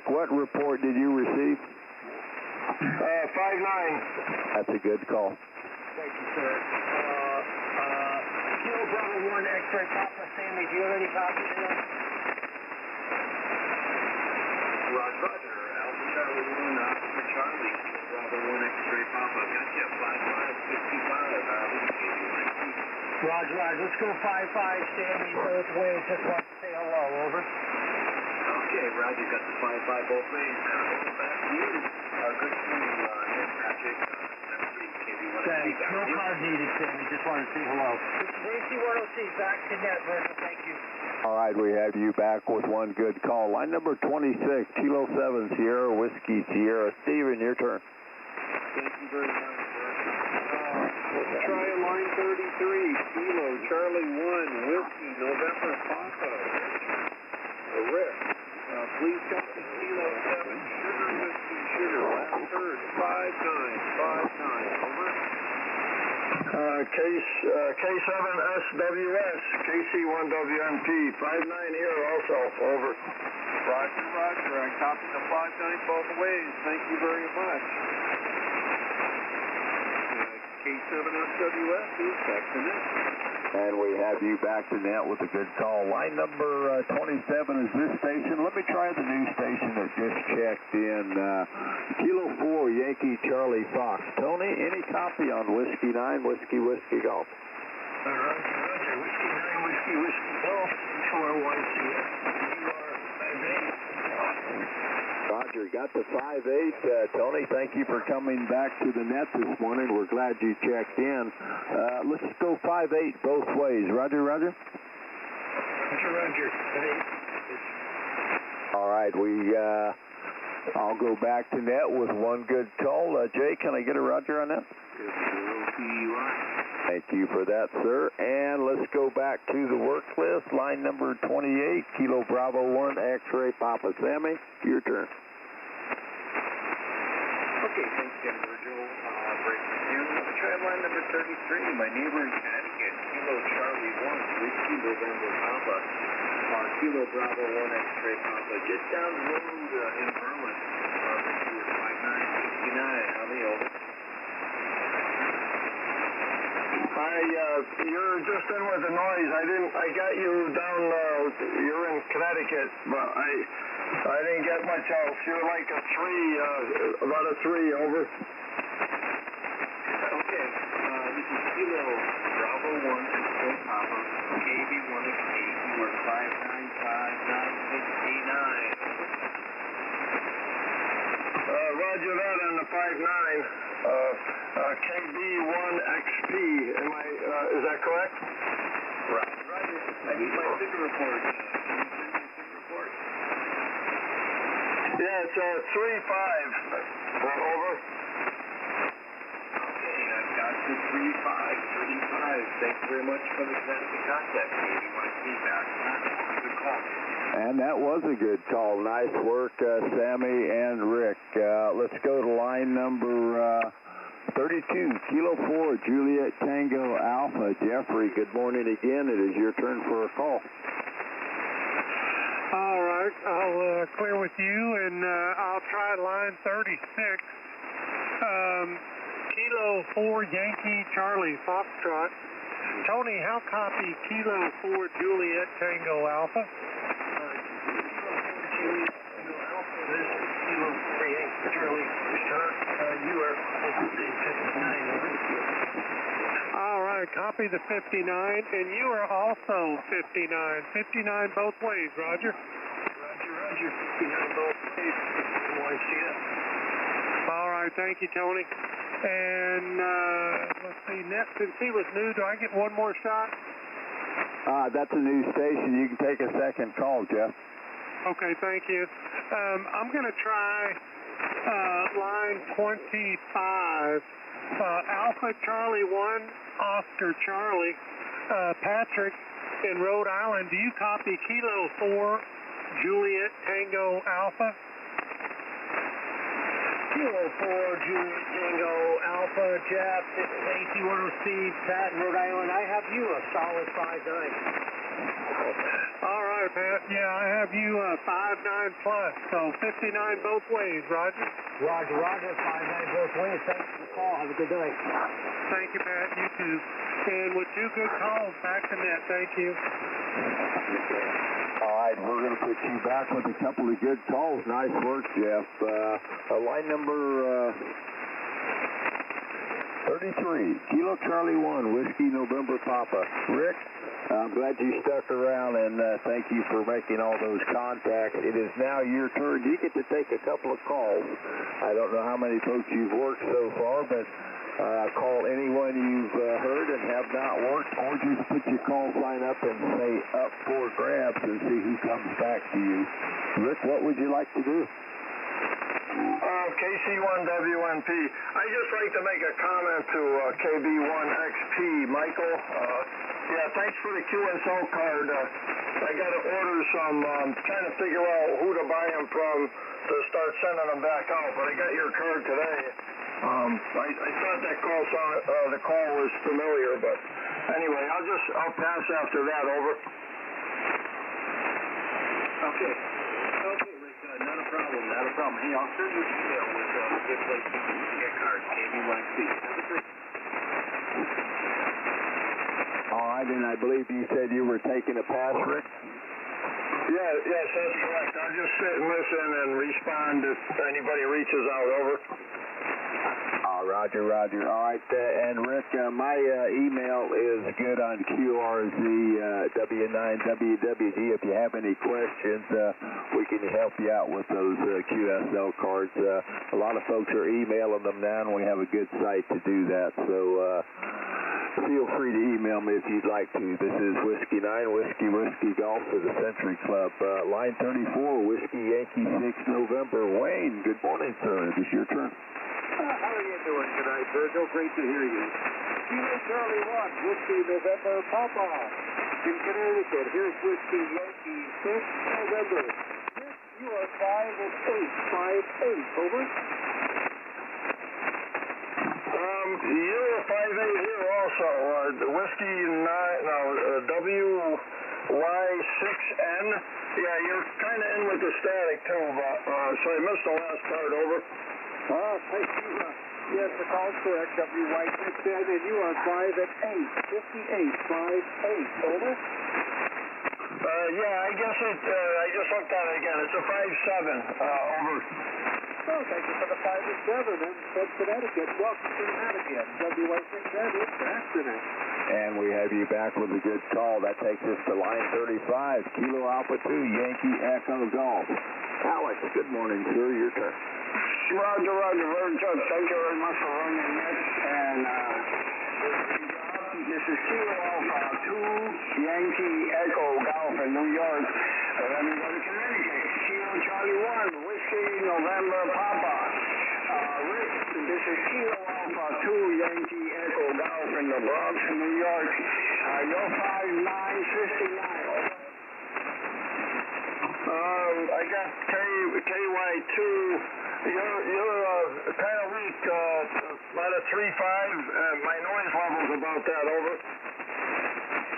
Rick, what report did you receive? 5-9. That's a good call. Thank you, sir. Kilo Bravo 1 X-ray Papa Sammy, do you have any copies of that? Roger. Alpha Charlie 1, Oscar Charlie, Kilo Bravo 1 X-ray Papa. Gotcha, 5555. Roger. Let's go 5-5, Sammy, both ways. Just want to say hello, over. Okay, Roger, got the 5-5 both ways. Now, back to you. Good to see you, Patrick. Thanks. No card needed, Sammy. Just wanted to say hello. This is AC1OC. Back to net, Virgil. Thank you. All right, we have you back with one good call. Line number 26, Kilo 7 Sierra Whiskey Sierra. Steven, your turn. Thank you very much, Let's try line 33, Kilo Charlie 1 Whiskey November Papa. Rick, please come to Kilo 7 Sugar Whiskey Sugar. Last heard 5959. Over. K7SWS, KC1WMP, 5-9 here also, over. Roger. I copied the 5-9 both ways. Thank you very much. K7SWS is back to net. And we have you back to net with a good call. Line number 27 is this station. Let me try the new station that just checked in. Kilo 4 Yankee Charlie Fox. Tony, any copy on Whiskey 9, Whiskey Golf? Roger. Whiskey 9, Whiskey Golf, H4YCS. Roger, got the 5-8. Tony, thank you for coming back to the net this morning. We're glad you checked in. Let's go 5-8 both ways. Roger. Roger. All right, I'll go back to net with one good call. Jay, can I get a Roger on that? Thank you for that, sir. And let's go back to the work list. Line number 28, Kilo Bravo 1 X-ray Papa Sammy. Your turn. Okay, thanks again, Virgil. Breaking in. Let's try line number 33. My neighbor in Connecticut, Kilo Charlie 1 Whiskey November Papa. Kilo Bravo 1 X-ray Papa. Just down the road in Berlin. Whiskey is 5969. How many over? You're just in with the noise. I got you down, you're in Connecticut, but I didn't get much else. You're like a 3, about a 3, over. Okay, this is Kilo Bravo 1 X-ray Papa, KB1XP, you were 595969. Roger that on the 5-9. KB1XP, is that correct? Roger. I need my figure report. Can you send me a figure report? Yeah, it's 3-5. Over. Okay, I've got the 3-5. Thank you very much for the contact. KB1XP back. Good call. And that was a good call. Nice work, Sammy and Rick. Let's go to line number 32, Kilo 4, Juliet Tango Alpha. Jeffrey, good morning again. It is your turn for a call. All right, I'll clear with you, and I'll try line 36. Kilo 4, Yankee Charlie Foxtrot. Tony, how copy Kilo 4, Juliet Tango Alpha? All right, copy the 59, and you are also 59. 59 both ways, Roger. Roger. 59 both ways. All right, thank you, Tony. And let's see, Net, since he was new, do I get one more shot? That's a new station. You can take a second call, Jeff. Okay, thank you. I'm going to try line 25, Alpha Charlie 1, Oscar Charlie, Patrick in Rhode Island. Do you copy Kilo 4, Juliet Tango Alpha? Kilo 4, Juliet Tango Alpha, Jeff. This is AC1OC, Pat in Rhode Island. I have you a solid 5-9. All right, Pat. Yeah, I have you 59 plus, so 59 both ways, Roger. Roger, 59 both ways. Thanks for the call. Have a good day. Thank you, Pat. You too. And with 2 good calls, back to net. Thank you. All right, we're going to put you back with a couple of good calls. Nice work, Jeff. Line number 33, Kilo Charlie 1, Whiskey November Papa. Rick, I'm glad you stuck around, and thank you for making all those contacts. It is now your turn. You get to take a couple of calls. I don't know how many folks you've worked so far, but call anyone you've heard and have not worked, or just put your call sign up and say up for grabs and see who comes back to you. Rick, what would you like to do? KC1WNP. I'd just like to make a comment to KB1XP, Michael. Yeah, thanks for the QSO card. I got to order some, trying to figure out who to buy them from to start sending them back out, but I got your card today. I thought that the call was familiar, but anyway, I'll pass after that, over. Okay, Rick, not a problem. Hey, I'll send you an email with a good place to get cards, KB1XP. Have a great All right, and I believe you said you were taking a pass, Rick? Yes, that's correct. I'll just sit and listen and respond if anybody reaches out, over. Roger. All right, and Rick, my email is good on QRZW9WWD. If you have any questions, we can help you out with those QSL cards. A lot of folks are emailing them now, and we have a good site to do that, so feel free to email me if you'd like to. This is Whiskey 9, Whiskey Golf for the Century Club. Line 34, Whiskey Yankee 6 November. Wayne, good morning, sir. It is your turn. How are you doing tonight, Virgil? Great to hear you. Kilo Charlie 1, Whiskey November Papa. In Connecticut, here's Whiskey Yankee 6 November. You are 5-8, over. You are 5-8 here also. Whiskey 9, WY6N. Yeah, you're kind of in with the static too, but so I missed the last part, over. Thank you. Yes, the call's correct. WY6N, and you are 5-8, 58, 5-8, over. Yeah, I guess I just looked at it again. It's a 5-7, over. Oh, thank you for the 5-7, and from Connecticut. Welcome to Connecticut. WY6N is back tonight. And we have you back with a good call. That takes us to line 35, Kilo Alpha 2, Yankee Echo Golf. Alex, good morning, sir. Your turn. Roger, Virgil. Thank you very much for running this. And this is Kilo Alpha 2, Yankee Echo Golf in New York. Let me go to Connecticut. Kilo Charlie 1, Whiskey November Papa. Rick, this is Kilo Alpha 2, Yankee Echo Golf in the Bronx, New York. You're 5-9-59. I got KY2. You're kind of weak, about a 3-5. My noise level's about that, over.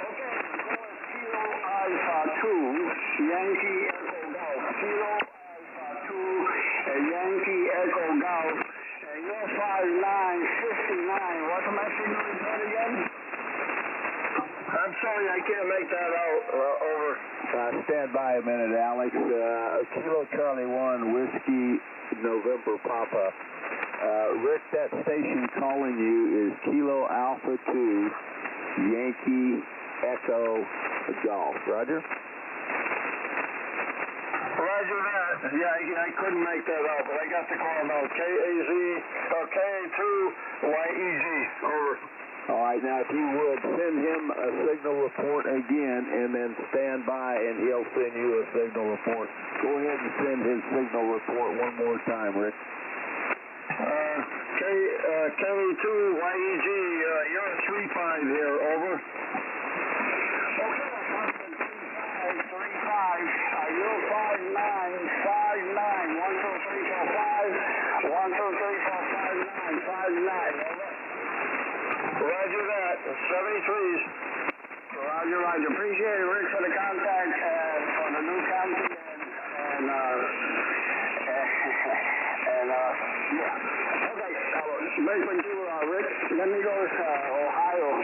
Okay, go with Kilo Alpha 2, Yankee Echo Golf. Kilo Alpha 2, Yankee Echo Golf. And you're 5-9-59. What's my signal report again? I'm sorry, I can't make that out, over. Stand by a minute, Alex. Kilo Charlie 1, Whiskey November Papa. Rick, that station calling you is Kilo Alpha 2, Yankee Echo Golf. Roger? Roger that. Yeah, I couldn't make that out, but I got the call now. KA2YEG. Over. All right, now if you would, send him a signal report again and then stand by and he'll send you a signal report. Go ahead and send his signal report one more time, Rick. KA2YEG, you're a 3-5 here, over. Okay, 3-5. You're 5-9-5-9. 1, 2, 3, 4, 5. 1, 2, 3, 4, 5, 9. 5-9, over. Roger that. 73s. Roger, Roger. Appreciate it, Rick, for the contact for the new county yeah. Okay, break with you, Rick. Let me go to Ohio.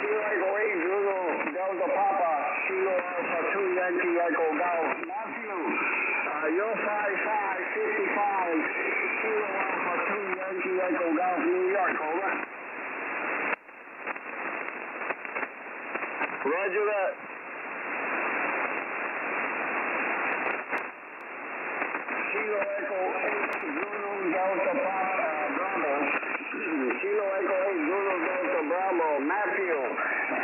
Kilo Echo 8, Zulu, Delta Papa, Kilo Alpha 2, Yankee Echo Golf. Matthew, you're 5555, Kilo Alpha 2, Yankee Echo Golf, New York, over. Roger that. Kilo Echo 8, Zulu, Delta Papa, Bravo. Kilo Echo 8, Zulu, Delta Bravo, Matthew,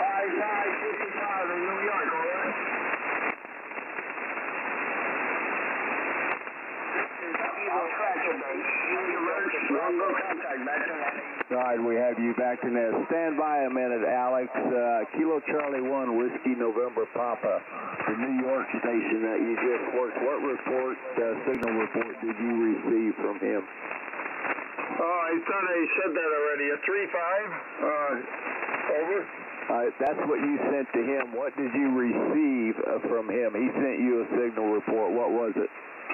5555 in New York, all right? I'll scratch it, then. One go contact, back to that. All right, we have you back in there. Stand by a minute, Alex. Kilo Charlie 1, Whiskey November Papa, the New York station that you just worked. What report, signal report, did you receive from him? Oh, I thought I said that already. A 3-5, over. That's what you sent to him. What did you receive from him? He sent you a signal report. What was it?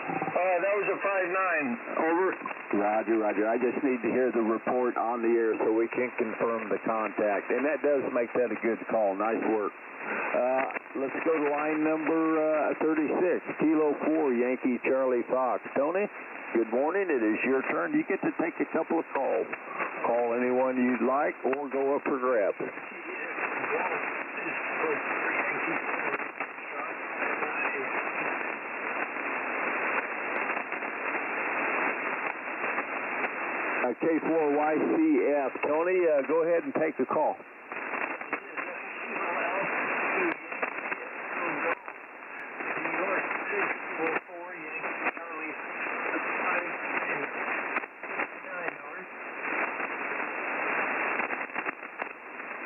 That was a 5-9, over. Roger, Roger. I just need to hear the report on the air so we can confirm the contact. And that does make that a good call. Nice work. Let's go to line number 36, Kilo 4, Yankee Charlie Fox. Tony, good morning. It is your turn. You get to take a couple of calls. Call anyone you'd like or go up for grabs. K4YCF. Tony, go ahead and take the call.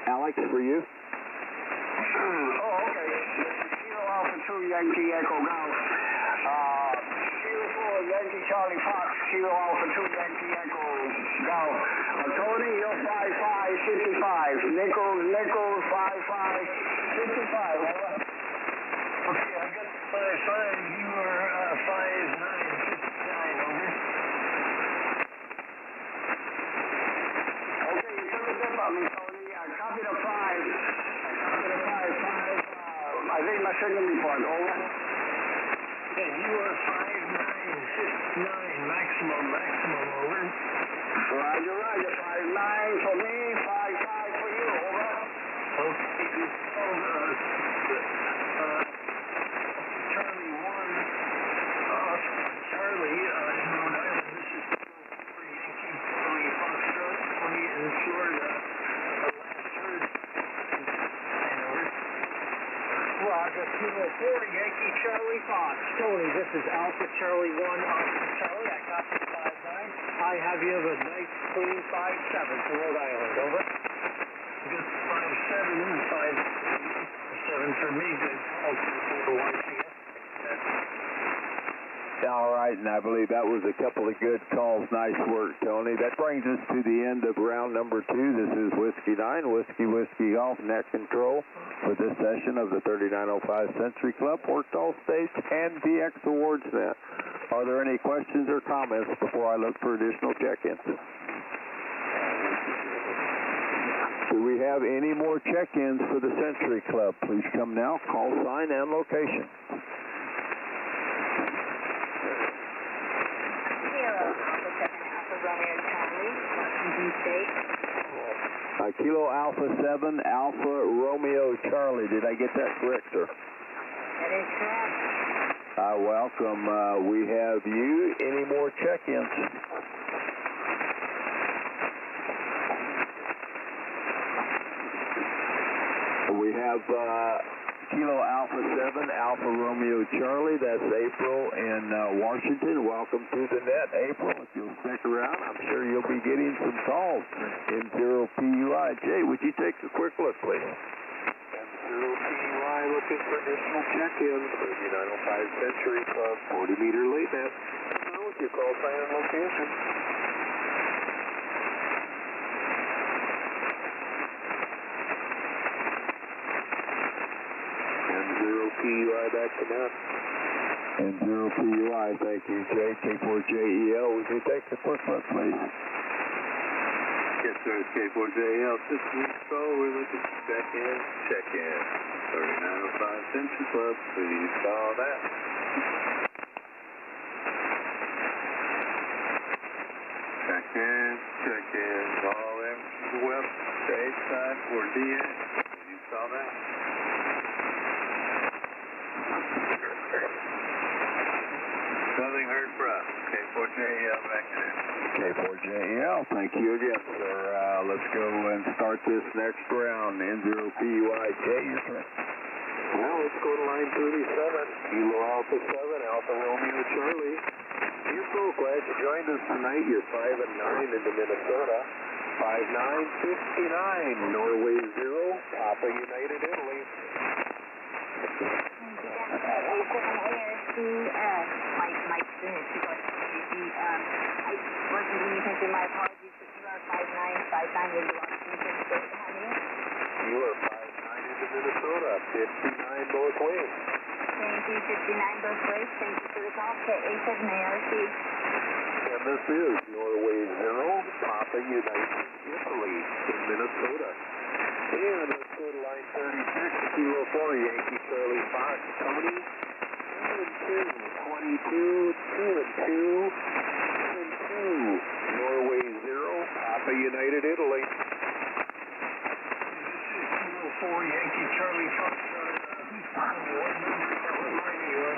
Alex, for you. Oh, okay. Kilo Alpha 2, Yankee Echo Golf. Kilo 4, Yankee Charlie Fox. Kilo Alpha 2, Yankee Echo Golf. Tony, you're 5555. Nichols, 5555. Over. Okay, I got 55. You were 5959. Over. Okay, you took a dip on me, Tony. I copied a 5. I think my signal report. Over. Okay, you were 5959. Maximum. Over. Roger, 5-9 for me, 5-5 for you, over. Okay, good. Charlie 1, Charlie, in Rhode Island, this is for Yankee, Charlie Foxtrot, 20 in Florida, last heard, over. Roger, Kilo 4, Yankee Charlie Fox. Tony, this is Alpha Charlie 1, Oscar Charlie. I copy 5-9. I have you a nice clean 5-7 to Rhode Island, over. Good 5-7 for me, good. All right, and I believe that was a couple of good calls. Nice work, Tony. That brings us to the end of round number 2. This is Whiskey 9, Whiskey Golf, net control for this session of the 3905 Century Club, Worked All States, and VX Awards net. Are there any questions or comments before I look for additional check-ins? Do we have any more check-ins for the Century Club? Please come now, call sign and location. Kilo Alpha 7, Alpha Romeo Charlie. Did I get that correct, sir? That is correct. Welcome. We have you. Any more check-ins? We have Kilo Alpha 7, Alpha Romeo Charlie. That's April in Washington. Welcome to the net, April. If you'll stick around, I'm sure you'll be getting some calls in 0PUI. Jay, would you take a quick look, please? 0PUI looking for additional check-ins for the 905 Century Club, 40-meter late net. Now with your call sign and location. PUI back to net. And 0 PUI, thank you, Jay. K4JEL, would you take the first look, please? Yes, sir. K4JL, system control. We're looking to check in. 3905 Central Club, please follow that. Check in. All in from the west, the A side, or DA. You saw that? Nothing heard for us. K4JL back in. K4JEL, thank you again, sir. Let's go and start this next round. N0 PUI, Jay, your turn. Well, let's go to line 37. Kilo Alpha 7, Alpha Romeo Charlie. You're so glad you joined us tonight. You're 5 and 9 into Minnesota. 5959, Norway 0, Papa United Italy. My screen is too dark. I wasn't paying attention. My apologies. You are 5959 with the Los Angeles State. How are you? You are 5-9 into Minnesota. 59 both ways. Thank you. 59 both ways. Thank you for the call. K87 ARC. And this is Norway 0, Papa United Italy in Minnesota. And let's go to line 36, Kilo 4, Yankee Charlie Fox, Tony. 2 and 2, 22, 2 and 2, 2 and 2, Norway 0, Papa United Italy. Kilo 4, Yankee Charlie Fox. What number that was line you on?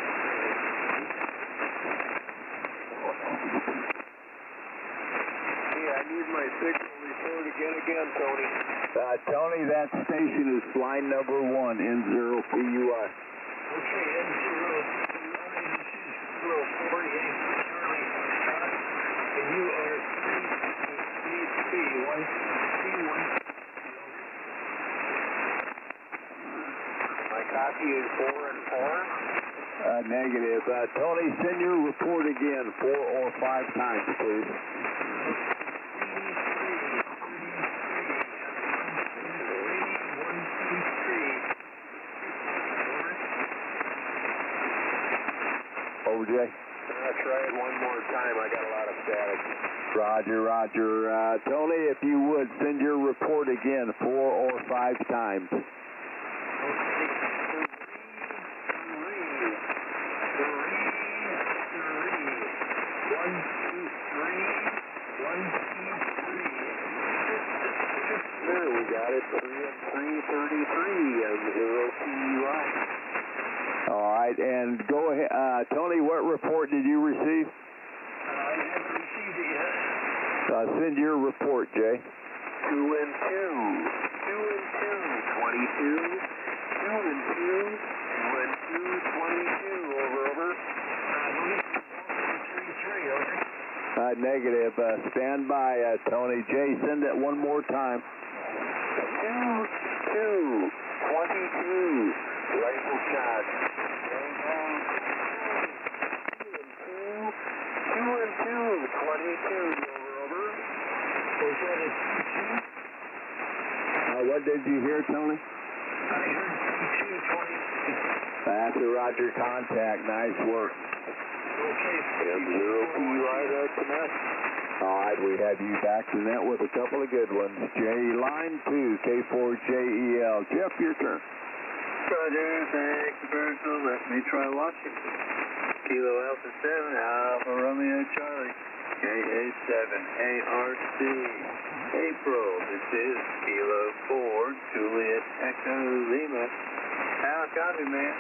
Hey, I need my signal report again, Tony. Tony, that station is line number 1, N0 PUI. Okay, N0 PUI, this is Kilo 4, Yankee Charlie Fox. And you are 33131. My copy is 4 and 4. Negative. Tony, send your report again 4 or 5 times, please. Over, Jay. I'll try it one more time. I got a lot of static. Roger. Tony, if you would, send your report again 4 or 5 times. There, we got it. 3 and 333 and 0 PUI. All right, and go ahead. Tony, what report did you receive? I haven't received it yet. Send your report, Jay. 2 and 2, 2 and 2, 22, 2 and 2, 2 and 2, 22. Over. Negative. Stand by, Tony. Jay, send it one more time. 2, 2, 22. Rifle shot. 2 and 2, 22. Over. Was that a 2-2? What did you hear, Tony? I heard 2-2, 22. That's a Roger contact. Nice work. Okay. And 0 PUI back to net. All right, we have you back to net with a couple of good ones. Jay, line 2, K4JEL. Jeff, your turn. Roger, thanks, Virgil. Let me try Washington. Kilo Alpha 7, Alpha Romeo Charlie. KA7, ARC. April, this is Kilo 4, Juliet Echo Lima. How copy, man?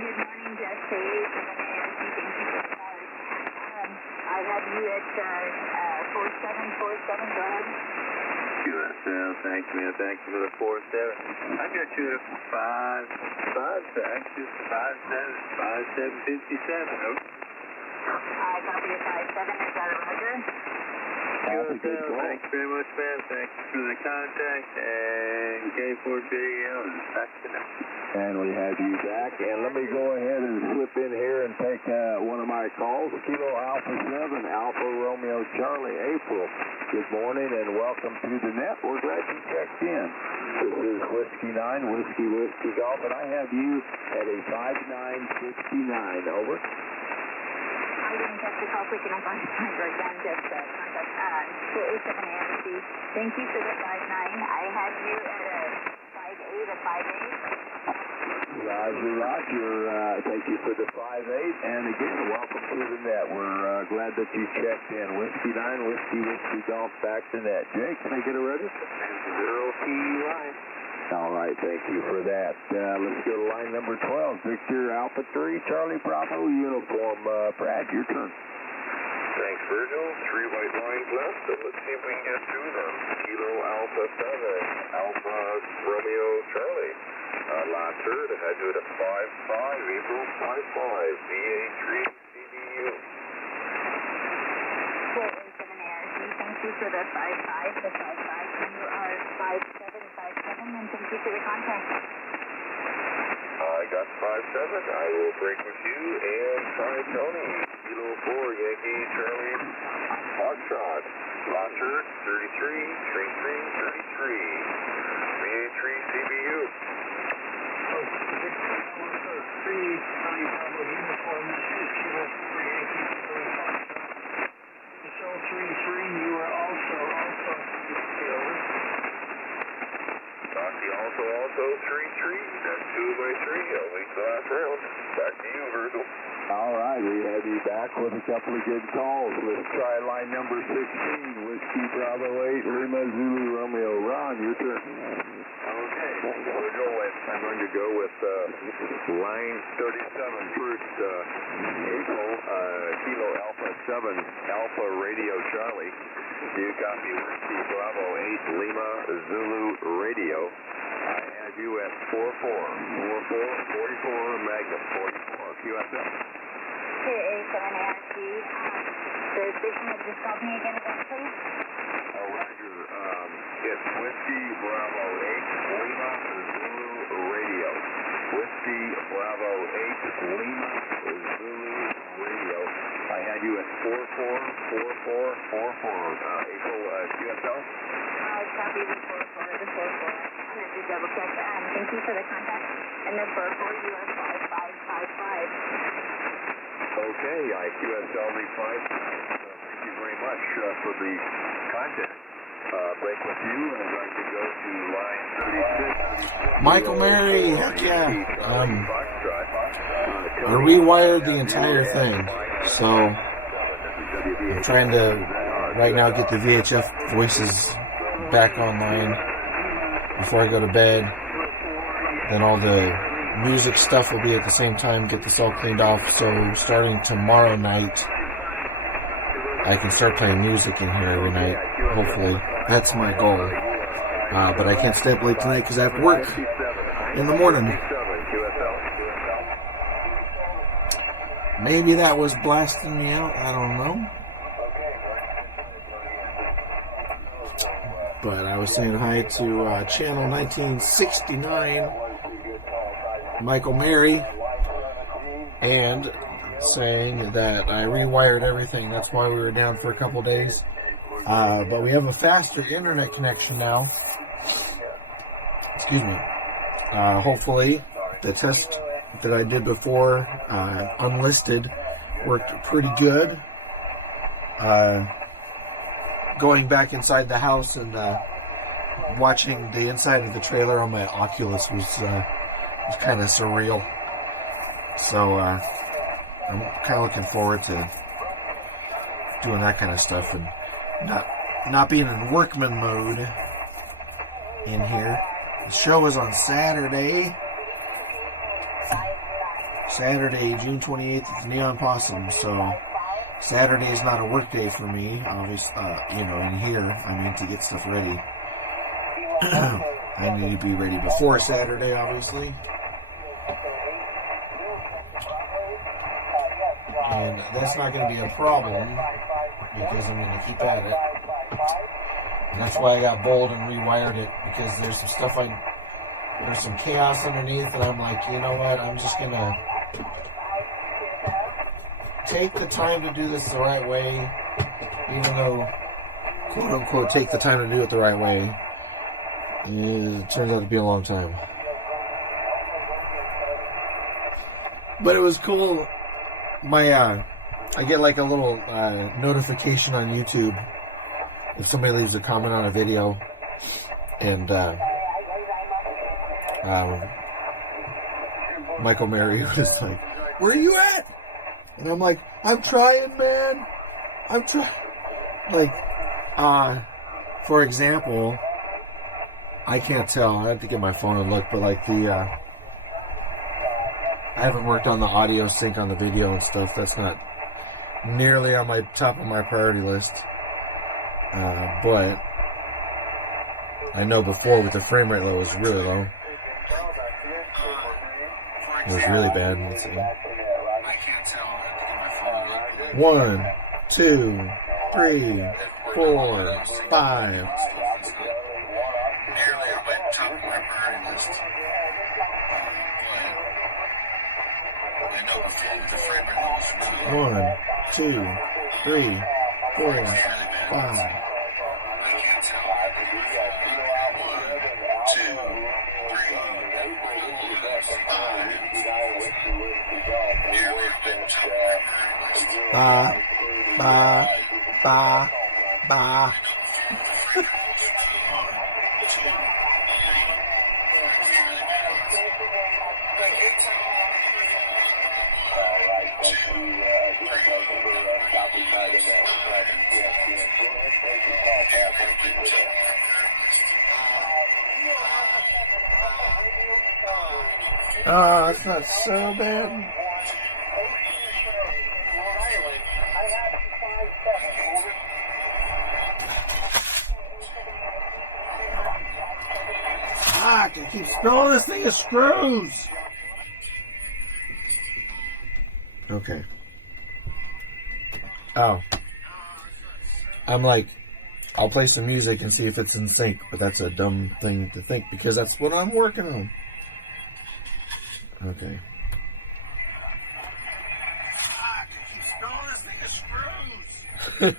Good morning, Jeff. K87 ARC. Thank you for the call. I have you at 4747. Go ahead. QSL, thank you, man. Thank you for the 47. I got you at 5757. Okay. I copy your 57. Is that a Roger? That's a good call. Thanks very much, man. Thanks for the contact. And K4JL is back to now. And we have you back. And let me go ahead and slip in here and take one of my calls. Kilo Alpha 7, Alpha Romeo Charlie, April. Good morning and welcome to the net. We're glad you checked in. This is Whiskey 9, Whiskey Golf, and I have you at a 5969. Over. I didn't catch the call quick enough on December again, just contact 487 ARC. Thank you for the 59. I had you at a 58, a 58. Roger. Thank you for the 58. And again, welcome to the net. We're glad that you checked in. Whiskey 9, Whiskey Golf, back to net. Jake, can I get it ready? 0TY. All right, thank you for that. Let's go to line number 12. Victor Alpha 3, Charlie Bravo, uniform. Brad, your turn. Thanks, Virgil. 3 white lines left, so let's see if we can get through them. Kilo Alpha 7, Alpha Romeo Charlie. Last heard, I had you at a 55, April 55, VA3 CBU. 487 ARC. Thank you for the 55, the 55. You are 5757, and thank you for the contact. I got 57. I will break with you and try Tony. Kilo 4, Yankee Charlie Foxtrot. Last heard, 33, 33, 33. VA3 CBU. You are also Also 3-3. That's 2 by 3. I'll wait the last round. Back to you, Virgil. All right, we have you back with a couple of good calls. Let's try line number 16, Whiskey Bravo 8, Lima Zulu Romeo. Ron, your turn. Okay, I'm going to go with line 37, first April, Kilo Alpha 7, Alpha Radio Charlie. Do you copy Whiskey Bravo 8, Lima Zulu Radio? I have you at 44, 44, Magnum 44, QSL. K87 ARC. The station that just called me again, please. Roger. It's Whiskey Bravo 8, Lima Zulu Radio. Whiskey Bravo 8, Lima Zulu Radio. I had you at 444444, April QSL. Copy the 44, the 44. I'm going to double check. Thank you for the contact. And the 44, you are 5555. Okay, QSL replied. Thank you very much for the contact. Break with you, and I'd like to go to line 36. Michael Mary, heck yeah. I rewired the entire thing, so I'm trying to right now get the VHF voices back online before I go to bed. Then all the music stuff will be at the same time, get this all cleaned off, so starting tomorrow night I can start playing music in here every night, hopefully. That's my goal. But I can't stay up late tonight because I have to work in the morning. Maybe that was blasting me out. I don't know. But I was saying hi to channel 1969, Michael Mary, and saying that I rewired everything. That's why we were down for a couple days. But we have a faster internet connection now. Excuse me. Hopefully, the test that I did before, unlisted, worked pretty good. Going back inside the house and watching the inside of the trailer on my Oculus was kind of surreal. So I'm kind of looking forward to doing that kind of stuff and not being in workman mode in here. The show is on Saturday, June 28th at the Neon Possum. So Saturday is not a work day for me, obviously. In here, I mean, to get stuff ready. I need to be ready before Saturday, obviously. And that's not going to be a problem because I'm going to keep at it. And that's why I got bold and rewired it, because there's some stuff there's some chaos underneath, and I'm like, you know what, I'm just gonna take the time to do this the right way, even though, quote unquote, take the time to do it the right way. It turns out to be a long time. But it was cool. I get like a little notification on YouTube if somebody leaves a comment on a video, and Michael Mary was like, "Where are you at?" And I'm like, "I'm trying, man. I'm trying." Like, for example, I can't tell. I have to get my phone and look, but like I haven't worked on the audio sync on the video and stuff. That's not nearly on my top of my priority list. But I know before with the frame rate low, it was really low. It was really bad. Let's see. 1, 2, 3, 4, 5. Nearly on my top of my priority list. I know before with the frame rate low, it was really low. 1, 2, 3, 4, 5. Ba, ba, ba, ba. Oh, it's not so bad. Fuck, I keep spilling this thing of screws. Okay. Oh. I'm like, I'll play some music and see if it's in sync, but that's a dumb thing to think because that's what I'm working on. Okay. Fuck, I keep spilling this thing of screws.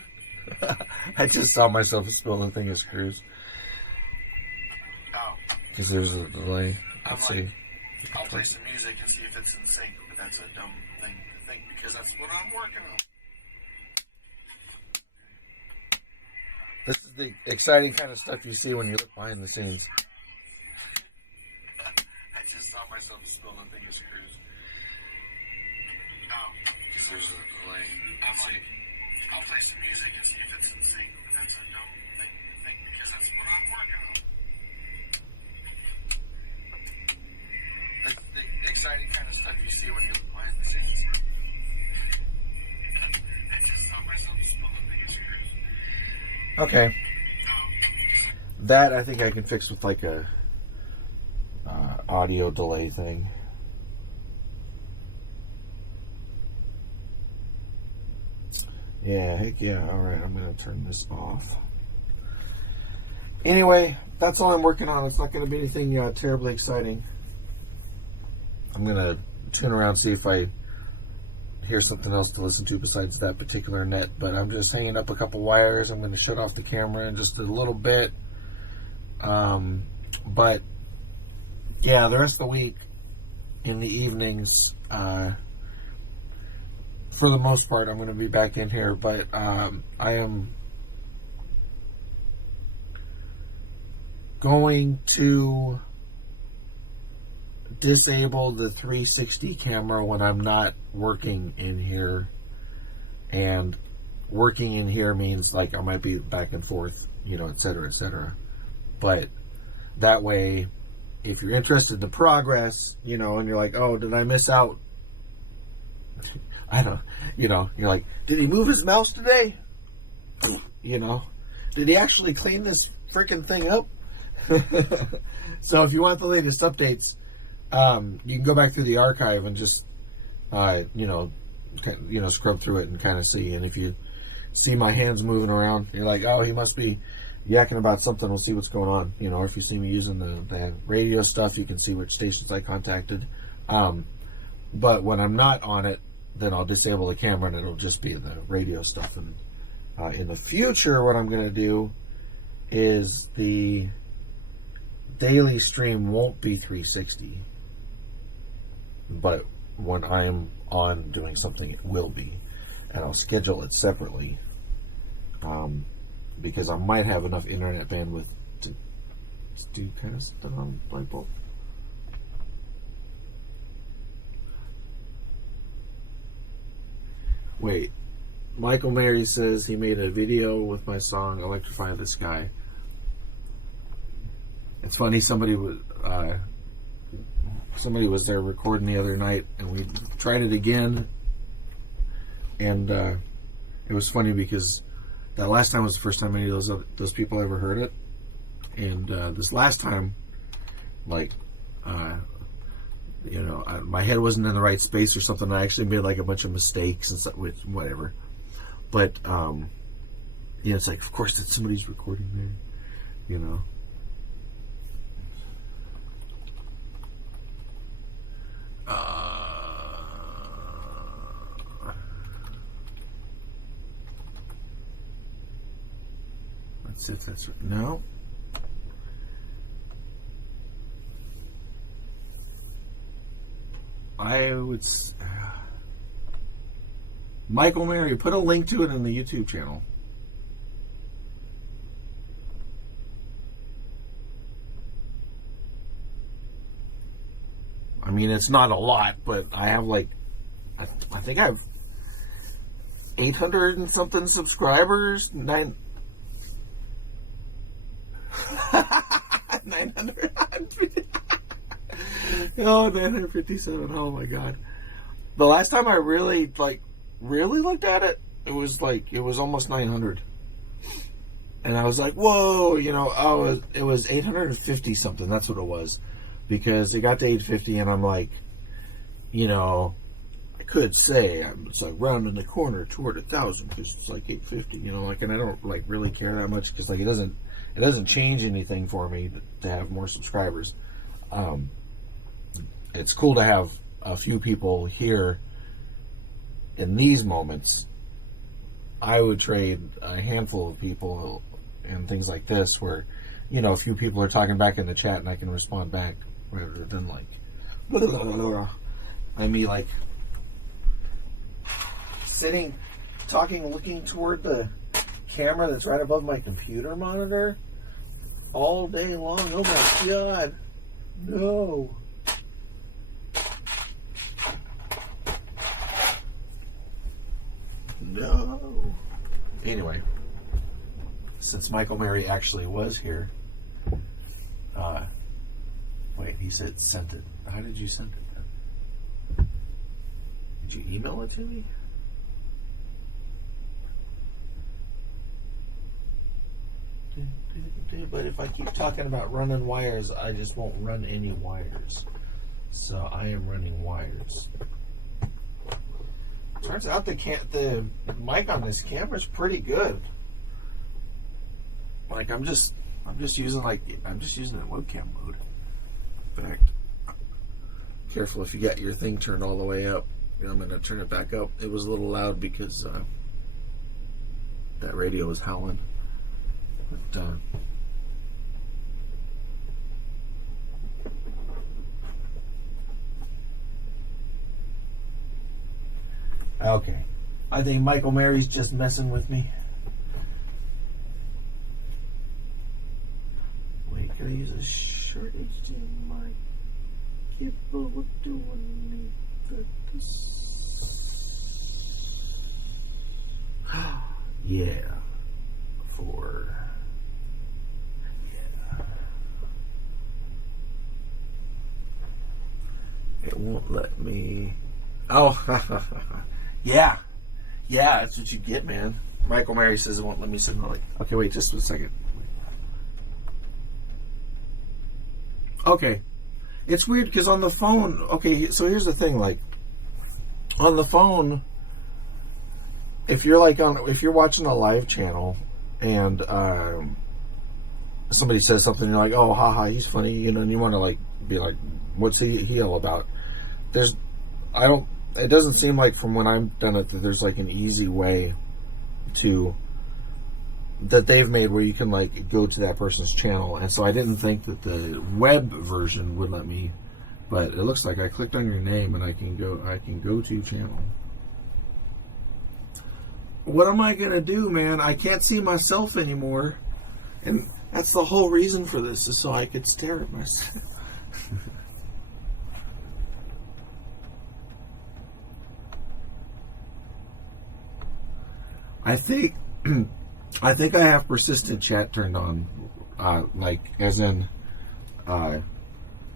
I just saw myself spilling a thing of screws. Because there's a delay. Let's see. I'll play some music and see if it's in sync, but that's a dumb thing to think because that's what I'm working on. This is the exciting kind of stuff you see when you look behind the scenes. I just saw myself spilling a thing of screws. Because there's a delay. Let's see. I'll play some music and see if it's in sync, but that's a dumb thing to think because that's what I'm working on. The exciting kind of stuff you see when you look behind the scenes. I just saw myself spill the biggest screws. Okay. That I think I can fix with like a audio delay thing. Yeah, heck yeah. Alright, I'm going to turn this off. Anyway, that's all I'm working on. It's not going to be anything terribly exciting. I'm going to tune around, see if I hear something else to listen to besides that particular net. But I'm just hanging up a couple wires. I'm going to shut off the camera in just a little bit. But, yeah, the rest of the week, in the evenings, for the most part, I'm going to be back in here. But I am going to disable the 360 camera when I'm not working in here, and working in here means like I might be back and forth, you know, etc., etc. But that way, if you're interested in the progress, you know, and you're like, oh, did I miss out? I don't, you know, you're like, did he move his mouse today? You know, did he actually clean this freaking thing up? So if you want the latest updates, you can go back through the archive and just, you know, scrub through it and kind of see. And if you see my hands moving around, you're like, oh, he must be yakking about something, we'll see what's going on. You know, if you see me using the radio stuff, you can see which stations I contacted. But when I'm not on it, then I'll disable the camera and it'll just be the radio stuff. And in the future, what I'm going to do is the daily stream won't be 360. But when I'm on doing something, it will be. And I'll schedule it separately. Because I might have enough internet bandwidth to do kind of stuff on light bulb. Wait, Michael Mary says he made a video with my song "Electrify the Sky." It's funny, somebody was there recording the other night, and we tried it again, and it was funny because that last time was the first time any of those people ever heard it, and this last time, like, you know, my head wasn't in the right space or something. I actually made like a bunch of mistakes and stuff, whatever. But you know, it's like, of course, that somebody's recording there, you know. Let's see if that's right. No. I would. Michael Mary, put a link to it in the YouTube channel. I mean, it's not a lot, but I have like, I think I have 800 and something subscribers. 900. 957. Oh my god. The last time I really looked at it, it was almost 900. And I was like, whoa, you know, it was 850 something. That's what it was. Because it got to 850 and I'm like, you know, I could say it's like rounding the corner toward 1,000 because it's like 850, you know, like, and I don't like really care that much because like it doesn't change anything for me to have more subscribers. It's cool to have a few people here in these moments. I would trade a handful of people and things like this where, you know, a few people are talking back in the chat and I can respond back rather than like I mean, like sitting, talking, looking toward the camera that's right above my computer monitor all day long. Oh my god, no. No. Anyway, since Michael Mary actually was here, wait, he said sent it. How did you send it then? Did you email it to me? But if I keep talking about running wires, I just won't run any wires. So I am running wires. Turns out the mic on this camera is pretty good. Like I'm just using it in webcam mode. In fact, careful if you got your thing turned all the way up. You know, I'm gonna turn it back up. It was a little loud because that radio was howling. But okay, I think Michael Mary's just messing with me. Wait, can I use a short HDMI cable? What do I need for this? Yeah, it won't let me. Oh, yeah, that's what you get, man. Michael Mary says it won't let me send the link. Okay, wait, just a second. Okay, it's weird because on the phone. Okay, so here's the thing. Like on the phone, if you're watching a live channel and somebody says something, you're like, oh, haha, he's funny, you know, and you want to like be like, what's he all about? It doesn't seem like from when I've done it that there's like an easy way that they've made where you can like go to that person's channel. And so I didn't think that the web version would let me, but it looks like I clicked on your name and I can go to channel. What am I gonna do, man? I can't see myself anymore, and that's the whole reason for this, is so I could stare at myself. I think I have persistent chat turned on, like as in the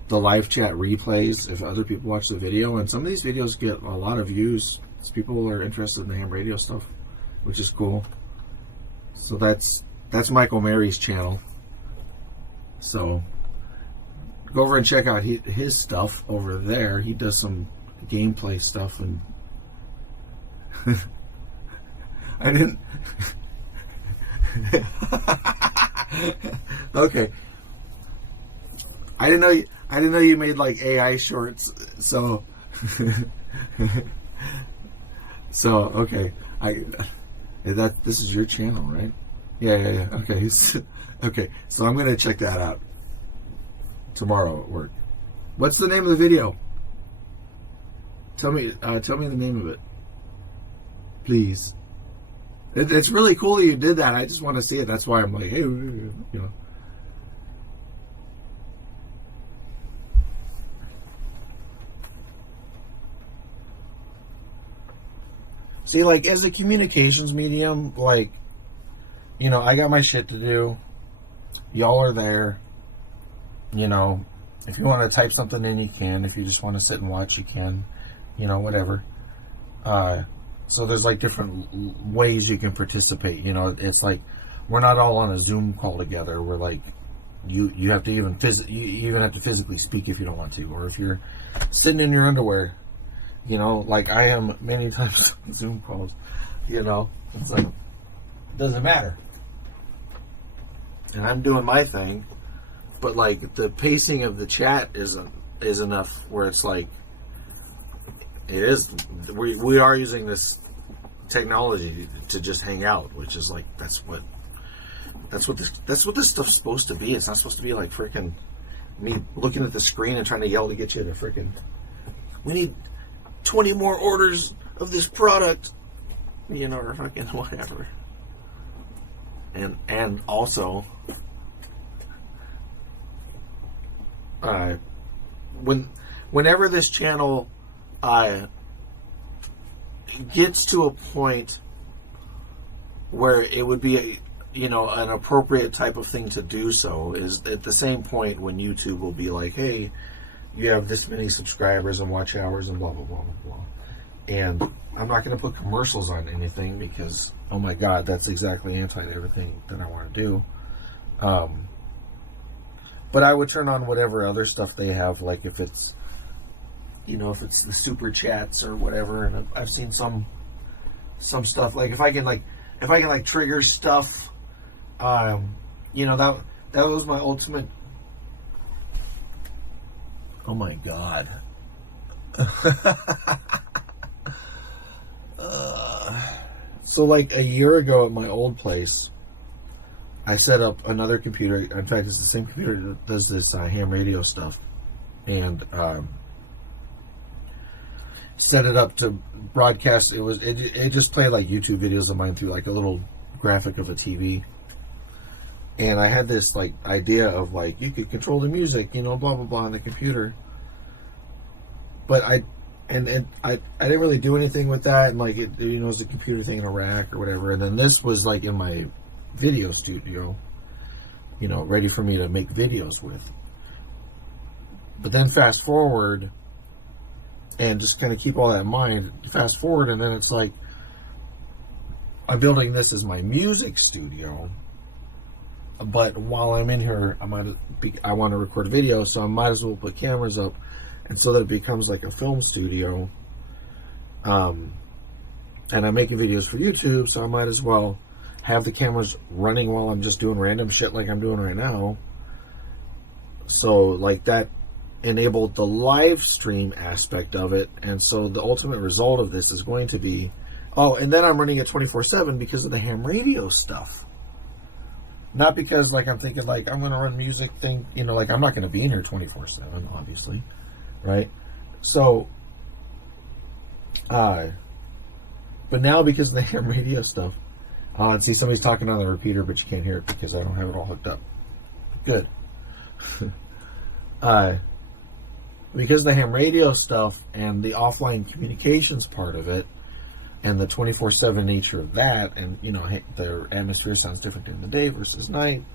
live chat replays if other people watch the video, and some of these videos get a lot of views. People are interested in the ham radio stuff, which is cool. So that's Michael Mary's channel. So go over and check out his stuff over there. He does some gameplay stuff, and I didn't. Okay. I didn't know you made like AI shorts. So so okay. This is your channel, right? Yeah. Okay. Okay. So I'm gonna check that out tomorrow at work. What's the name of the video? Tell me the name of it, please. It's really cool that you did that. I just want to see it. That's why I'm like, hey, you know. See, like, as a communications medium, like, you know, I got my shit to do. Y'all are there. You know, if you want to type something in, you can. If you just want to sit and watch, you can. You know, whatever. So there's like different ways you can participate. You know, it's like we're not all on a Zoom call together. We're like, you have to even have to physically speak if you don't want to, or if you're sitting in your underwear. You know, like I am many times on Zoom calls. You know, it's like, it doesn't matter. And I'm doing my thing, but like the pacing of the chat is enough where it's like, it is. We are using this technology to just hang out, which is like that's what this stuff's supposed to be. It's not supposed to be like freaking me looking at the screen and trying to yell to get you to freaking. We need 20 more orders of this product, you know, or fucking whatever. And also, whenever this channel gets to a point where it would be an appropriate type of thing to do so, is at the same point when YouTube will be like, hey, you have this many subscribers and watch hours and blah blah blah blah blah. And I'm not going to put commercials on anything because, oh my god, that's exactly anti everything that I want to do. But I would turn on whatever other stuff they have, like if it's the super chats or whatever. And I've seen some stuff, like if I can trigger stuff, that was my ultimate. Oh my god. So like a year ago at my old place, I set up another computer. In fact, it's the same computer that does this ham radio stuff, and set it up to broadcast. It just played like YouTube videos of mine through like a little graphic of a TV. And I had this like idea of like you could control the music, blah blah blah on the computer. But I didn't really do anything with that, and like it was a computer thing in a rack or whatever. And then this was like in my video studio, ready for me to make videos with. But then fast forward, and just kind of keep all that in mind. Fast forward, and then it's like I'm building this as my music studio. But while I'm in here, I want to record a video, so I might as well put cameras up, and so that it becomes like a film studio. And I'm making videos for YouTube, so I might as well have the cameras running while I'm just doing random shit like I'm doing right now. So like that enabled the live stream aspect of it, and so the ultimate result of this is going to be, oh, and then I'm running it 24/7 because of the ham radio stuff. Not because like I'm thinking like I'm going to run music thing, you know, like I'm not going to be in here 24/7, obviously, right? So, but now because of the ham radio stuff, and see somebody's talking on the repeater, but you can't hear it because I don't have it all hooked up. Good. Because the ham radio stuff and the offline communications part of it and the 24/7 nature of that, and you know, the atmosphere sounds different during the day versus night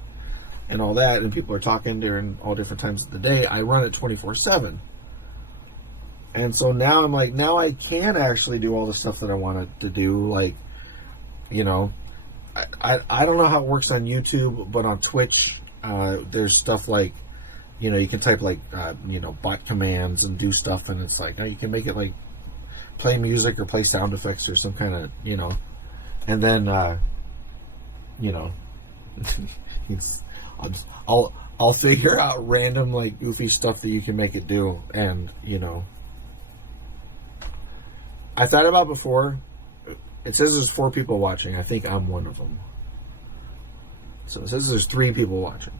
and all that, and people are talking during all different times of the day, I run it 24/7. And so now I'm like, now I can actually do all the stuff that I wanted to do. Like, you know, I don't know how it works on YouTube, but on Twitch, there's stuff like, you know, you can type like, you know, bot commands and do stuff, and it's like, you can make it like play music or play sound effects or some kind of, you know, and then, you know, I'll figure out random like goofy stuff that you can make it do, and you know, I thought about before. It says there's 4 people watching. I think I'm one of them. So it says there's 3 people watching.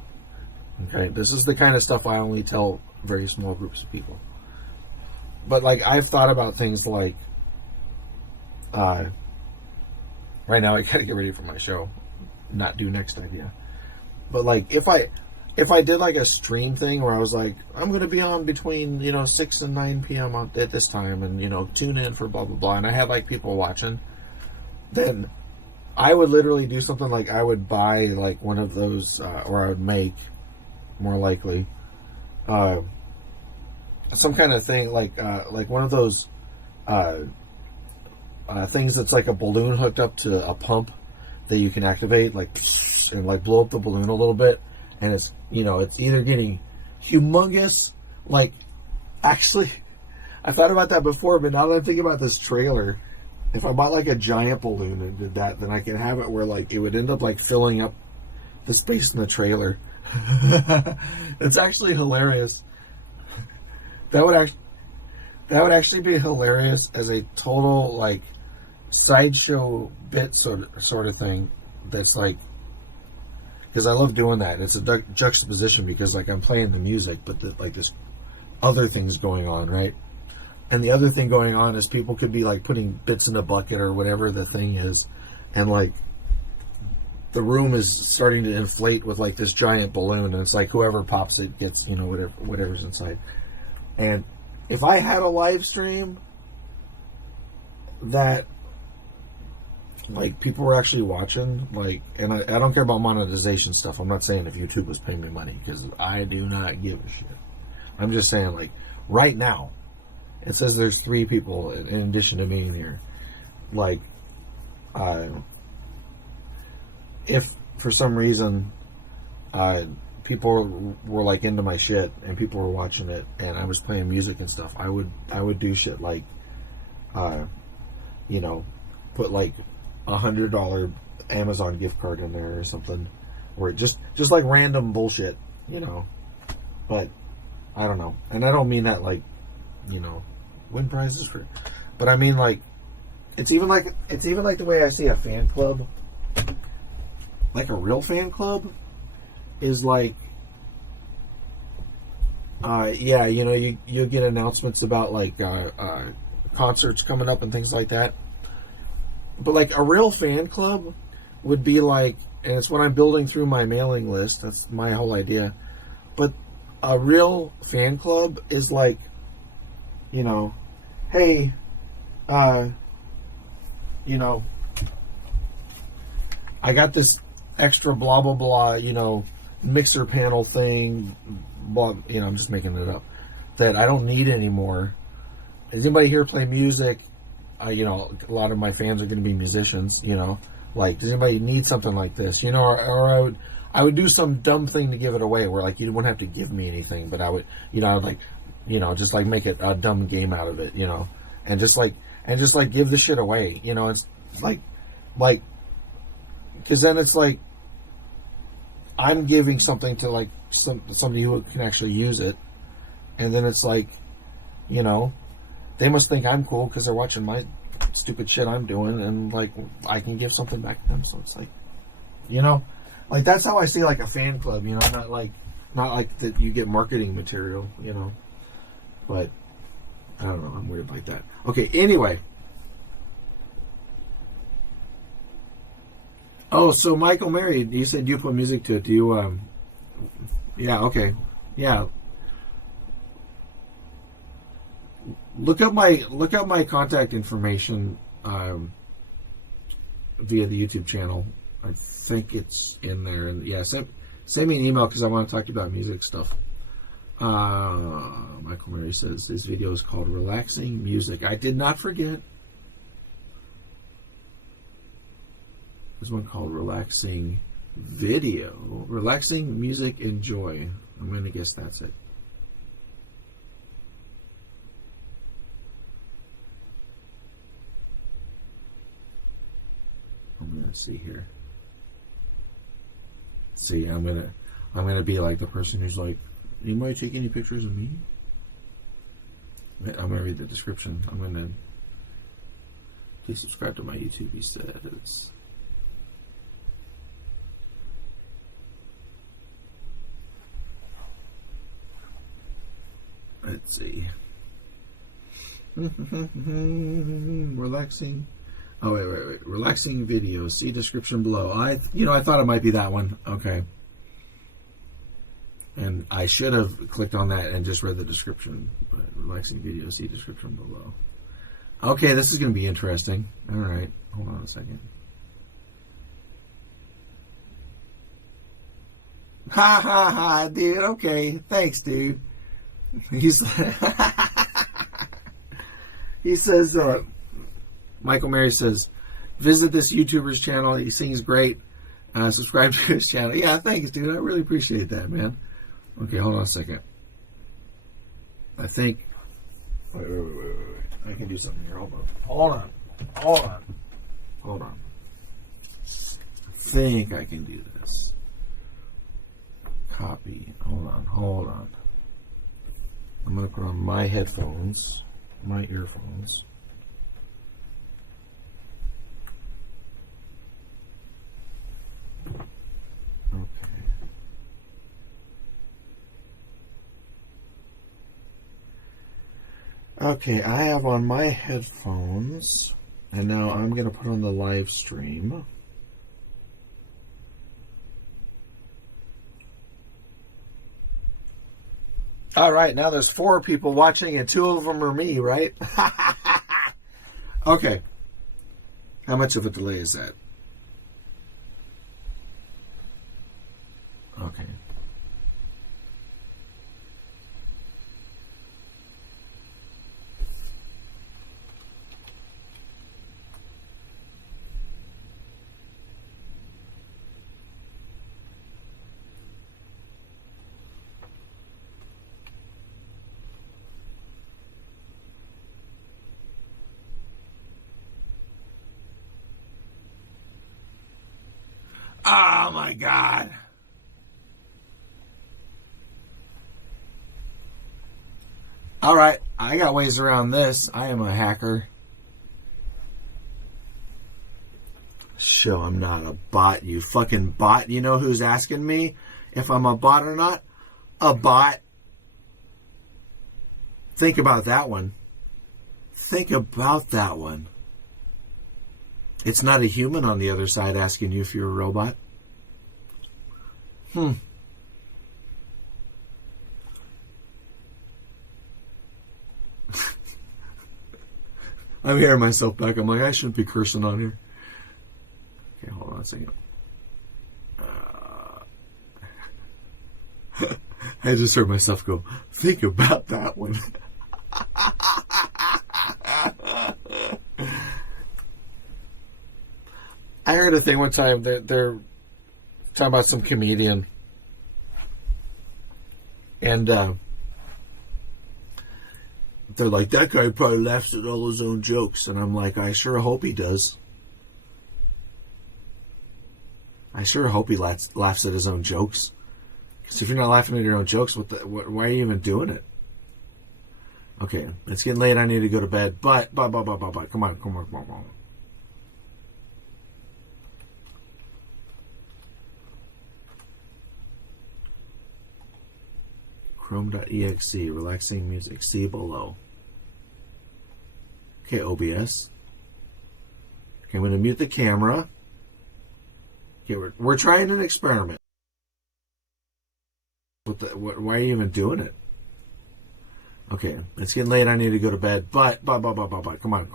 Okay, this is the kind of stuff I only tell very small groups of people. But like I've thought about things like, right now I gotta get ready for my show, not do next idea. But like if I did like a stream thing where I was like, I'm gonna be on between, you know, 6 and 9 p.m. at this time, and you know, tune in for blah blah blah, and I had like people watching, then I would literally do something like I would buy like one of those, or I would make, more likely, some kind of thing like one of those things that's like a balloon hooked up to a pump that you can activate, like, and like blow up the balloon a little bit, and it's, you know, it's either getting humongous, like, actually, I thought about that before, but now that I'm thinking about this trailer, if I bought like a giant balloon and did that, then I can have it where like it would end up like filling up the space in the trailer. It's actually hilarious. That would actually be hilarious as a total like sideshow bit sort of thing. That's like, because I love doing that. It's a juxtaposition because like I'm playing the music, but like this other thing's going on, right? And the other thing going on is people could be like putting bits in a bucket or whatever the thing is, and like the room is starting to inflate with like this giant balloon, and it's like whoever pops it gets, you know, whatever's inside. And if I had a live stream that like people were actually watching, like, and I don't care about monetization stuff. I'm not saying if YouTube was paying me money, because I do not give a shit. I'm just saying, like, right now it says there's 3 people in addition to me in here. Like, if for some reason people were like into my shit and people were watching it and I was playing music and stuff, I would do shit like, you know, put like $100 Amazon gift card in there or something, or just like random bullshit, you know. But I don't know, and I don't mean that like, you know, win prizes for, but I mean like, it's even like the way I see a fan club. Like a real fan club is like, yeah, you know, you get announcements about like concerts coming up and things like that. But like a real fan club would be like, and it's what I'm building through my mailing list. That's my whole idea. But a real fan club is like, you know, hey, you know, I got this extra blah blah blah, you know, mixer panel thing, blah, you know, I'm just making it up, that I don't need anymore. Does anybody here play music? You know, a lot of my fans are going to be musicians, you know, like, does anybody need something like this, you know, or I would do some dumb thing to give it away where like you wouldn't have to give me anything, but I would, you know, I would like, you know, just like make it a dumb game out of it, you know, and just like give the shit away, you know. It's like Because then it's like I'm giving something to like somebody who can actually use it, and then it's like, you know, they must think I'm cool because they're watching my stupid shit I'm doing, and like I can give something back to them. So it's like, you know, like that's how I see like a fan club. You know, not like that you get marketing material. You know, but I don't know. I'm weird like that. Okay. Anyway. Oh, so Michael Mary, you said you put music to it. Do you, yeah, okay. Yeah. Look up my contact information, via the YouTube channel. I think it's in there. And yeah, send me an email because I want to talk to you about music stuff. Michael Mary says, this video is called Relaxing Music. I did not forget. There's one called Relaxing Video. Relaxing Music Enjoy. I'm going to guess that's it. I'm going to see here. See, I'm going to be like the person who's like, anybody take any pictures of me? I'm going to read the description. I'm going to please subscribe to my YouTube. He said it's let's see. Relaxing. Oh, wait. Relaxing video. See description below. I thought it might be that one. Okay. And I should have clicked on that and just read the description. But relaxing video. See description below. Okay, this is going to be interesting. All right. Hold on a second. Ha ha ha, dude. Okay. Thanks, dude. He says, Michael Mary says, visit this YouTuber's channel. He sings great. Subscribe to his channel. Yeah, thanks, dude. I really appreciate that, man. Okay, hold on a second. I think. Wait. I can do something here. Hold on. I think I can do this. Copy. Hold on. I'm going to put on my headphones, my earphones. Okay, I have on my headphones, and now I'm going to put on the live stream. All right, now there's 4 people watching, and 2 of them are me, right? Okay. How much of a delay is that? Okay. Oh my God. All right, I got ways around this. I am a hacker. Show I'm not a bot, you fucking bot. You know who's asking me if I'm a bot or not? A bot. Think about that one. Think about that one. It's not a human on the other side asking you if you're a robot. I'm hearing myself back. I'm like, I shouldn't be cursing on here. Okay, hold on a second. I just heard myself go, think about that one. I heard a thing one time. They're talking about some comedian, and they're like, that guy probably laughs at all his own jokes, and I'm like, I sure hope he does. I sure hope he laughs at his own jokes. Because if you're not laughing at your own jokes, why are you even doing it? Okay, it's getting late. I need to go to bed. But. Come on. Chrome.exe, relaxing music, see below. Okay, OBS. Okay, I'm going to mute the camera. Okay, we're trying an experiment. Why are you even doing it? Okay, it's getting late. I need to go to bed. But. Come on.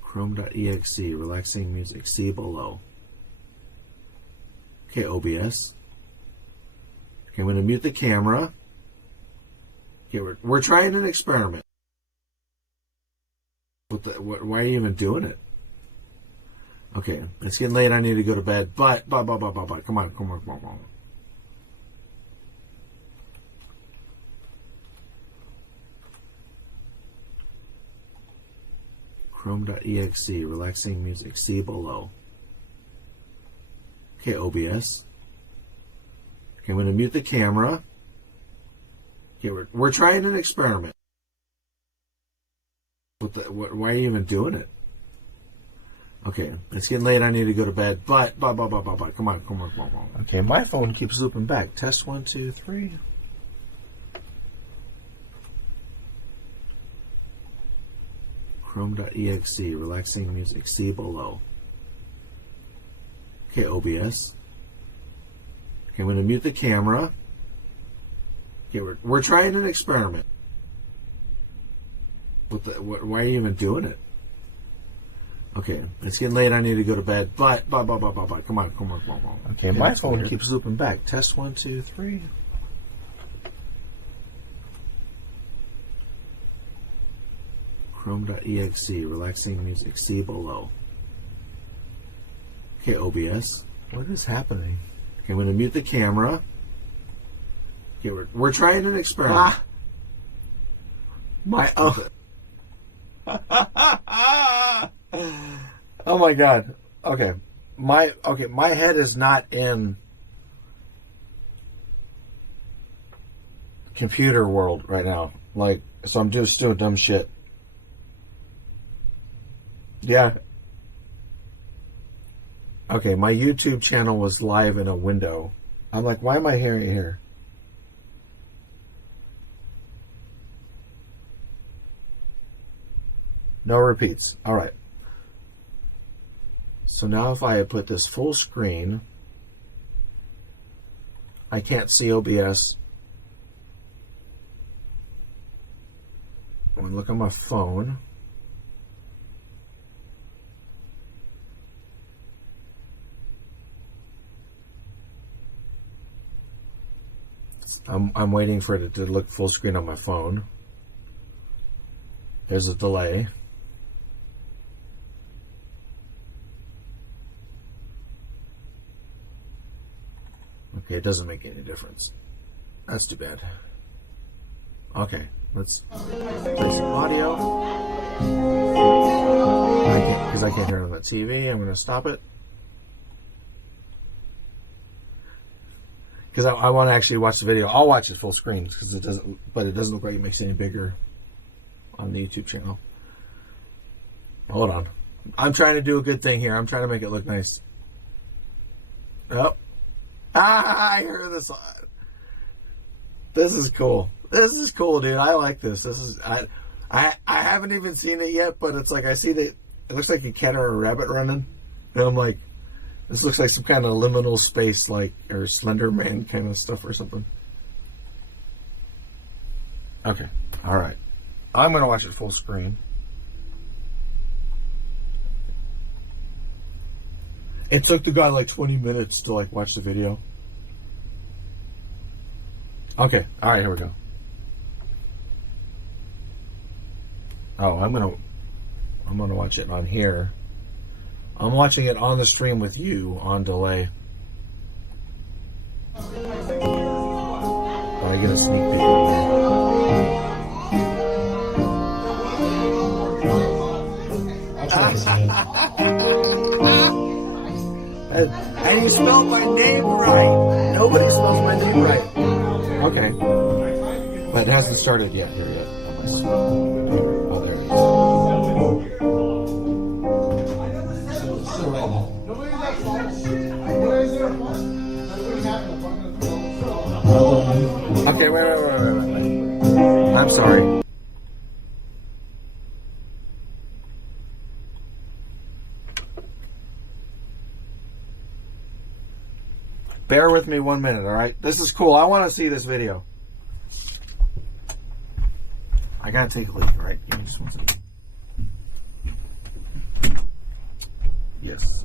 Chrome.exe, relaxing music, see below. Okay, OBS. Okay, I'm going to mute the camera. Okay, we're trying an experiment. Why are you even doing it? Okay, it's getting late. I need to go to bed. But. Come on. Chrome.exe, relaxing music, see below. Okay, OBS. Okay, I'm going to mute the camera. Okay, we're trying an experiment. Why are you even doing it? Okay, it's getting late. I need to go to bed. But. Come on. Okay, my phone keeps looping back. Test 1, 2, 3. Chrome.exe, relaxing music, see below. Okay, OBS. Okay, I'm going to mute the camera. Okay, we're trying an experiment. Why are you even doing it? Okay, it's getting late. I need to go to bed. But. Come on. Okay, my phone keeps looping back. Test 1, 2, 3. Chrome.exe, relaxing music, see below. Okay, OBS. What is happening? Okay, I'm going to mute the camera. Okay, we're trying an experiment. Oh my God. Okay. My head is not in computer world right now. So I'm just doing dumb shit. Yeah. Okay, my YouTube channel was live in a window. I'm like, why am I hearing it here? No repeats. All right. So now if I put this full screen, I can't see OBS. I'm going to look on my phone. I'm waiting for it to look full screen on my phone. There's a delay. Okay, it doesn't make any difference. That's too bad. Okay, let's play some audio. Because I can't hear it on the TV, I'm going to stop it. Because I want to actually watch the video. I'll watch it full screen because it doesn't look like it makes it any bigger on the YouTube channel. Hold on. I'm trying to do a good thing here. I'm trying to make it look nice. Oh. I hear this. This is cool. This is cool, dude. I like this. I haven't even seen it yet, but it's like I see that it looks like a cat or a rabbit running. And I'm like, this looks like some kind of liminal space, or Slender Man kind of stuff or something. Okay. All right. I'm going to watch it full screen. It took the guy 20 minutes to watch the video. Okay. All right, here we go. Oh, I'm going to watch it on here. I'm watching it on the stream with you on delay. But I get a sneak peek. And you spelled my name right. Nobody spells my name right. Okay. But it hasn't started yet here yet. Unless... Oh, there it is. Okay, wait. I'm sorry. Bear with me 1 minute, all right? This is cool. I want to see this video. I gotta take a leak, all right? Give me just 1 second. Yes.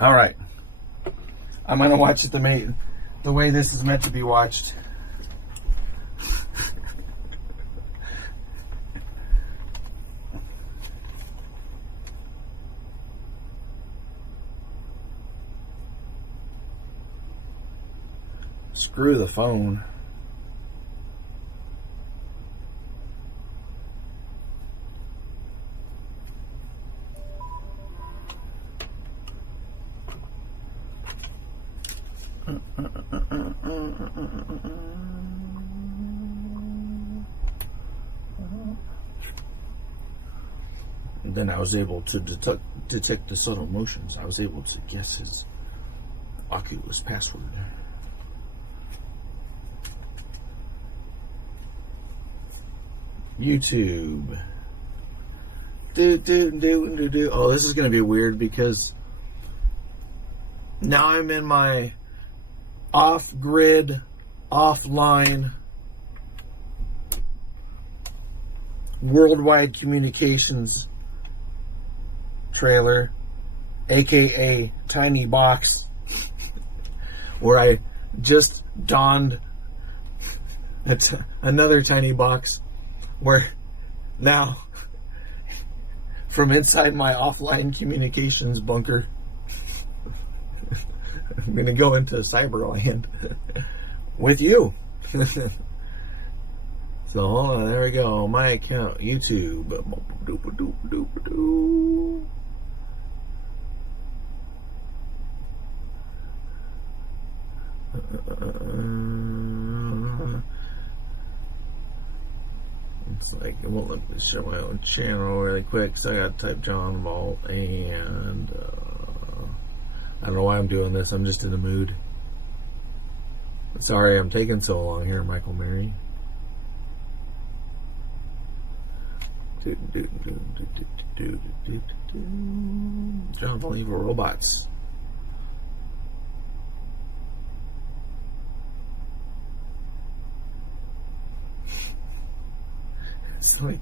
All right. I'm going to watch it the way this is meant to be watched. Screw the phone. And then I was able to detect the subtle motions. I was able to guess his Oculus password. YouTube. Oh, this is going to be weird because now I'm in my off-grid, offline, worldwide communications trailer, aka tiny box, where I just donned another tiny box, where now from inside my offline communications bunker I'm gonna go into Cyberland with you. So hold on, there we go. My account, YouTube. It's like it won't let me show my own channel really quick, so I gotta type John Valt, and I don't know why I'm doing this. I'm just in the mood. Sorry, I'm taking so long here, Michael Mary. John Valt Evil Robots. It's like,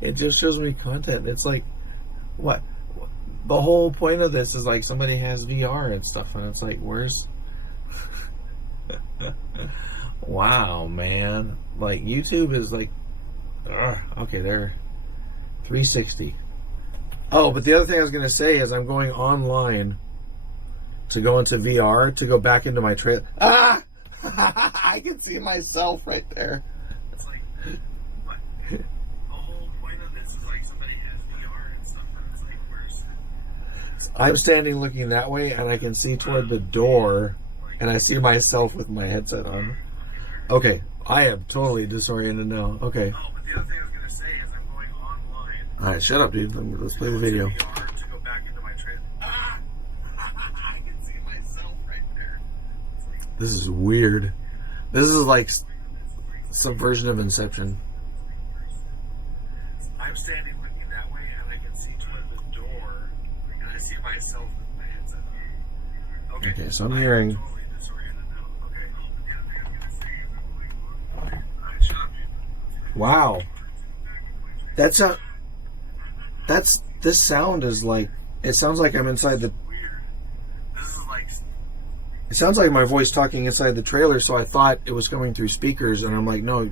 it just shows me content. It's like, what? The whole point of this is like somebody has VR and stuff, and it's like, where's... Wow, man. Like, YouTube is like... okay, they're 360. Oh, but the other thing I was going to say is I'm going online to go into VR to go back into my trailer. Ah! I can see myself right there. It's like... what? The whole point of this is like somebody has VR and stuff, and it's like, where's... I'm standing looking that way, and I can see toward the door, and I see myself with my headset on. Okay, I am totally disoriented now. Okay. Oh, but the other thing I was going to say is I'm going online. Alright, shut up, dude. Let's play the video. To go back into my trailer. Ah! I can see myself right there. This is weird. This is like some version of Inception. I'm standing looking that way, and I can see toward the door, and I see myself with my headset on. Okay, so I'm hearing... Wow. This sound is like, it sounds like I'm inside the... It sounds like my voice talking inside the trailer, so I thought it was coming through speakers, and I'm like, no,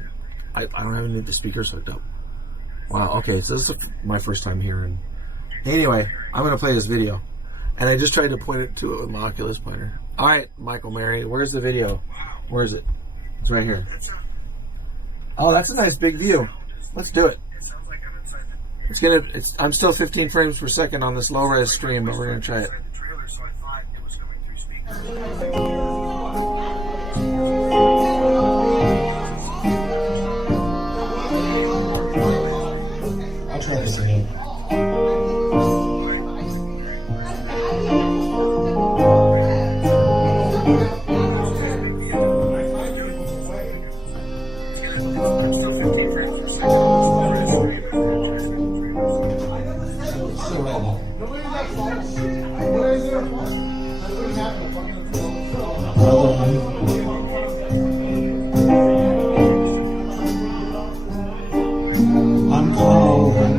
I don't have any of the speakers hooked up. Wow, okay, so this is my first time hearing. Anyway, I'm going to play this video. And I just tried to point it to an Oculus pointer. Alright, Michael Mary, where's the video? Where is it? It's right here. Oh, that's a nice big view. Let's do it. I'm still 15 frames per second on this low-res stream, but we're gonna try it. I'll try this again. I'm calling.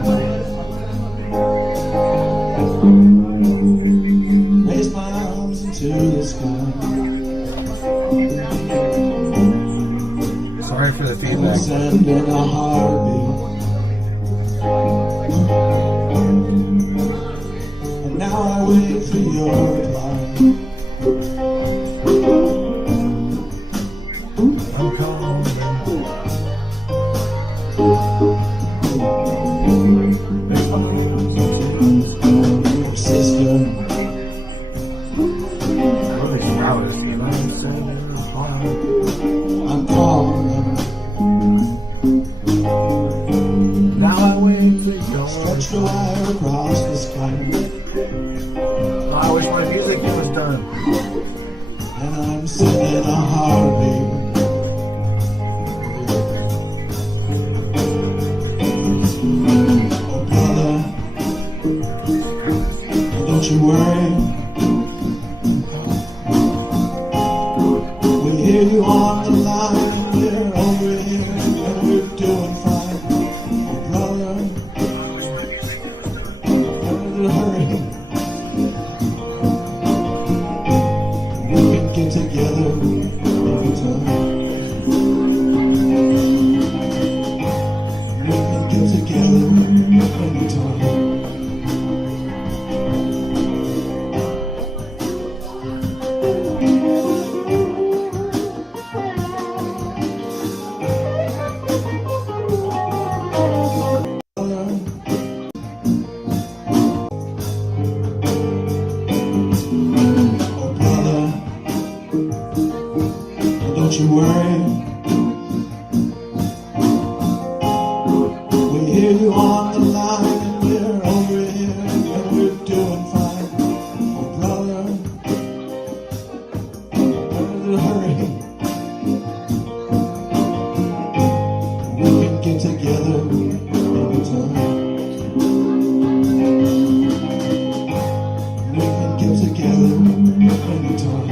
Raise my arms into the sky. Sorry for the feedback. Send in a heartbeat. And now I wait for your reply. I'm calling. Sister. I'm calling. Now I wait for your... Stretch the wire across the sky. I wish my music was done. And I'm sending a heartbeat. Oh, brother, don't you worry. We'll hear you on the worry. We hear you on the line and we're over here and we're doing fine. Oh brother, better hurry. We can get together anytime. We can get together anytime.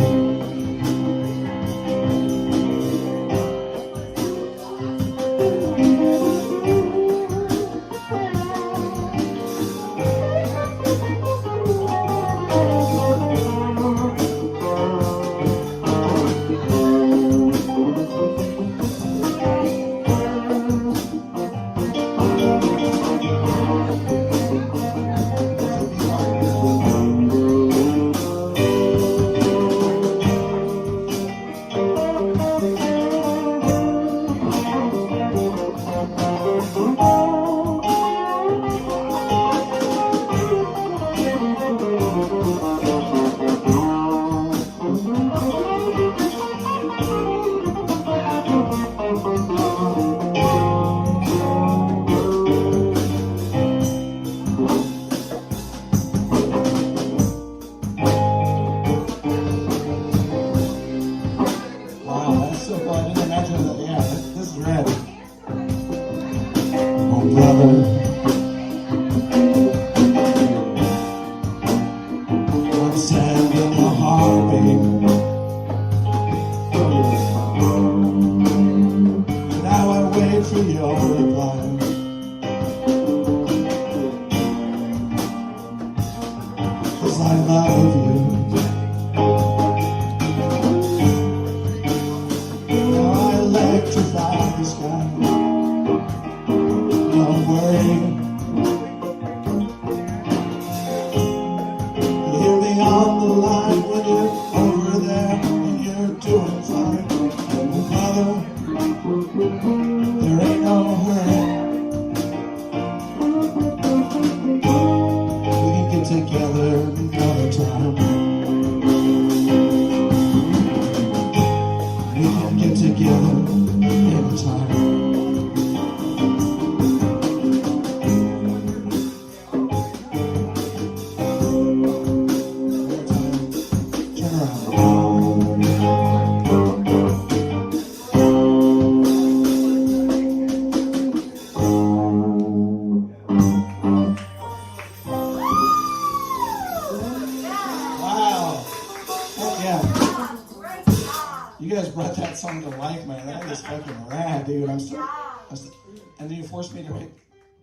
And then you forced me to pick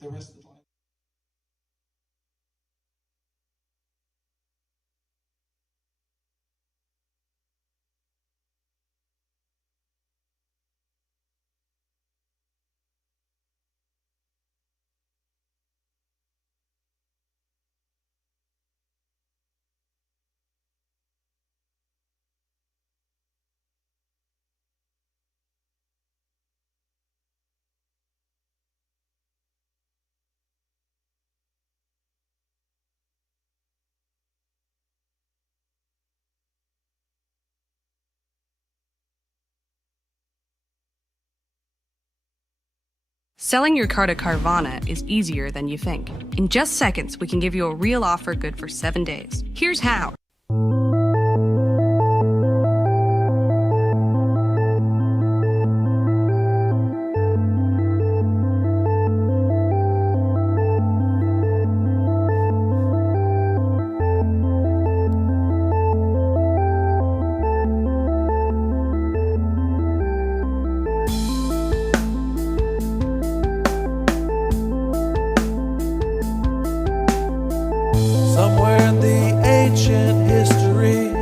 the rest of the line. Selling your car to Carvana is easier than you think. In just seconds, we can give you a real offer good for 7 days. Here's how. Somewhere in the ancient histories,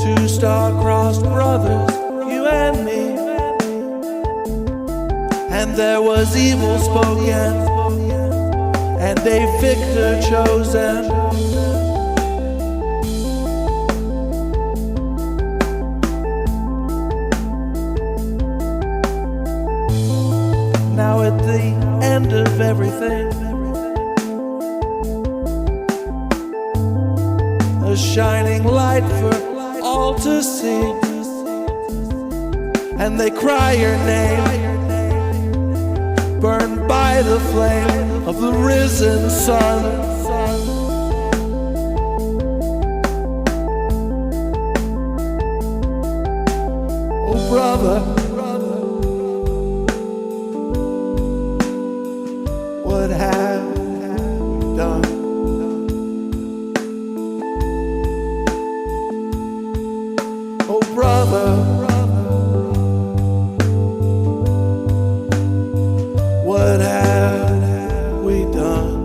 two star-crossed brothers, you and me, and there was evil spoken and a victor chosen. Now at the end of everything, a shining light for all to see, and they cry your name, burned by the flame of the risen sun. Oh brother, what have we done? Oh brother, what have we done?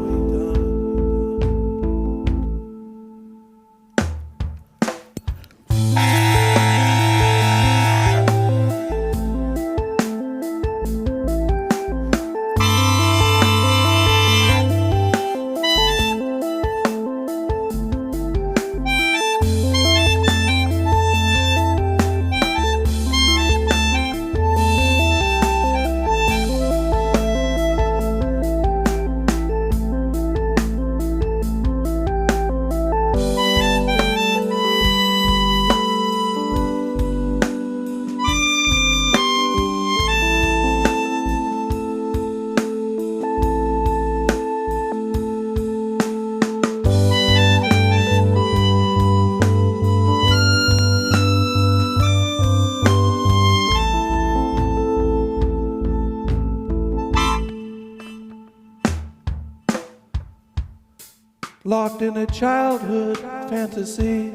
Locked in a childhood fantasy,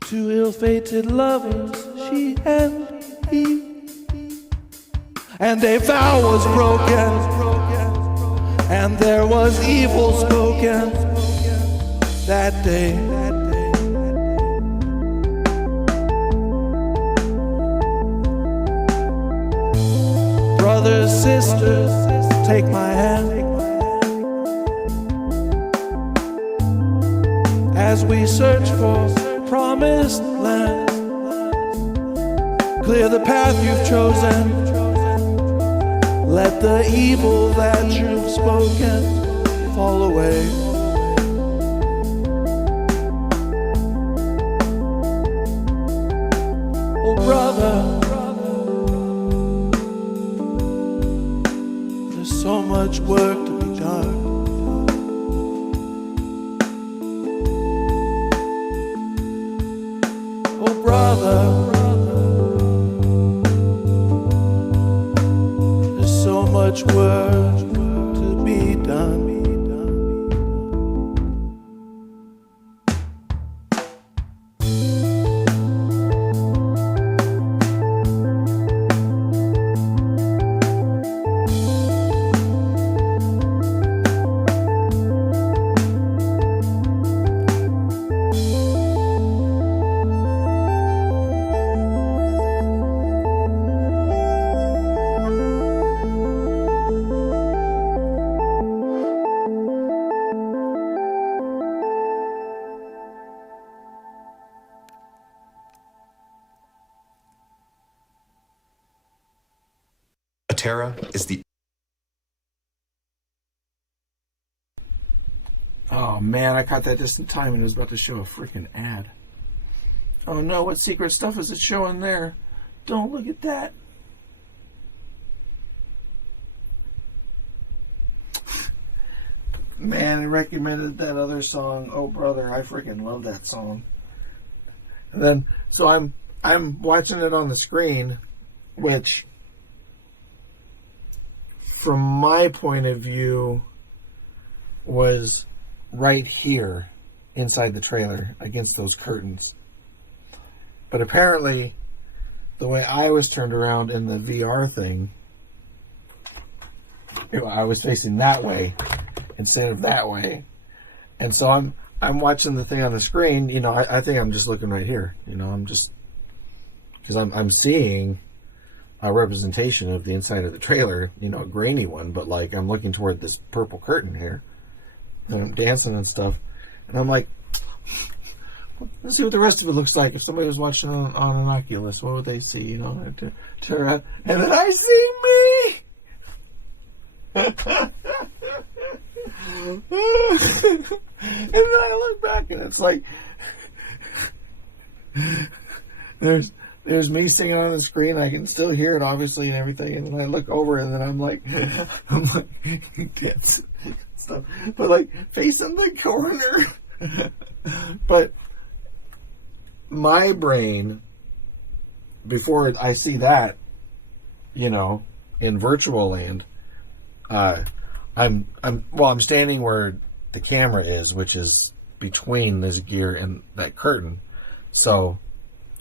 two ill-fated lovers, she and he, and a vow was broken, and there was evil spoken that day. Brothers, sisters, take my hand as we search for promised land. Clear the path you've chosen, let the evil that you've spoken fall away. Oh brother, so much work to be done. Oh brother, there's so much work to be done. Terra is the... Oh man, I caught that just in time and it was about to show a freaking ad. Oh no, what secret stuff is it showing there? Don't look at that. Man, I recommended that other song, Oh Brother. I freaking love that song. And then, so I'm watching it on the screen, which, from my point of view, was right here inside the trailer against those curtains. But apparently, the way I was turned around in the VR thing, I was facing that way instead of that way. And so I'm watching the thing on the screen, you know, I think I'm just looking right here. You know, I'm just, because I'm seeing a representation of the inside of the trailer, you know, a grainy one, but like I'm looking toward this purple curtain here, and I'm dancing and stuff, and I'm like, let's see what the rest of it looks like. If somebody was watching on an Oculus, what would they see? You know, and then I see me. then I look back and it's like there's me singing on the screen. I can still hear it obviously and everything. And then I look over and then I'm like that's stuff, but like facing the corner. But my brain, before I see that, you know, in virtual land, I'm standing where the camera is, which is between this gear and that curtain. So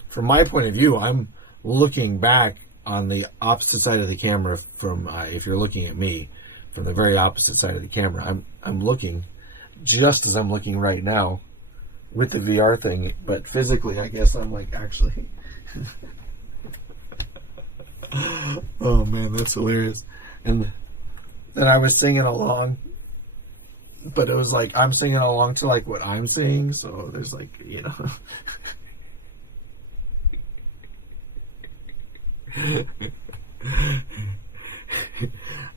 from my point of view, I'm looking back on the opposite side of the camera from, if you're looking at me, from the very opposite side of the camera. I'm looking just as I'm looking right now with the VR thing, but physically, I guess I'm like actually. Oh man, that's hilarious. And then I was singing along, but it was like I'm singing along to like what I'm saying, so there's like, you know.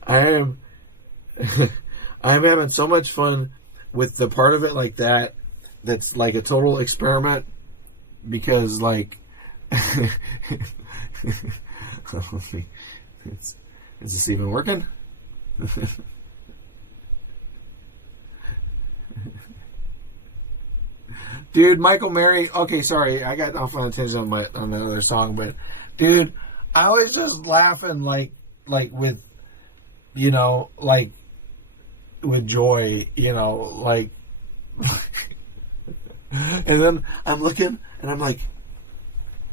I'm having so much fun with the part of it like that that's like a total experiment, because like is this even working? Dude, Michael Mary, okay, sorry, I got off on a tangent on the other song, but dude, I was just laughing like with, you know, like with joy, you know, like and then I'm looking and I'm like,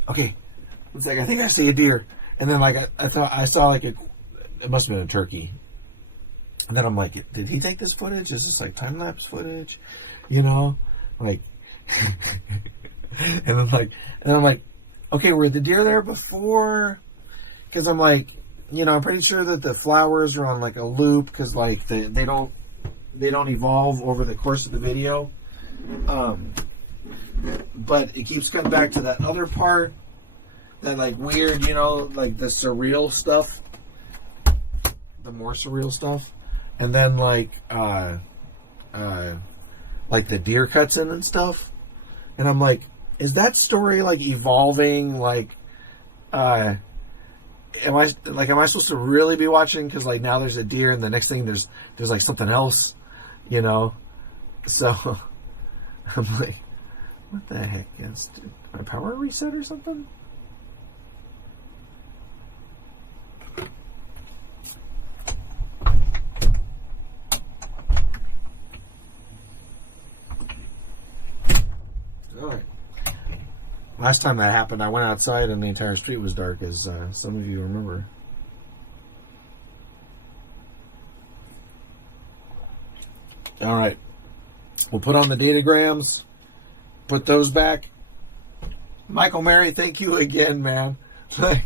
okay, it's like I think I see a deer, and then like I thought I saw like it must have been a turkey, and then I'm like, did he take this footage? Is this like time lapse footage, you know, like and I'm like, okay, were the deer there before? Because I'm like, you know, I'm pretty sure that the flowers are on like a loop, because like they don't evolve over the course of the video. But it keeps coming back to that other part, that like weird, you know, like the surreal stuff, the more surreal stuff, and then like the deer cuts in and stuff, and I'm like, is that story like evolving? Like, am I supposed to really be watching? Because like now there's a deer, and the next thing there's like something else, you know? So I'm like, what the heck is my power reset or something? All right. Last time that happened, I went outside and the entire street was dark, as some of you remember. All right. We'll put on the datagrams. Put those back. Michael Mary, thank you again, man. I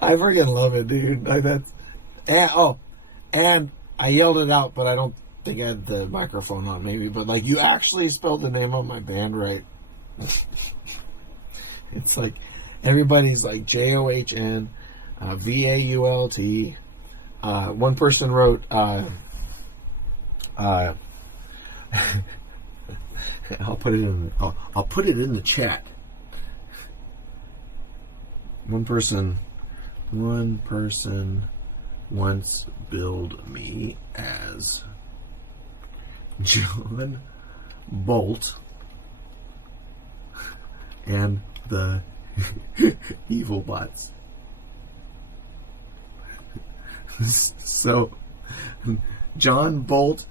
freaking love it, dude. Like that's, and I yelled it out, but I don't think I had the microphone on, maybe. But like, you actually spelled the name of my band right. It's like everybody's like JOHN, VAULT. One person wrote. I'll put it in the chat. One person once billed me as John Bolt and the evil bots. So John Bolt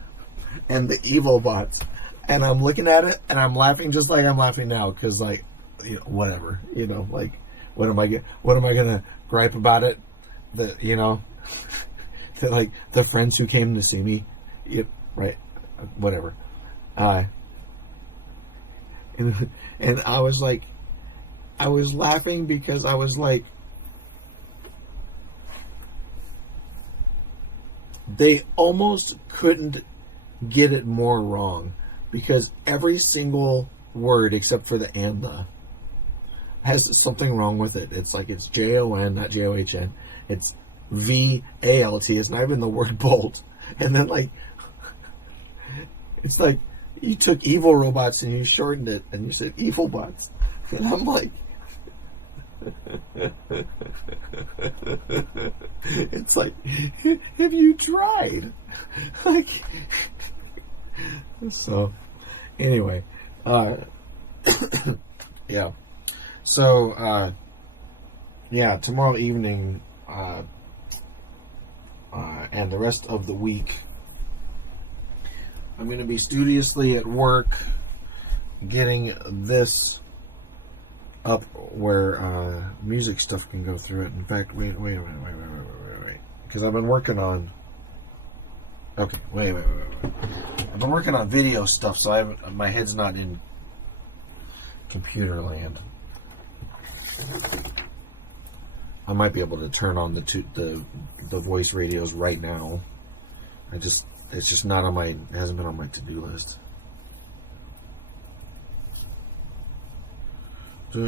and the evil bots, and I'm looking at it and I'm laughing just like I'm laughing now, because like, you know, whatever, you know, like what am I gonna gripe about it? That, you know, that like the friends who came to see me, right, whatever. And I was like, I was laughing because I was like, they almost couldn't get it more wrong, because every single word except for the and the has something wrong with it. It's like it's Jon, not JOHN. It's VALT. It's not even the word bolt. And then, like, it's like you took evil robots and you shortened it and you said evil bots. And I'm like, it's like, have you tried? Like, so, anyway, yeah. So, yeah, tomorrow evening, and the rest of the week, I'm going to be studiously at work getting this up where music stuff can go through it. In fact, wait, because I've been working on. Okay, wait. I've been working on video stuff, so my head's not in computer land. I might be able to turn on the voice radios right now. It's just not on it hasn't been on my to-do list. Yeah,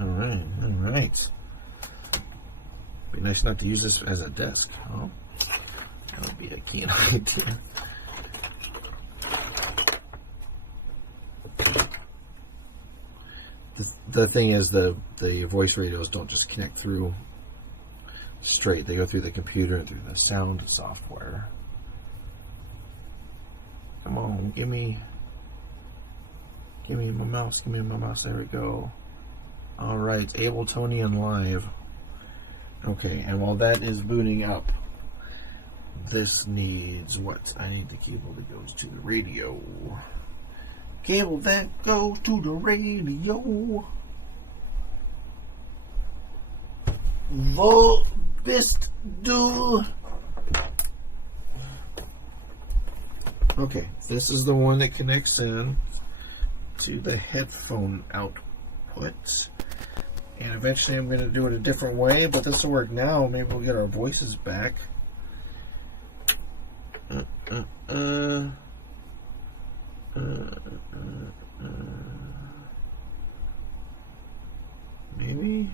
all right. Be nice not to use this as a desk. Oh, that would be a keen idea. The thing is, the voice radios don't just connect through straight. They go through the computer and through the sound software. Come on, give me my mouse. Give me my mouse. There we go. All right, Abletonian Live. Okay, and while that is booting up, this needs what? I need the cable that goes to the radio. Cable that goes to the radio. Bist do. Okay, this is the one that connects in to the headphone output. And eventually I'm going to do it a different way, but this will work now. Maybe we'll get our voices back. Maybe.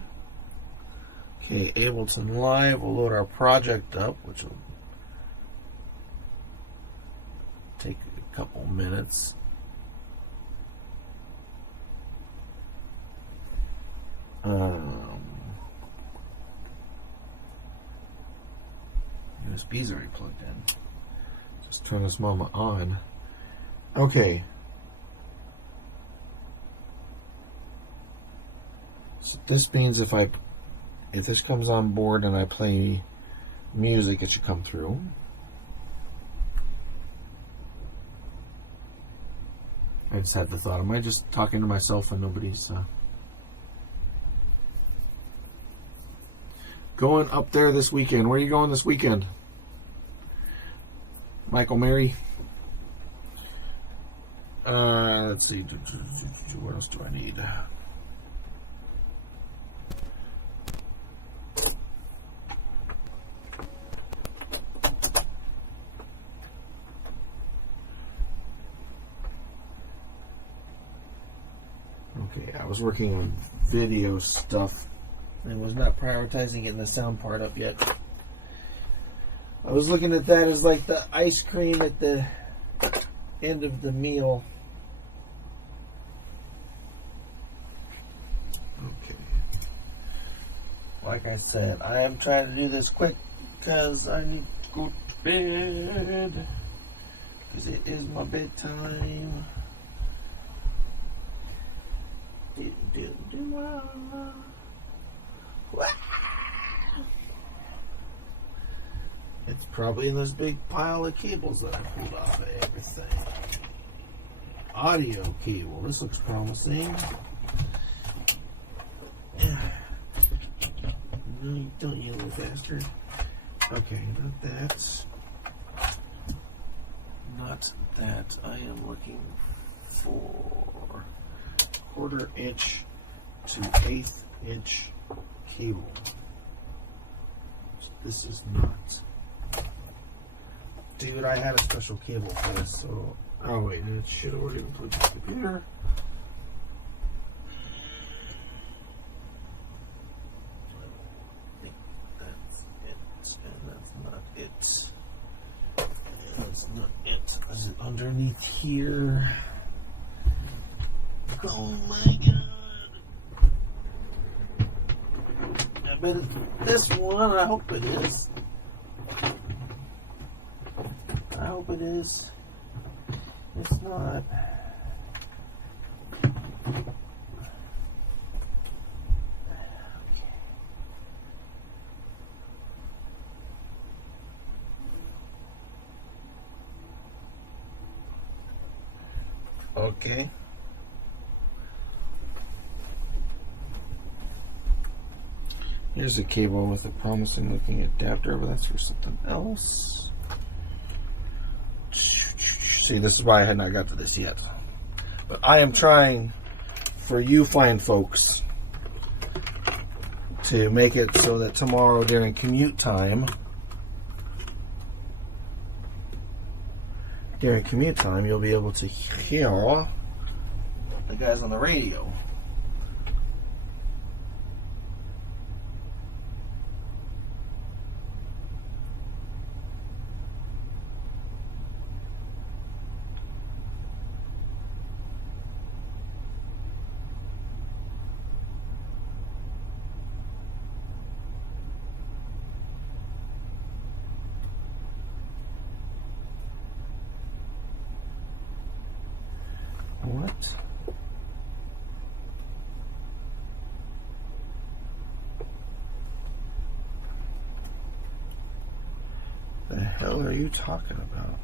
Okay, Ableton Live. We'll load our project up, which will take a couple minutes. USB's already plugged in. Just turn this mama on. Okay. So this means if this comes on board and I play music, it should come through. I just had the thought, am I just talking to myself and nobody's going up there this weekend? Where are you going this weekend? Michael Mary? Let's see. What else do I need? Okay, I was working on video stuff and was not prioritizing getting the sound part up yet. I was looking at that as like the ice cream at the end of the meal. Okay. Like I said, I am trying to do this quick because I need to go to bed because it is my bedtime. It's probably in this big pile of cables that I pulled off of everything. Audio cable. This looks promising. No, don't you a little faster. Okay, not that. Not that. I am looking for 1/4 inch to 1/8 inch cable. This is not. Dude, I had a special cable for this, so... Oh, wait, it should have already been plugged to the computer. I think that's it, and that's not it. That's not it. Is it underneath here? Oh my god. I bet it's this one. I hope it is. I hope it is. It's not. Okay. Here's a cable with a promising looking adapter, but that's for something else. See, this is why I had not got to this yet. But I am trying for you fine folks to make it so that tomorrow during commute time, you'll be able to hear the guys on the radio. What? The hell are you talking about?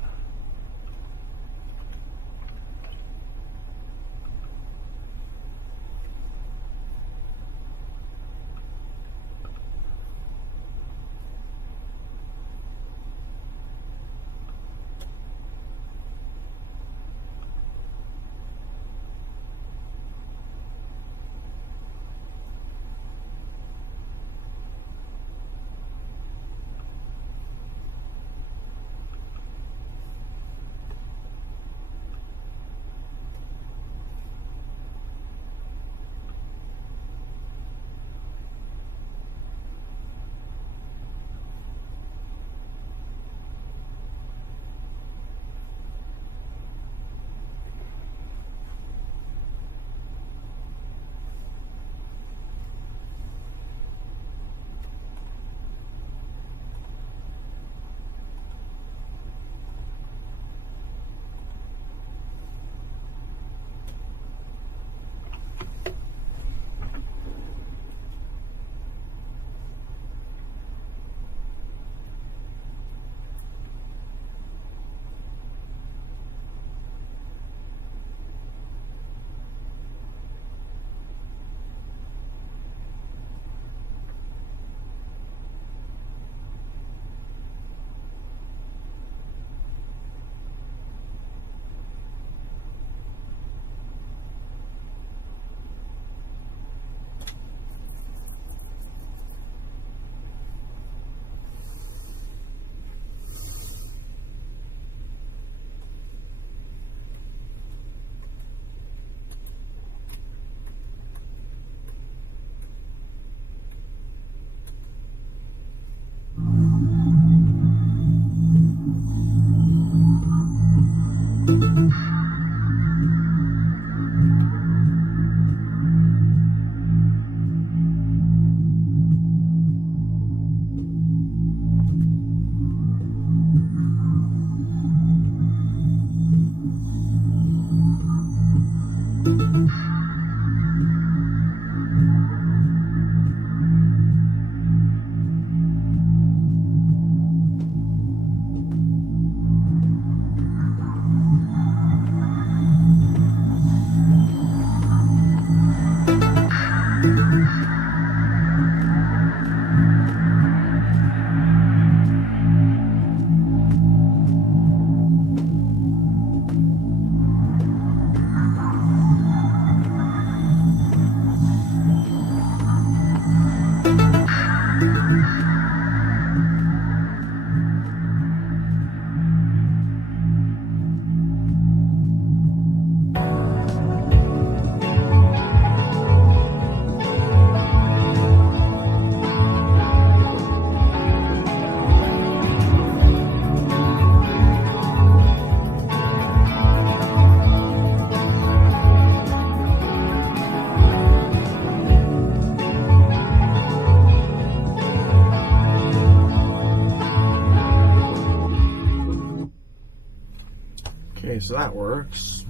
so that works.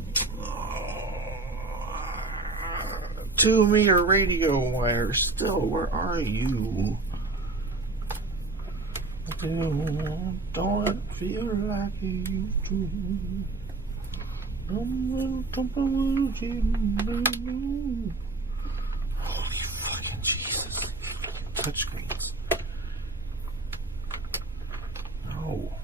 2-meter radio wire. Still, where are you? Don't feel like you used to. Holy fucking Jesus. Touchscreens. No.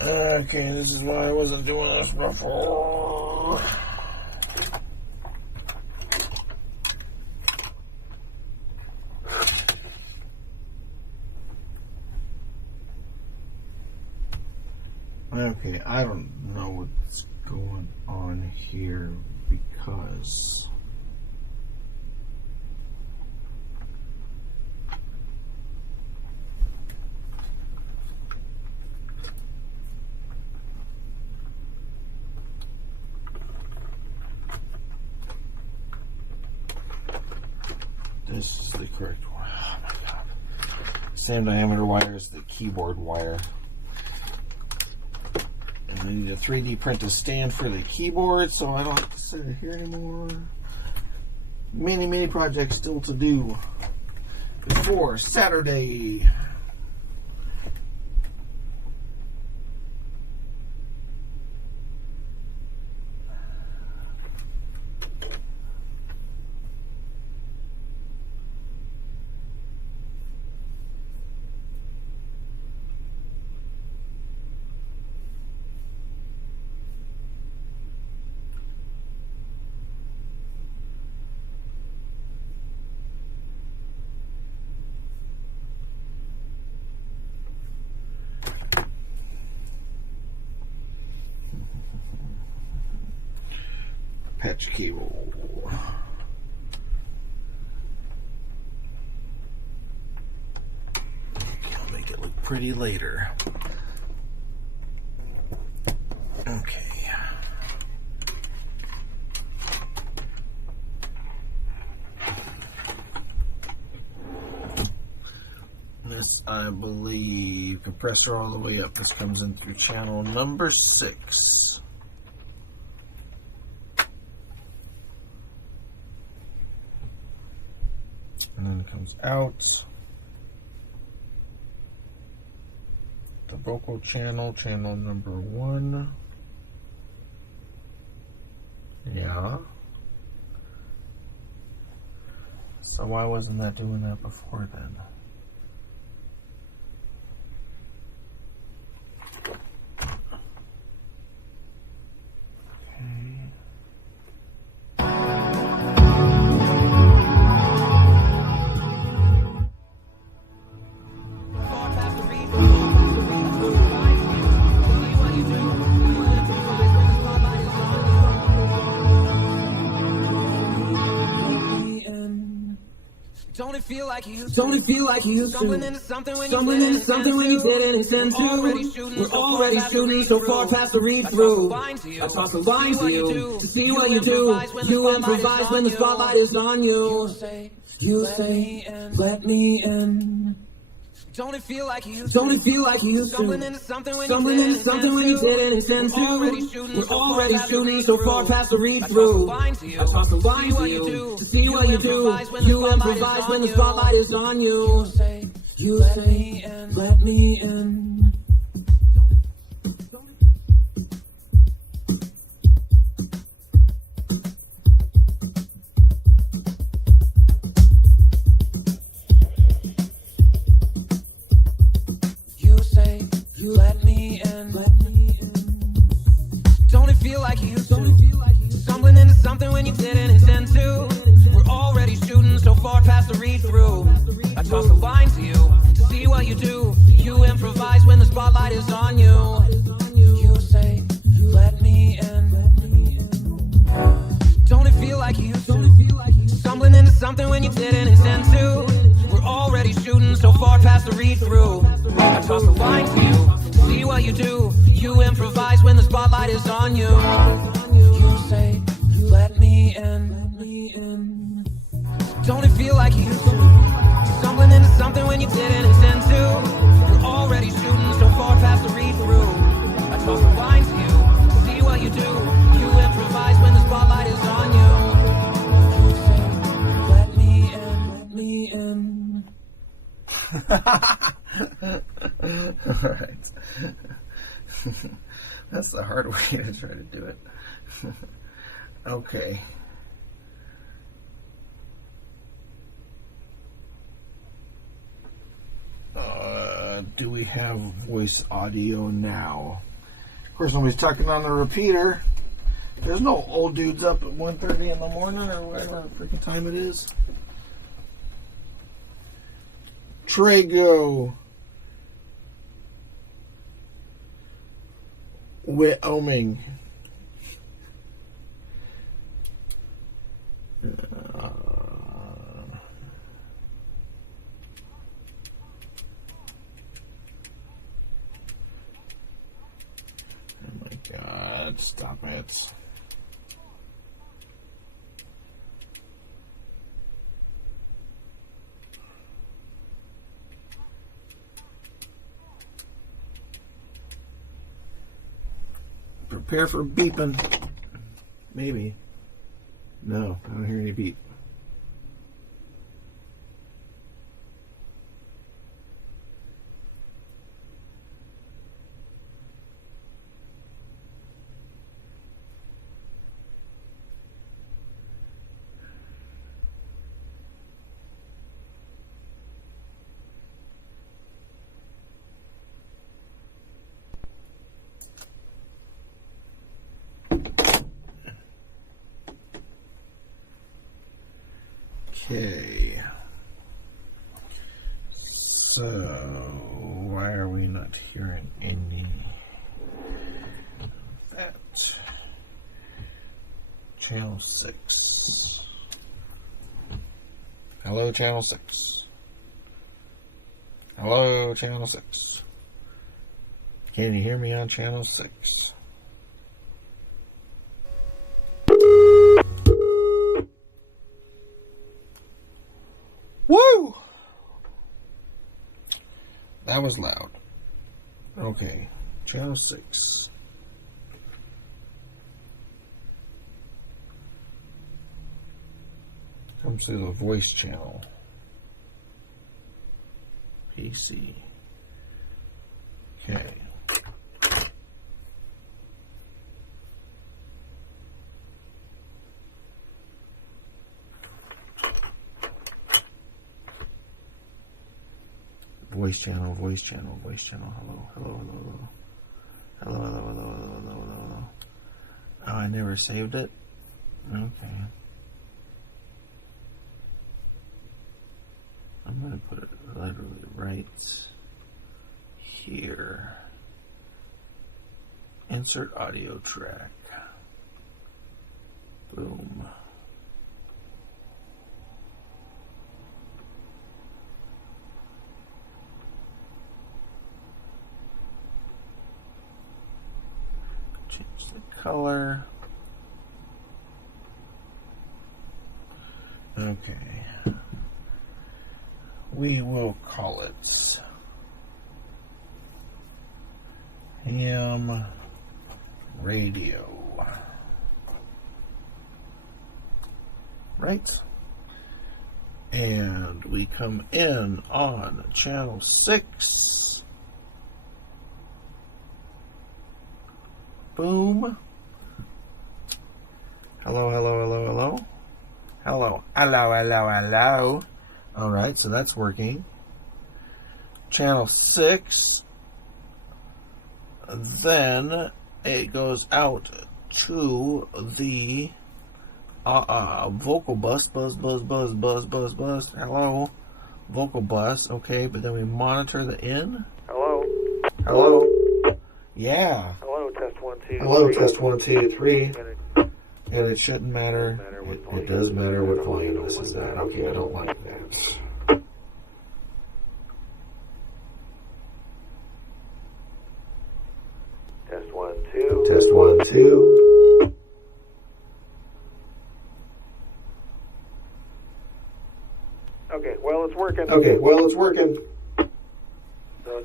Okay, this is why I wasn't doing this before. Okay, I don't know what's going on here because this is the correct one. Oh my god. Same diameter wire as the keyboard wire. And I need a 3D print a stand for the keyboard so I don't have to set it here anymore. Many projects still to do before Saturday. Patch cable. I'll make it look pretty later. Okay. This, I believe, compressor all the way up. This comes in through channel number 6. And then it comes out the vocal channel, channel number 1. Yeah. So why wasn't that doing that before then? Don't it feel like you used to? Stumbling into something when you didn't intend to. We're already shooting so far past the read through. I toss a line to you to see what you do. You improvise when the spotlight is on you. You say, let me in. Don't it feel like you used to? Stumbling into something when you didn't intend to. We're already shooting so far past the read through. I toss a line to you to see what you do. You improvise when the spotlight is on you. You say, let me in. You let me in. Don't it feel like you used to? Stumbling into something when you didn't intend to. We're already shooting so far past the read through. I toss a line to you to see what you do. You improvise when the spotlight is on you. You say, let me in. Don't it feel like you used to? Stumbling into something when you didn't intend to. We're already shooting so far past the read through. I toss a line to you to see what you do. You improvise when the spotlight is on you. You say, let me in. Don't it feel like you used to? Stumbling into something when you didn't intend to. We're already shooting so far past the read-through. I toss the line to you, see what you do. You improvise when the spotlight is on you. You say, let me in, let me in. Alright. That's the hard way to try to do it. Okay. Do we have voice audio now? Of course, nobody's talking on the repeater. There's no old dudes up at 1:30 in the morning or whatever freaking time it is. Trago. Wyoming. Oh my God, stop it. Prepare for beeping. Maybe. No, I don't hear any beep. Okay, so why are we not hearing any of that? Channel 6. Hello, Channel 6. Hello, Channel 6. Can you hear me on Channel 6? Woo! That was loud. Okay, Channel 6. Comes to the voice channel. PC. Okay. Voice channel, voice channel, voice channel. Hello, hello, hello, hello. Hello, hello, hello, hello, hello, hello, hello. Oh, I never saved it? Okay. I'm going to put it literally right here. Insert audio track. Boom. Change the color. Okay. We will call it ham radio. Right? And we come in on channel 6. Boom. Hello, hello, hello, hello. Hello, hello, hello, hello. Alright, so that's working. Channel 6. Then it goes out to the vocal bus. Buzz, buzz, buzz, buzz, buzz, buzz. Hello. Vocal bus. Okay, but then we monitor the in. Hello. Hello. Yeah. Hello, test 1, 2, Hello, 3. test 1, 2, 3. And it shouldn't matter. It does matter what volume this is at. Okay, I don't like that. Test 1, 2. Test 1, 2. Okay, well, it's working. Okay, well, it's working. So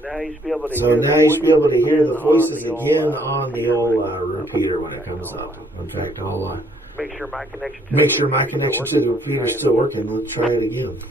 now you should be able to hear the voices again on the old repeater when it comes up. In fact, I'll make sure my connection to the repeater is still working. Let's try it again.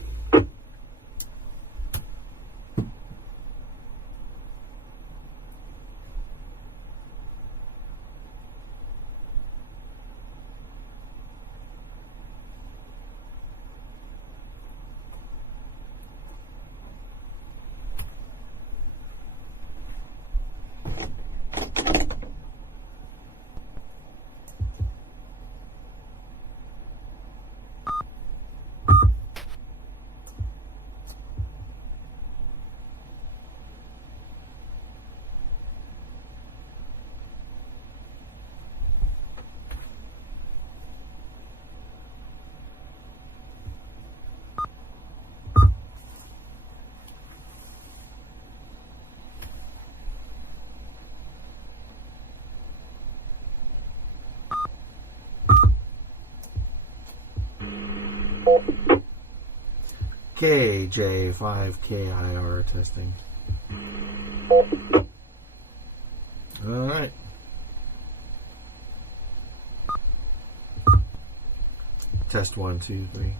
KJ5KIR testing. All right. Test 1, 2, 3.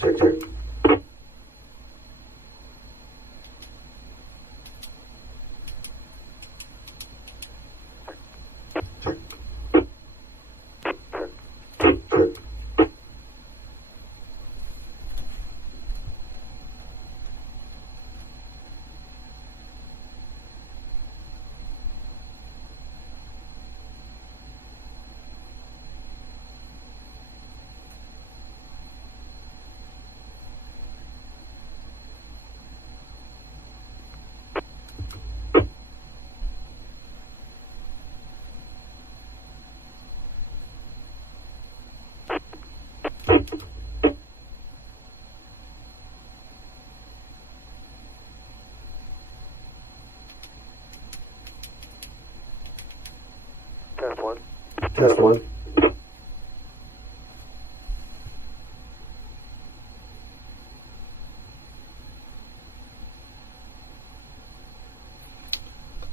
Check. Test 1.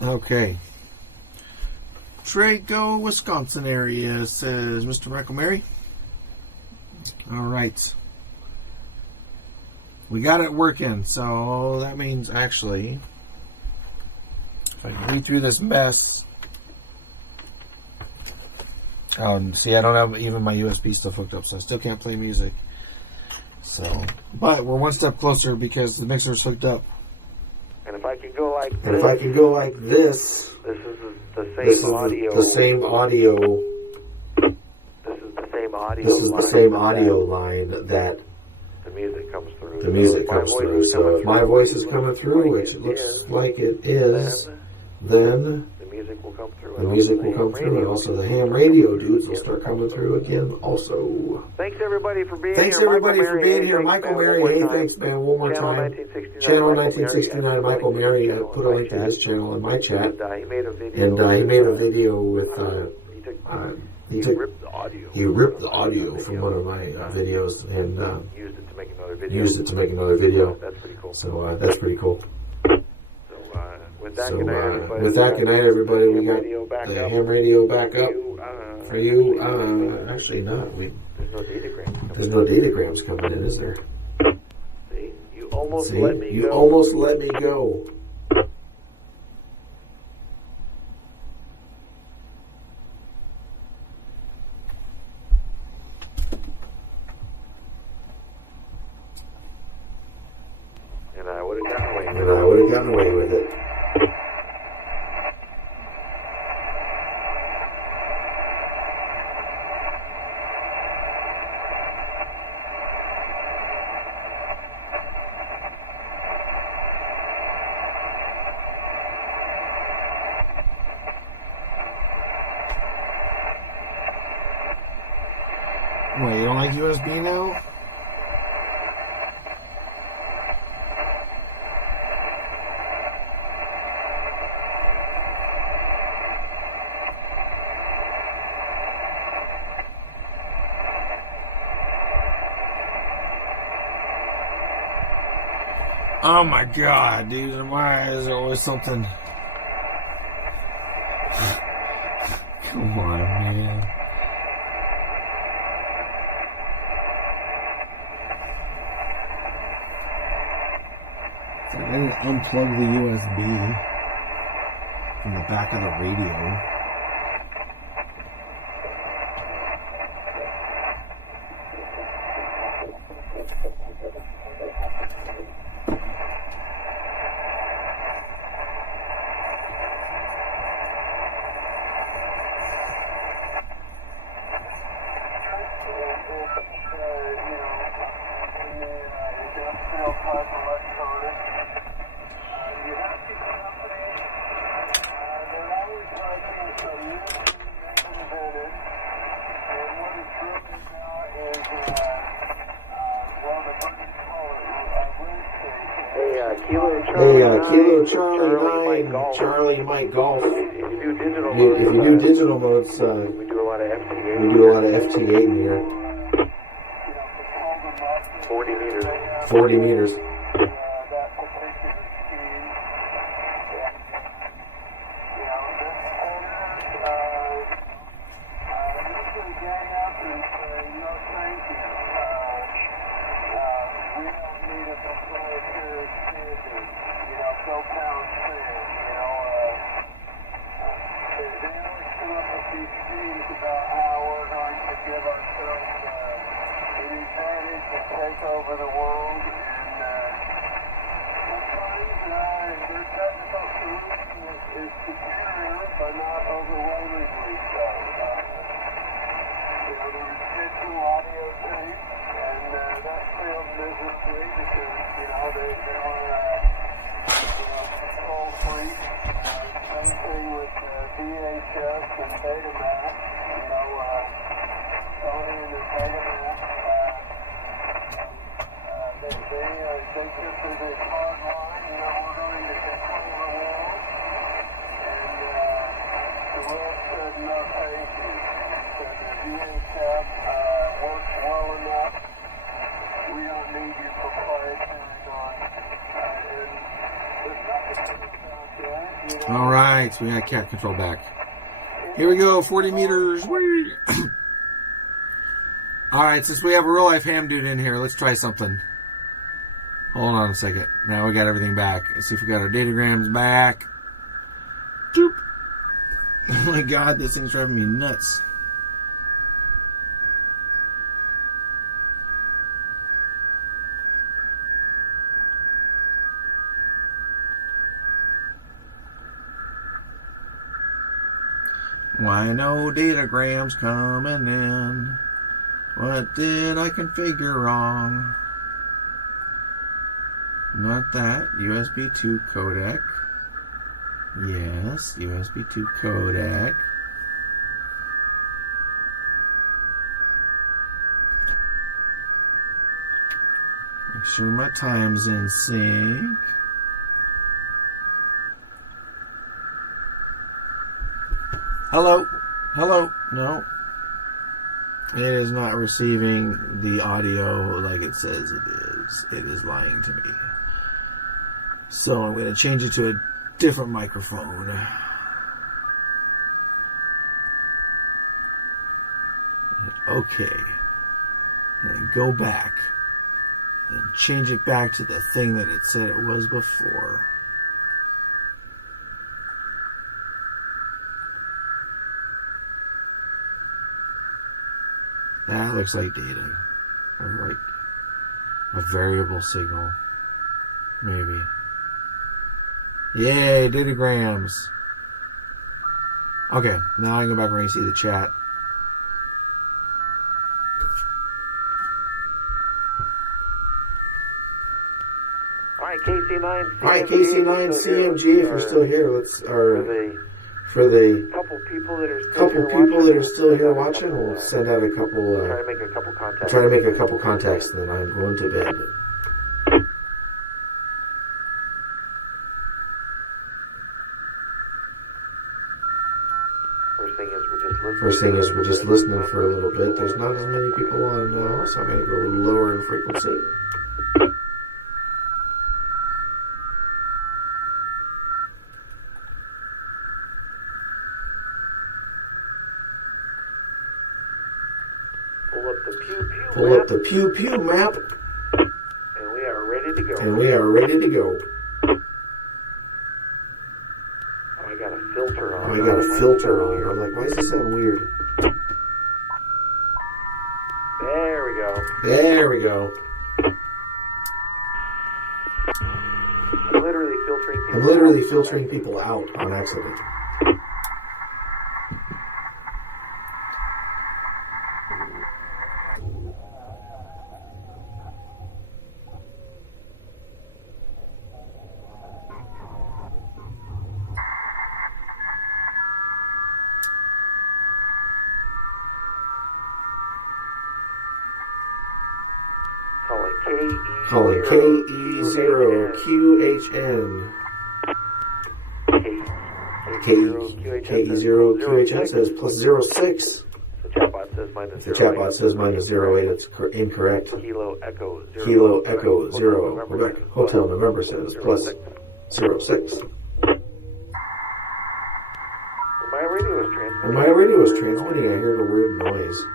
Okay. Trago, Wisconsin area, says Mr. Michael Mary. All right. We got it working, so that means actually, if I can read through this mess. See, I don't have even my USB stuff hooked up, so I still can't play music. So, but we're one step closer because the mixer's hooked up. And if I could go like this, this is the same audio. This is the same audio line that the music comes through. So if my voice is coming through, which it looks like it is, then the music will come through. And also the ham radio dudes will start coming through again also. Thanks everybody for being here. Michael Mary, hey, thanks man, one more time. Channel 1969, Michael Mary, put a link to his channel in my chat. And he made a video with, he ripped the audio from one of my videos and used it to make another video. That's pretty cool. So that's pretty cool. With that, good night, everybody. Good night, everybody. We got the ham radio back up for you. Actually, not. There's no datagrams coming in, is there? See, you almost let me go. And I would have gotten away with it. Wait, you don't like USB now? Oh my god, dude, in my eyes are always something. Come on, man. So I didn't unplug the USB from the back of the radio. Kilo Charlie 9, Charlie Mike Golf. If you do digital modes, we do a lot of FT8 in here. 40 meters. 40 meters. All right, so we got cat control back. Here we go, 40 meters. All right, since we have a real life ham dude in here, let's try something. Hold on a second. Now we got everything back. Let's see if we got our datagrams back. Doop. Oh my god, this thing's driving me nuts. Why no datagrams coming in? What did I configure wrong? Not that. USB 2 codec. Yes, USB 2 codec. Make sure my time's in sync. Hello? Hello? No. It is not receiving the audio like it says it is. It is lying to me. So I'm going to change it to a different microphone. Okay. And go back. And change it back to the thing that it said it was before. That looks like data. Or like a variable signal. Maybe. Yay, datagrams. Okay, now I can go back where I see the chat. Alright, KC9CMG. Alright, KC9CMG, if you're still here, let's for the couple people that are still here watching, we'll send out a couple try to make a couple contacts. Try to make a couple contacts, and then I'm going to bed. First thing is we're just listening for a little bit. There's not as many people on now, so I'm going to go lower in frequency. the Pew Pew map. And we are ready to go. And we are ready to go. Oh, I got a filter on. I got a filter on. I'm like, why does this sound weird? There we go. There we go. I'm literally filtering people I'm literally filtering people out on accident. Calling KE0QHN. KE0QHN says plus 06. The chatbot says minus 08. The chatbot says minus 08. It's incorrect. Kilo Echo 0. Kilo Echo 0. Quebec Hotel November says plus 06. When my radio was transmitting, I heard a weird noise.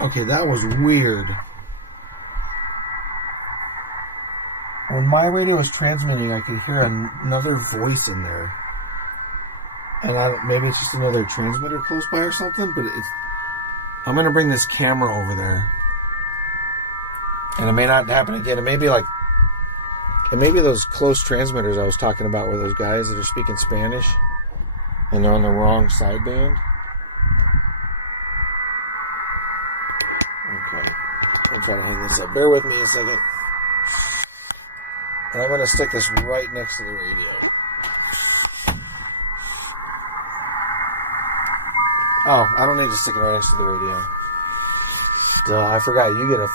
Okay, that was weird. When my radio was transmitting, I could hear another voice in there. And maybe it's just another transmitter close by or something, but I'm going to bring this camera over there. And it may not happen again. It may be those close transmitters I was talking about were those guys that are speaking Spanish and they're on the wrong sideband. Okay, I'm trying to hang this up. Bear with me a second. And I'm going to stick this right next to the radio. Oh, I don't need to stick it right next to the radio. Duh, I forgot. You get a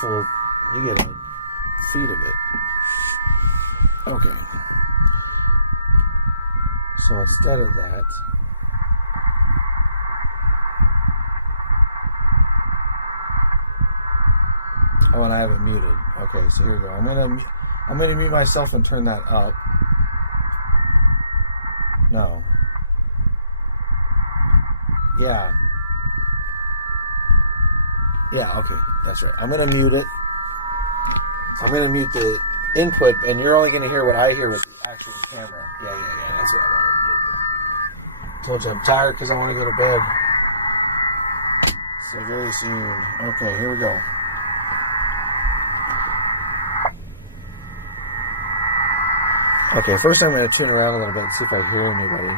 feed of it. Okay. So instead of that, oh, and I have it muted. Okay, so here we go. I'm gonna mute myself and turn that up. No. Yeah. Yeah, okay. That's right. I'm gonna mute it. I'm gonna mute the input, and you're only gonna hear what I hear with the actual camera. Yeah. That's what I wanted to do. Told you I'm tired because I want to go to bed. So very soon. Okay, here we go. Okay, first I'm going to tune around a little bit and see if I hear anybody.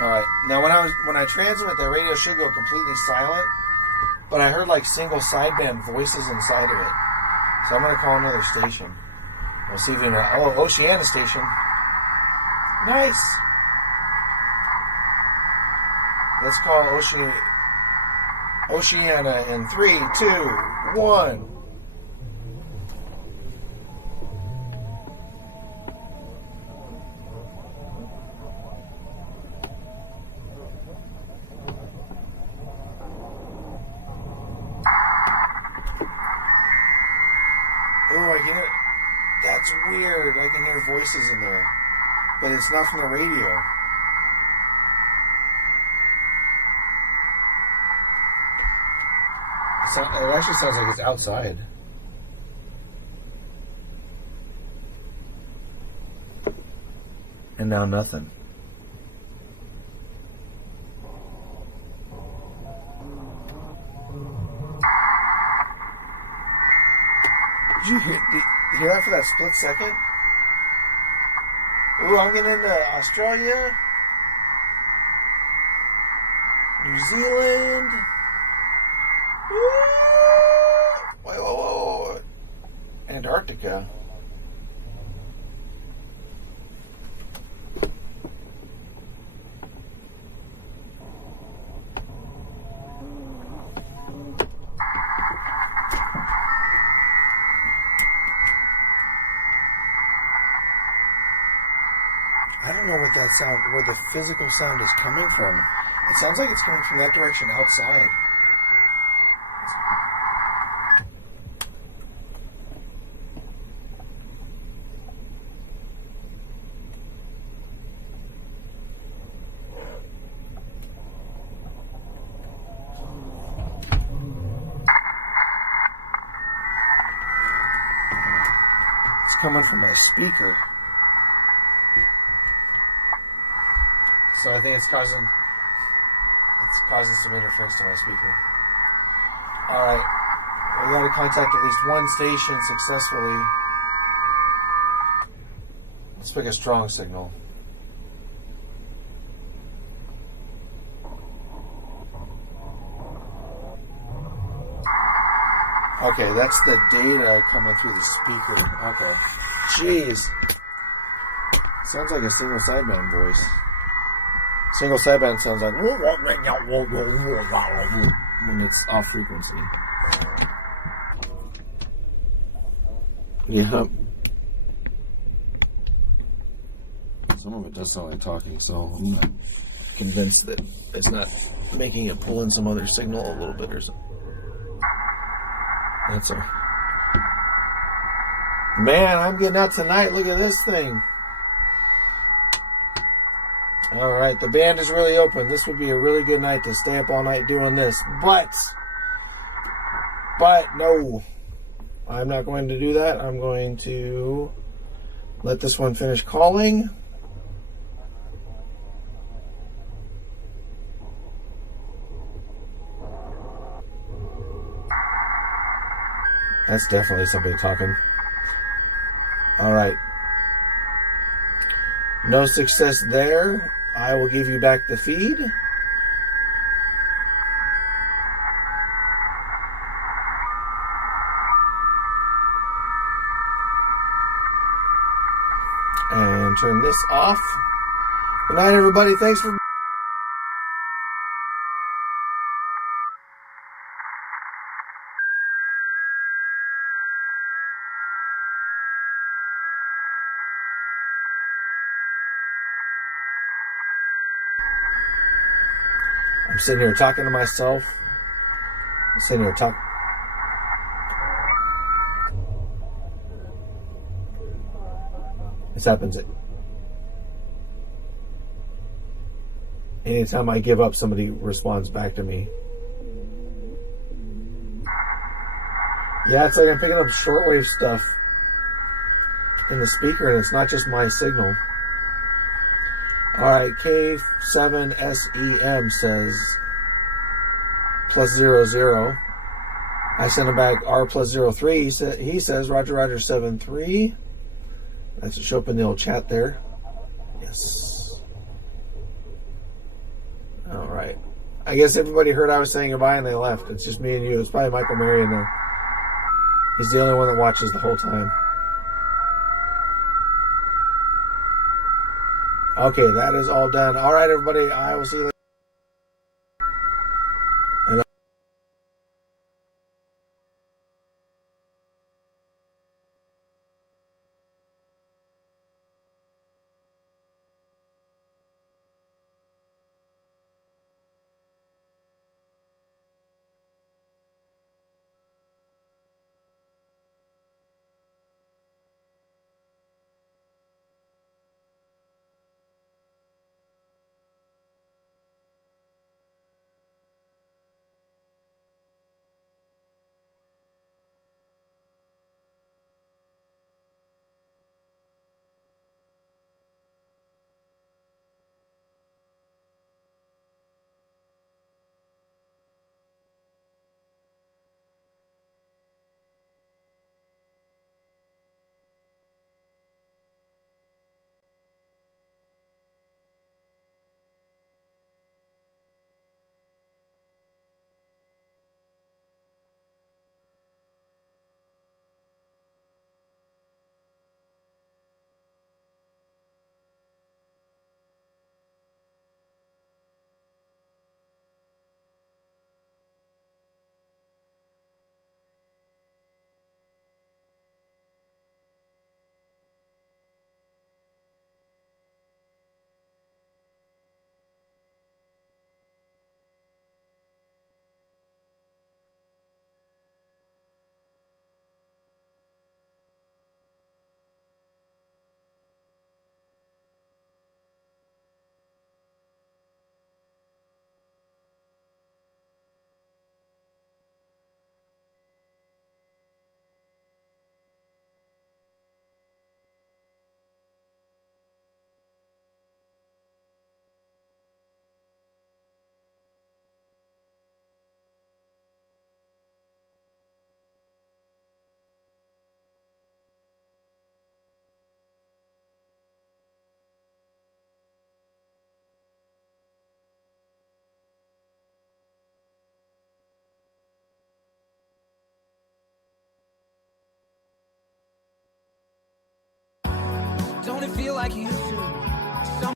Alright, now when I transmit, the radio should go completely silent, but I heard like single sideband voices inside of it. So I'm going to call another station. We'll see if we know. Oh, Oceana station. Nice! Let's call Oceana in 3, 2, 1. Oh, I can hear. That's weird. I can hear voices in there, but it's not from the radio. It actually sounds like it's outside. And now nothing. Did you hear that for that split second? Ooh, I'm getting into Australia, New Zealand. Whoa. Antarctica. I don't know what that sound, where the physical sound is coming from. It sounds like it's coming from that direction outside. It's coming from my speaker. So I think it's causing some interference to my speaker. Alright. We got to contact at least one station successfully. Let's pick a strong signal. Okay, that's the data coming through the speaker. Okay. Jeez. Sounds like a single sideband voice. Single sideband sounds like when it's off frequency. Yep. Some of it does sound like talking, so I'm not convinced that it's not making it pull in some other signal a little bit or something. That's all. Man, I'm getting out tonight. Look at this thing. Alright, the band is really open. This would be a really good night to stay up all night doing this. But no. I'm not going to do that. I'm going to let this one finish calling. That's definitely somebody talking. Alright. No success there. I will give you back the feed. And turn this off. Good night, everybody. Thanks for... I'm sitting here talking to myself. I'm sitting here talking. This happens anytime I give up, somebody responds back to me. Yeah, it's like I'm picking up shortwave stuff in the speaker, and it's not just my signal. Alright, K7SEM says +00. I sent him back R +03. He says Roger Roger 73. That should show up in the old chat there. Yes. Alright. I guess everybody heard I was saying goodbye and they left. It's just me and you. It's probably Michael Mary in there. He's the only one that watches the whole time. Okay, that is all done. All right, everybody. I will see you later. Don't it feel like you used to?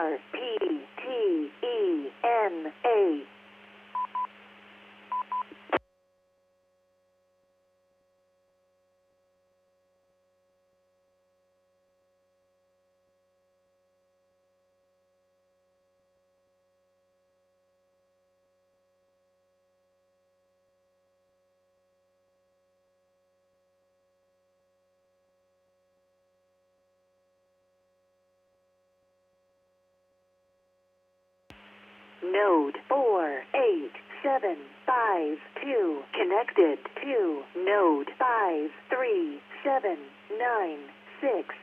RPTENA. Node 48752 connected to node 53796.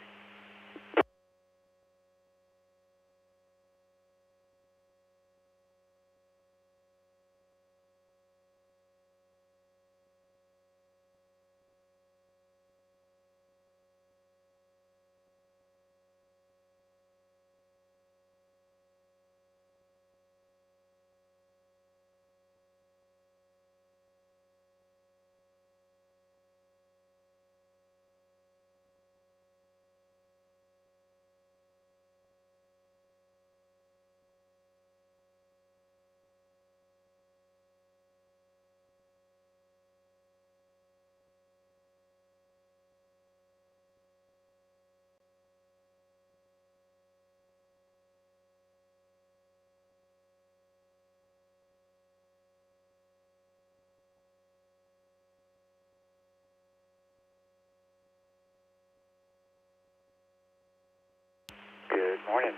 Good morning.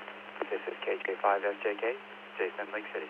This is KK5SJK, Jason, Lake City.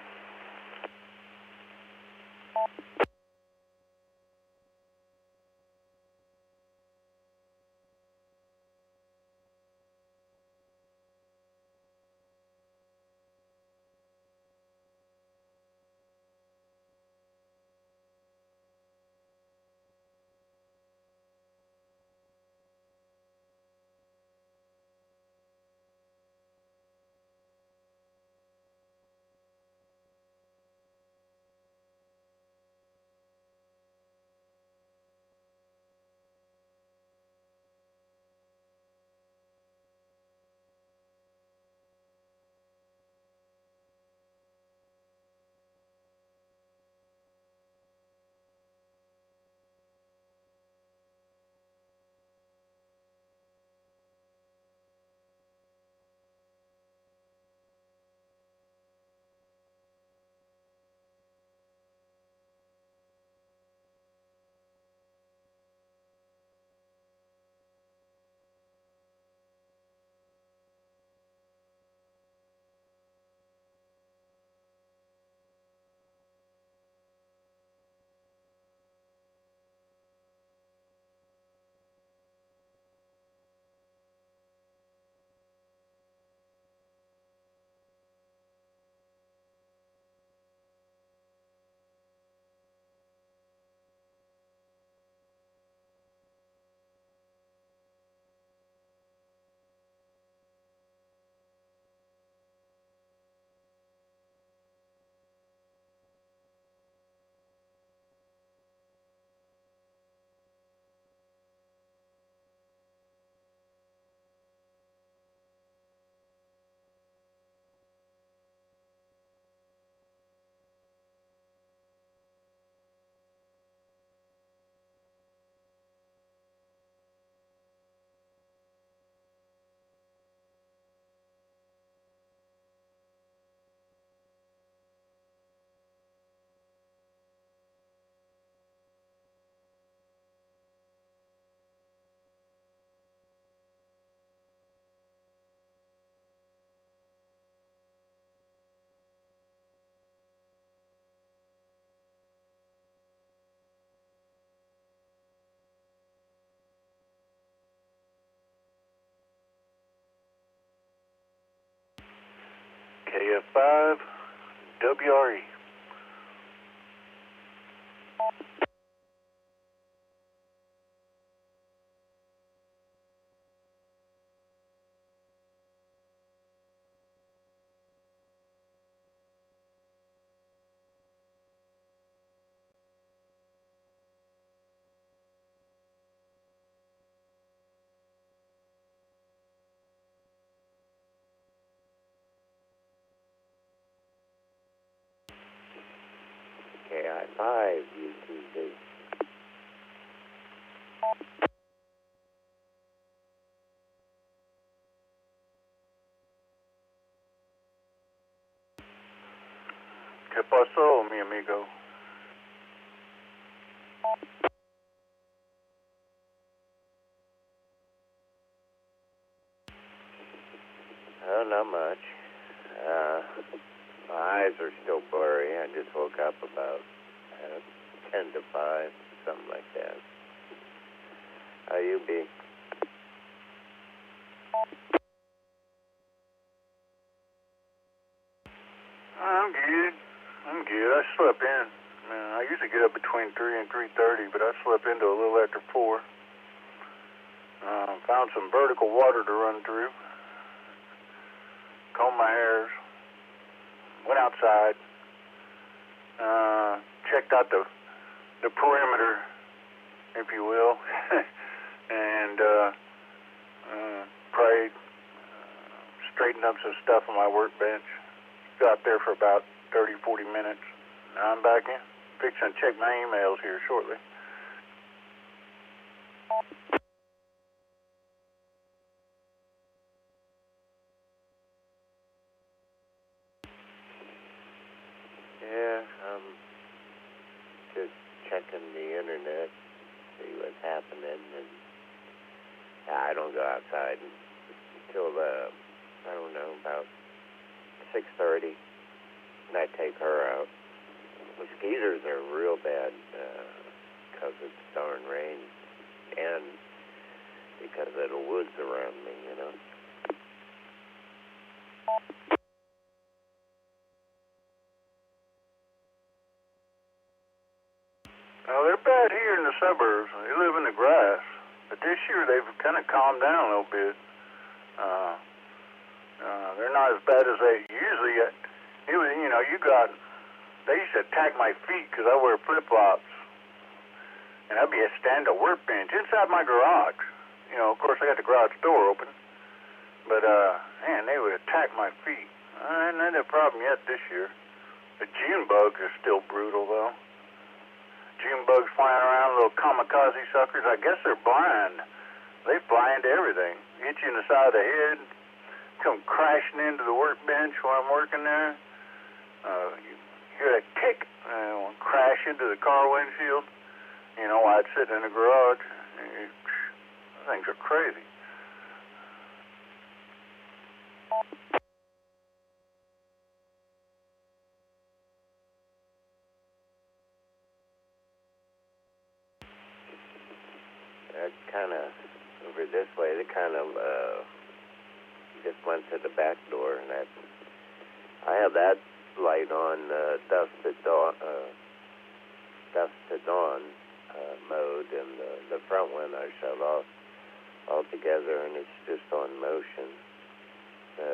KF5, WRE. 5 UTC. ¿Qué pasó, mi amigo? Oh, not much. My eyes are still blurry. I just woke up about 10 to 5, something like that. How you be? I'm good. I slept in. I usually get up between 3 and 3:30, but I slept into a little after 4. Found some vertical water to run through. Combed my hairs. Went outside. Checked out the perimeter, if you will, and prayed. Straightened up some stuff on my workbench. Got there for about 30, 40 minutes. Now I'm back in. Fixing to check my emails here shortly. Yeah, just checking the internet, see what's happening, and I don't go outside until I don't know, about 6:30, and I take her out. Mosquitoes are real bad because of the darn rain and because of the woods around me, you know. Well, they're bad here in the suburbs. They live in the grass. But this year they've kind of calmed down a little bit. They're not as bad as they usually. They used to attack my feet because I wear flip-flops. And I'd be a stand-up workbench inside my garage. Of course, I got the garage door open. But, man, they would attack my feet. I haven't had that problem yet this year. The June bugs are still brutal, though. June bugs flying around, little kamikaze suckers. I guess they're blind. They fly into everything. Hit you in the side of the head, come crashing into the workbench while I'm working there. You hear that kick, crash into the car windshield. I'd sit in the garage. Things are crazy. Over this way, they just went to the back door, and I have that light on dusk to dawn mode, and the front one I shut off altogether, and it's just on motion. So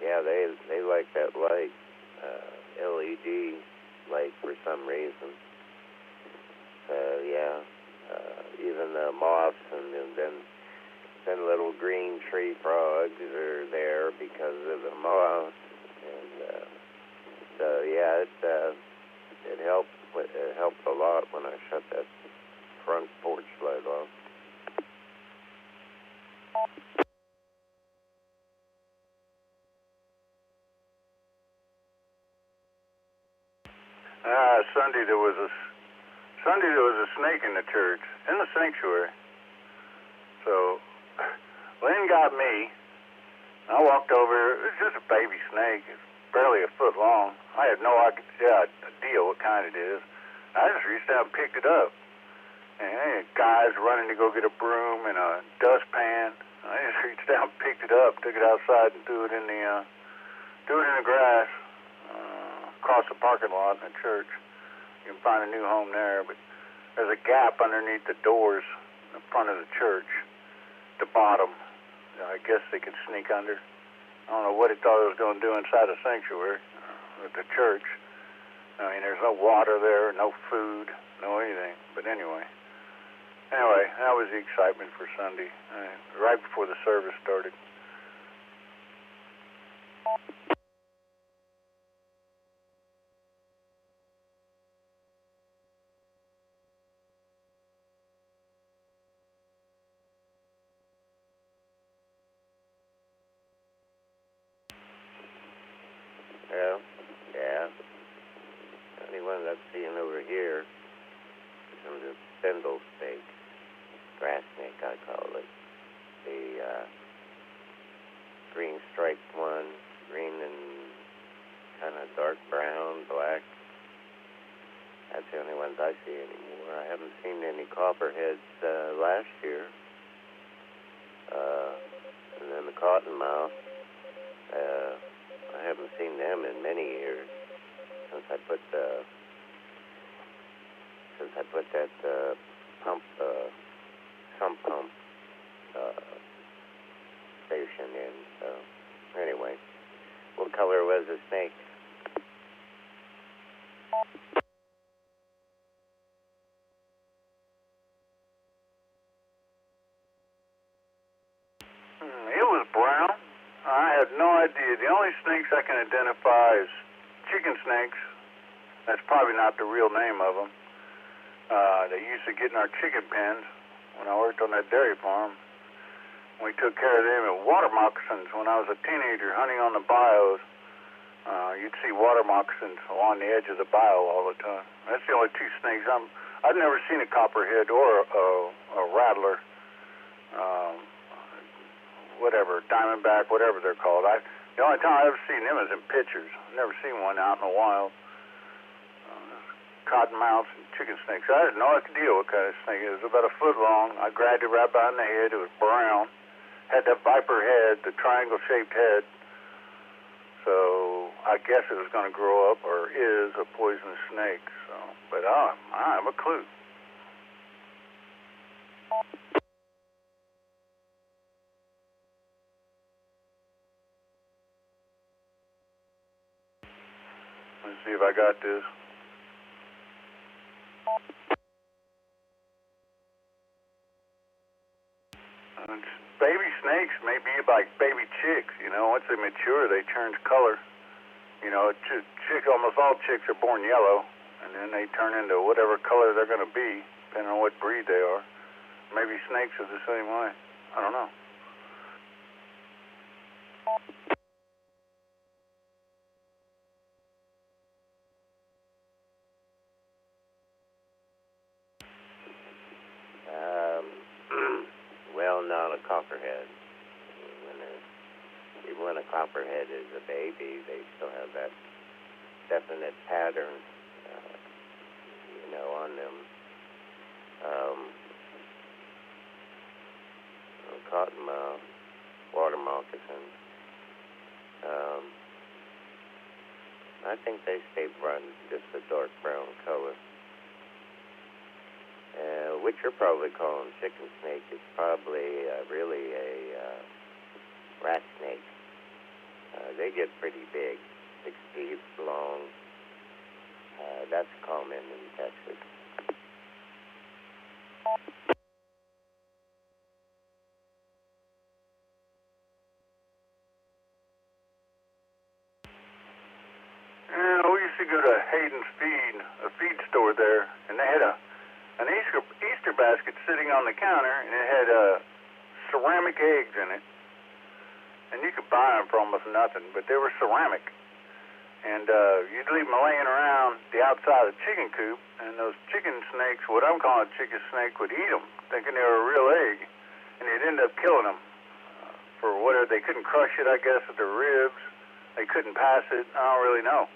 yeah, they like that light, LED light for some reason. So yeah. Even the moths and then little green tree frogs are there because of the moths, and so yeah, it helps. It helps a lot when I shut that front porch light off. Sunday there was a snake in the church, in the sanctuary. So Lynn got me. I walked over. It was just a baby snake. It's barely a foot long. I had no idea what kind it is. I just reached out and picked it up. And guys running to go get a broom and a dustpan. I just reached out and picked it up, took it outside, and threw it in the grass across the parking lot in the church. You can find a new home there, but there's a gap underneath the doors in front of the church, the bottom. I guess they could sneak under. I don't know what it thought it was going to do inside the sanctuary at the church. I mean, there's no water there, no food, no anything. But anyway, that was the excitement for Sunday, right before the service started. I'm seeing over here is the spindle snake, grass snake I call it. The green striped one, green and kind of dark brown, black. That's the only ones I see anymore. I haven't seen any copperheads last year. And then the cottonmouth, I haven't seen them in many years since I put that sump pump station in. So anyway, what color was the snake? It was brown. I have no idea. The only snakes I can identify is chicken snakes. That's probably not the real name of them. They used to get in our chicken pens when I worked on that dairy farm. We took care of them. And water moccasins, when I was a teenager hunting on the bios, you'd see water moccasins along the edge of the bio all the time. That's the only two snakes. I've never seen a copperhead or a rattler. Whatever, diamondback, whatever they're called. The only time I've ever seen them is in pictures. I've never seen one out in the wild. Cottonmouths and chicken snakes. I had no idea what kind of snake it was. It was about a foot long. I grabbed it right behind the head. It was brown. Had that viper head, the triangle-shaped head. So I guess it was going to grow up, or is, a poisonous snake. So, but I have a clue. Let's see if I got this. Baby snakes may be like baby chicks, you know. Once they mature, they change color. You know, almost all chicks are born yellow, and then they turn into whatever color they're going to be, depending on what breed they are. Maybe snakes are the same way. I don't know. Well, not a copperhead. Even when a copperhead is a baby, they still have that definite pattern, on them. Cottonmouth, water moccasin. I think they stay brown, just a dark brown color. Which you're probably calling chicken snake is probably really a rat snake. They get pretty big, 6 feet long. That's common in Texas. We used to go to Hayden's a feed store there, and they had an Easter basket sitting on the counter, and it had ceramic eggs in it. And you could buy them for almost nothing, but they were ceramic. And you'd leave them laying around the outside of the chicken coop, and those chicken snakes, what I'm calling a chicken snake, would eat them, thinking they were a real egg. And they'd end up killing them for whatever. They couldn't crush it, I guess, with their ribs. They couldn't pass it. I don't really know.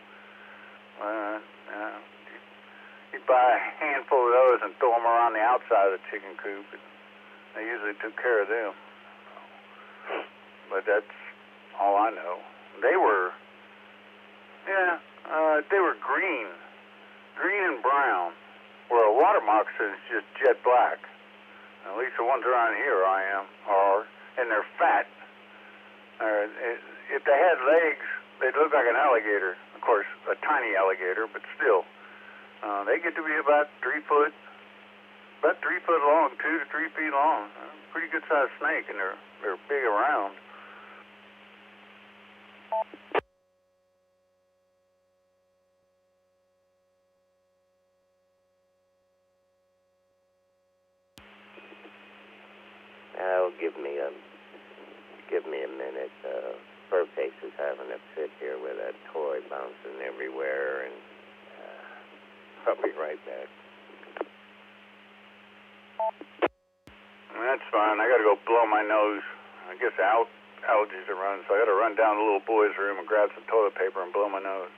You'd buy a handful of those and throw them around the outside of the chicken coop. And they usually took care of them. But that's all I know. They were green and brown, where a water moccasin is just jet black. At least the ones around here are, and they're fat. If they had legs, they'd look like an alligator. Of course, a tiny alligator, but still. They get to be about 3 foot long, 2 to 3 feet long. Pretty good sized snake, and they're big around. Give me a minute. Furface is having a fit here with that toy bouncing everywhere, and I'll be right back. That's fine. I got to go blow my nose. I guess allergies are running, so I got to run down to the little boy's room and grab some toilet paper and blow my nose.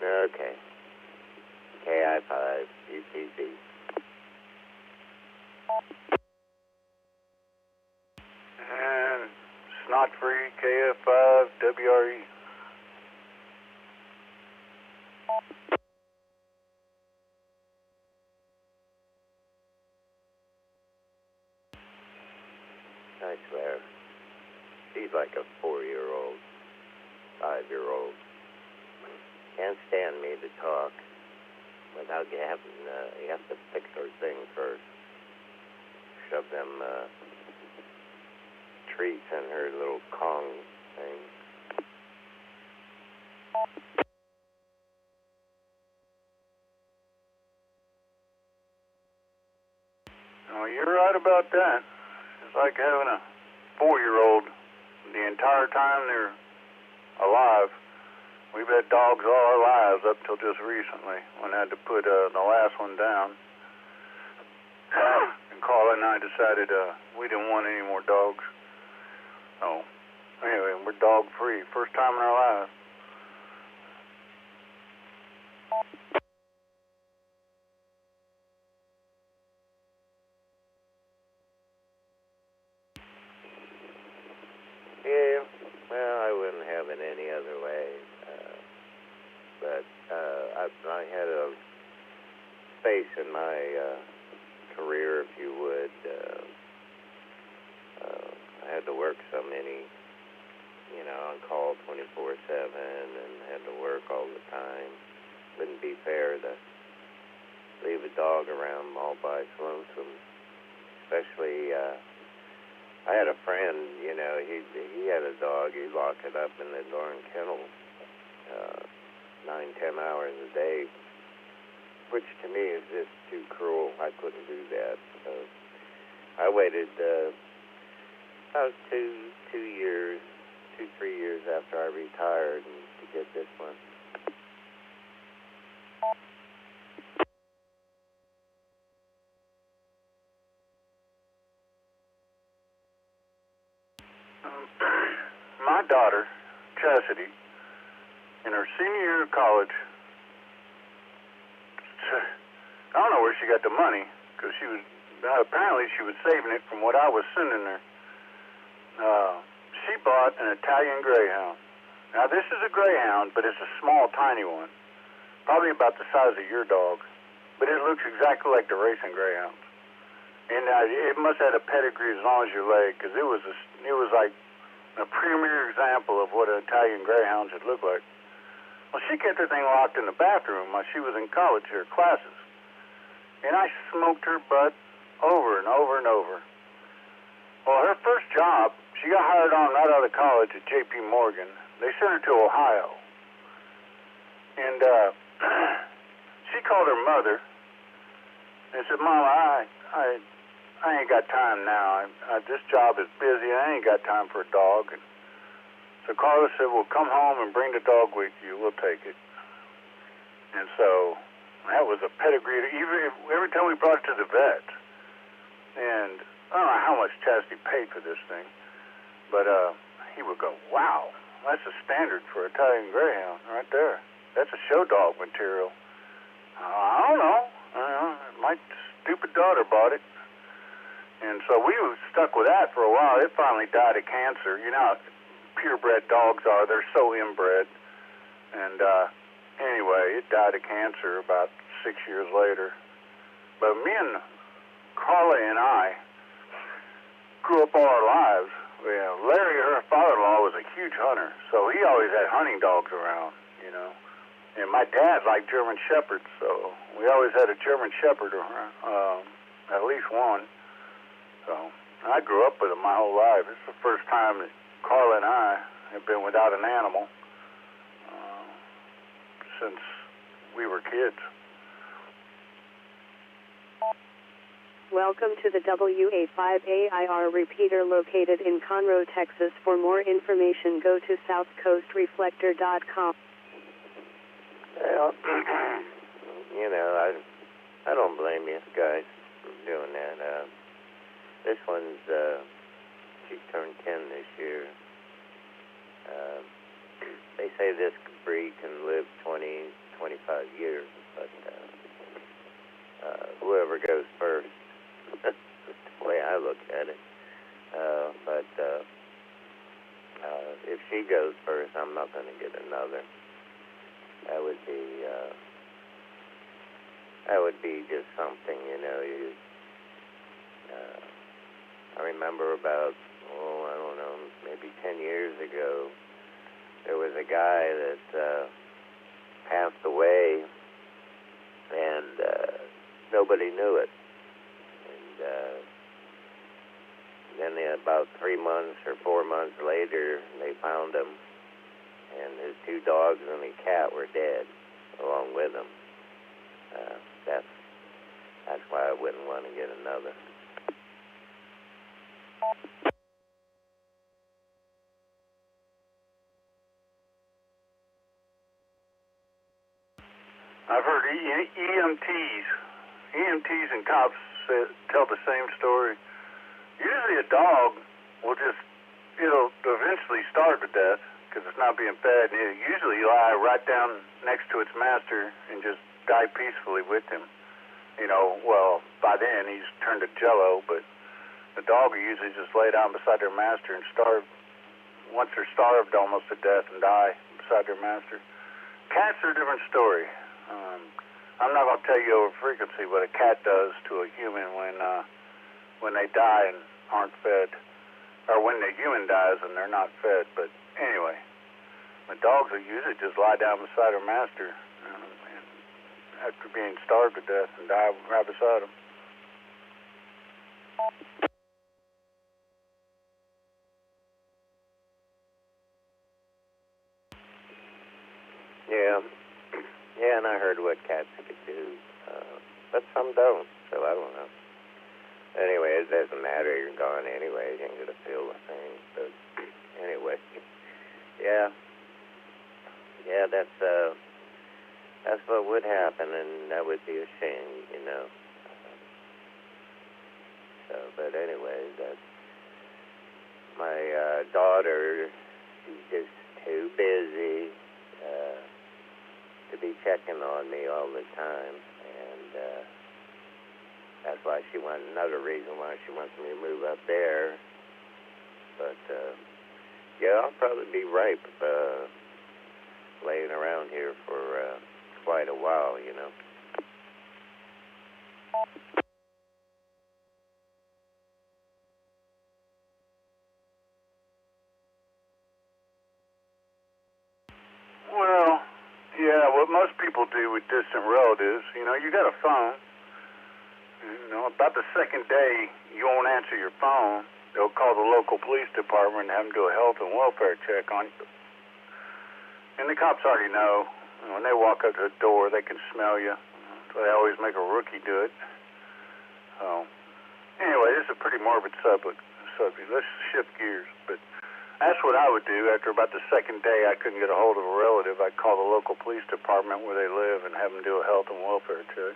Okay. KI5, UPZ. And snot-free KF5, WRE. I swear, she's like a 4-year-old, 5-year-old. Can't stand me to talk without having, you have to fix her thing first. Shove them treats in her little Kong thing. Oh, you're right about that. It's like having a 4-year-old the entire time they're alive. We've had dogs all our lives up till just recently when I had to put the last one down. And Carla and I decided we didn't want any more dogs. So, anyway, we're dog-free. First time in our lives. Yeah, well, I wouldn't have it any other way. But I had a space in my career, if you would. I had to work so many, on call 24/7 and had to work all the time. Wouldn't be fair to leave a dog around all by its lonesome. Especially, I had a friend, he had a dog. He'd lock it up in the darn kennel 9-10 hours a day, which to me is just too cruel. I couldn't do that. So I waited about 2-3 years after I retired to get this one. daughter, Chastity, in her senior year of college. I don't know where she got the money, because apparently she was saving it from what I was sending her. She bought an Italian Greyhound. Now, this is a Greyhound, but it's a small, tiny one. Probably about the size of your dog. But it looks exactly like the racing Greyhounds. And it must have had a pedigree as long as your leg, because it was like a premier example of what an Italian Greyhound should look like. Well, she kept the thing locked in the bathroom while she was in college, her classes. And I smoked her butt over and over and over. Well, her first job, she got hired on right out of college at J.P. Morgan. They sent her to Ohio. And she called her mother and said, Mama, I ain't got time now. This job is busy. I ain't got time for a dog. And so Carla said, well, come home and bring the dog with you. We'll take it. And so that was a pedigree. Every time we brought it to the vet, and I don't know how much Chastity paid for this thing, but he would go, wow, that's a standard for Italian Greyhound right there. That's a show dog material. I don't know. My stupid daughter bought it. And so we were stuck with that for a while. It finally died of cancer. You know how purebred dogs are. They're so inbred. And anyway, it died of cancer about 6 years later. But me and Carla and I grew up all our lives. Larry, her father-in-law, was a huge hunter, so he always had hunting dogs around, you know. And my dad liked German Shepherds, so we always had a German Shepherd around, at least one. So I grew up with them my whole life. It's the first time that Carla and I have been without an animal since we were kids. Welcome to the WA5AIR repeater located in Conroe, Texas. For more information, go to southcoastreflector.com. Well, you know, I don't blame you guys for doing that. This one's, she turned 10 this year. They say this breed can live 20, 25 years, but whoever goes first, that's the way I look at it. But if she goes first, I'm not going to get another. That would be just something, you know. I remember about, I don't know, maybe 10 years ago, there was a guy that passed away, and nobody knew it. And then about 3 months or 4 months later, they found him, and his 2 dogs and a cat were dead along with him. That's why I wouldn't want to get another. I've heard EMTs and cops tell the same story. Usually a dog it'll eventually starve to death because it's not being fed. And it'll usually lie right down next to its master and just die peacefully with him. You know, well, by then he's turned to jello, but the dog will usually just lay down beside their master and starve. Once they're starved almost to death and die beside their master. Cats are a different story. I'm not going to tell you over frequency what a cat does to a human when they die and aren't fed, or when the human dies and they're not fed. But anyway, the dogs will usually just lie down beside their master after being starved to death and die right beside him. Yeah, and I heard what cats could do, but some don't, so I don't know. Anyway, it doesn't matter, you're gone anyway, you ain't gonna feel the thing, but anyway, yeah, that's what would happen, and that would be a shame, you know. But anyway, that's my daughter she's just too busy to be checking on me all the time, and that's why another reason why she wants me to move up there. But yeah, I'll probably be ripe laying around here for quite a while, you know. Well, yeah, what most people do with distant relatives, you know, you got a phone. You know, about the second day you won't answer your phone, they'll call the local police department and have them do a health and welfare check on you. And the cops already know. When they walk up to the door, they can smell you. So they always make a rookie do it. So, anyway, this is a pretty morbid subject. Let's shift gears. But that's what I would do after about the second day I couldn't get a hold of a relative. I'd call the local police department where they live and have them do a health and welfare check.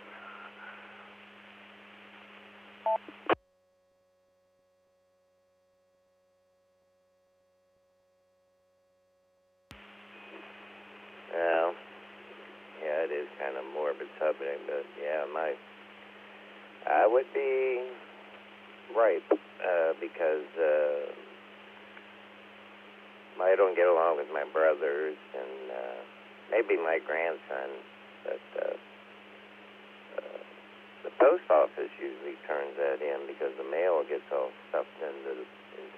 Well, yeah, it is kind of morbid subject, but yeah, I would be ripe because I don't get along with my brothers and maybe my grandson, but the post office usually turns that in because the mail gets all stuffed into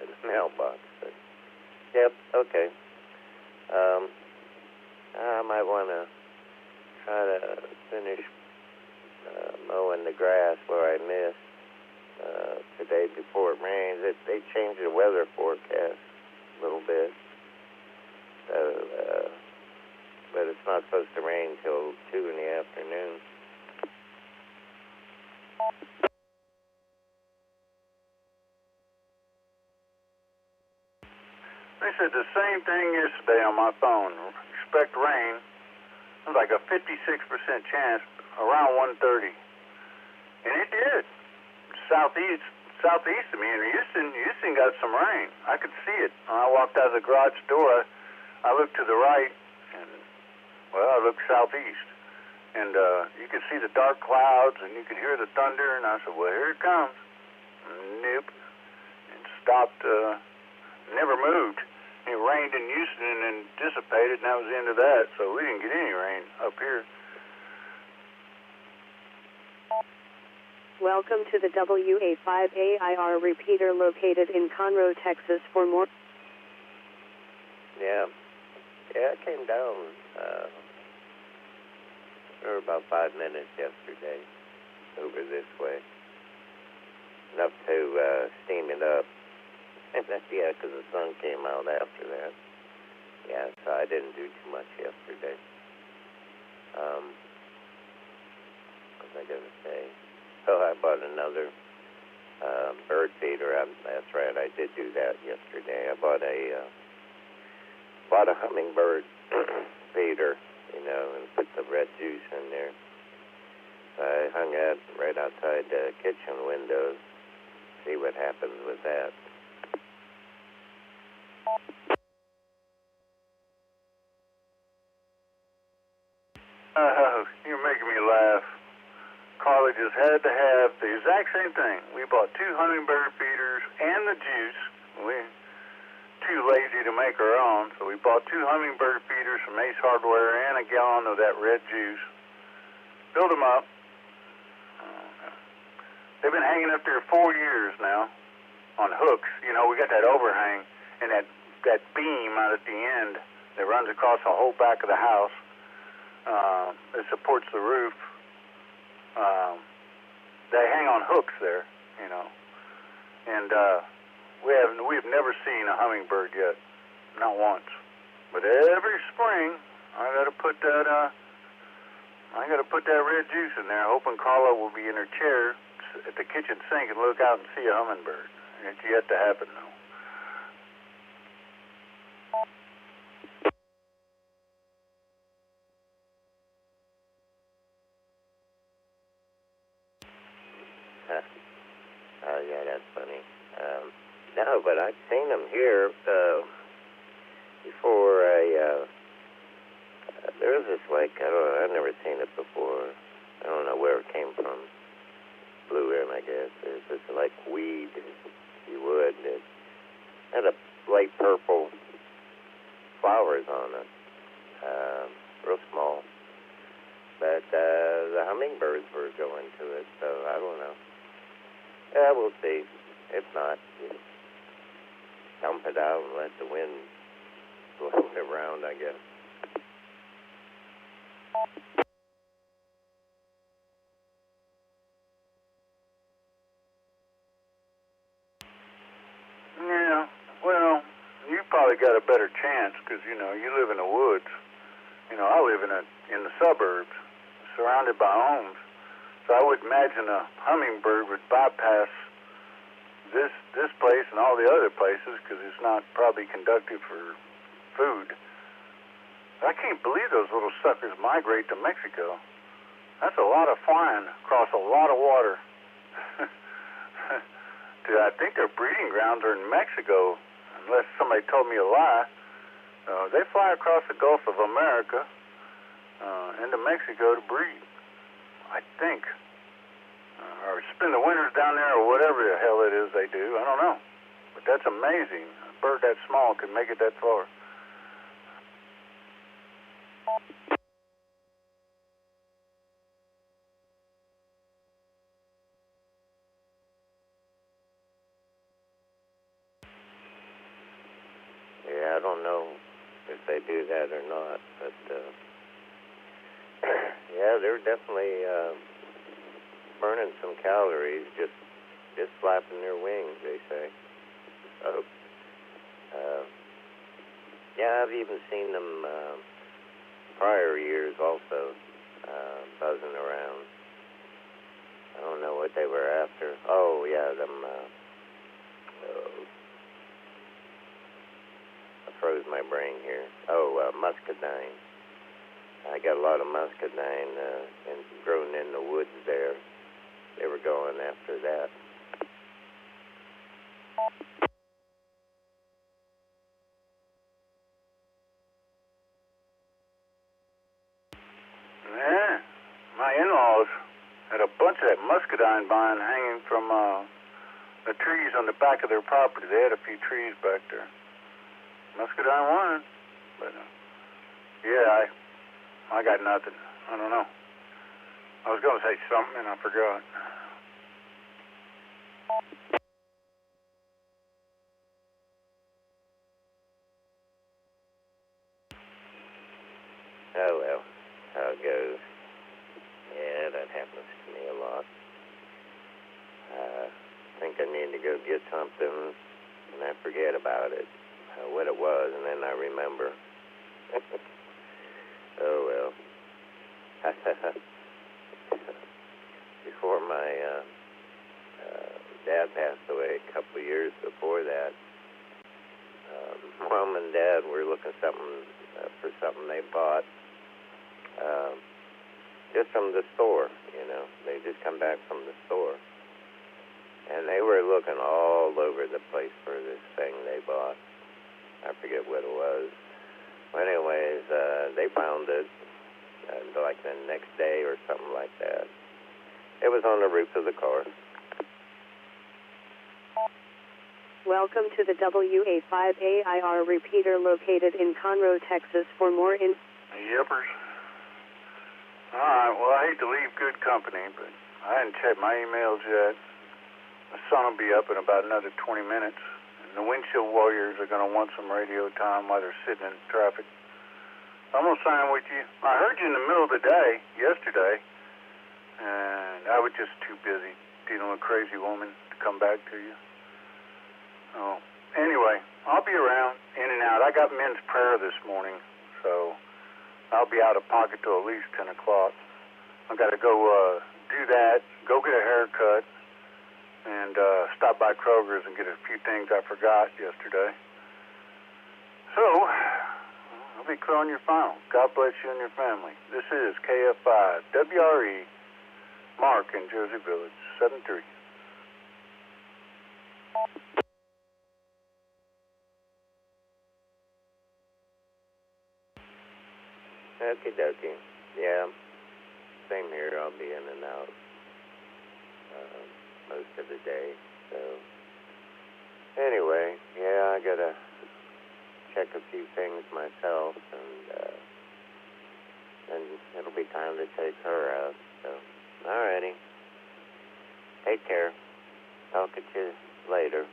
the mailbox. But yep, okay. I might want to try to finish mowing the grass where I missed today before it rains. They changed the weather forecast a little bit, so but it's not supposed to rain till 2 in the afternoon. They said the same thing yesterday on my phone. Expect rain. It was like a 56% chance around 1:30. And it did. Southeast of me in Houston got some rain. I could see it. When I walked out of the garage door, I looked to the right, and, well, I looked southeast. And you could see the dark clouds, and you could hear the thunder, and I said, well, here it comes. Nope. It stopped, never moved. It rained in Houston and then dissipated, and that was the end of that. So we didn't get any rain up here. Welcome to the WA5AIR repeater located in Conroe, Texas. For more. Yeah, it came down for about 5 minutes yesterday over this way. Enough to steam it up. Yeah, because the sun came out after that. Yeah, so I didn't do too much yesterday. What was I going to say? Oh, I bought another bird feeder. That's right, I did do that yesterday. I bought a hummingbird feeder, you know, and put the red juice in there. So I hung that right outside the kitchen windows. See what happens with that. You're making me laugh. Carly just had to have the exact same thing. We bought 2 hummingbird feeders and the juice. We're too lazy to make our own, so we bought 2 hummingbird feeders from Ace Hardware and a gallon of that red juice. Filled them up. They've been hanging up there 4 years now on hooks. You know, we got that overhang and that beam out at the end that runs across the whole back of the house. It supports the roof. They hang on hooks there, you know. And we've never seen a hummingbird yet, not once. But every spring, I got to put that red juice in there, hoping Carla will be in her chair at the kitchen sink and look out and see a hummingbird. It's yet to happen, though. Oh, yeah, that's funny. No, but I've seen them here. before there was this lake, I've never seen it before. I don't know where it came from. Blew in, I guess. There's this like weed, if you would. It had a light purple flowers on it. Real small. But the hummingbirds were going to it, so I don't know. Yeah, we'll see. If not, you dump it out and let the wind blow it around, I guess. Yeah, well, you probably got a better chance because, you know, you live in the woods. You know, I live in the suburbs, surrounded by homes. So I would imagine a hummingbird would bypass this place and all the other places because it's not probably conducive for food. I can't believe those little suckers migrate to Mexico. That's a lot of flying across a lot of water. I think their breeding grounds are in Mexico, unless somebody told me a lie. They fly across the Gulf of America into Mexico to breed, I think. Or spend the winters down there or whatever the hell it is they do. I don't know. But that's amazing. A bird that small can make it that far. Yeah, I don't know if they do that or not, but yeah, they're definitely burning some calories just flapping their wings, they say. So, yeah, I've even seen them prior years also buzzing around. I don't know what they were after. Oh, yeah, them... froze my brain here. Oh, muscadine. I got a lot of muscadine and grown in the woods there. They were going after that. Yeah, my in-laws had a bunch of that muscadine vine hanging from the trees on the back of their property. They had a few trees back there. Muscadine wine, but yeah, I got nothing. I don't know. I was going to say something and I forgot. Oh well, how it goes. Yeah, that happens to me a lot. I think I need to go get something and I forget about it. What it was, and then I remember. Oh, well. Before my dad passed away, a couple of years before that, Mom and Dad were looking for something they bought just from the store, you know. They just come back from the store. And they were looking all over the place for this thing they bought. I forget what it was. But anyways, they found it like the next day or something like that. It was on the roof of the car. Welcome to the WA5AIR repeater located in Conroe, Texas. For more info. Yippers. All right, well, I hate to leave good company, but I hadn't checked my emails yet. The sun will be up in about another 20 minutes. The windshield warriors are going to want some radio time while they're sitting in traffic. I'm going to sign with you. I heard you in the middle of the day yesterday, and I was just too busy dealing with a crazy woman to come back to you. Oh, anyway, I'll be around, in and out. I got men's prayer this morning, so I'll be out of pocket till at least 10 o'clock. I've got to go do that, go get a haircut, and stop by Kroger's and get a few things I forgot yesterday. So, I'll be clear on your final. God bless you and your family. This is KF5 WRE, Mark in Jersey Village, 7-3. Okie dokie. Yeah. Same here. I'll be in and out most of the day. So, anyway, yeah, I gotta check a few things myself, and then it'll be time to take her out. So, alrighty. Take care. Talk at you later.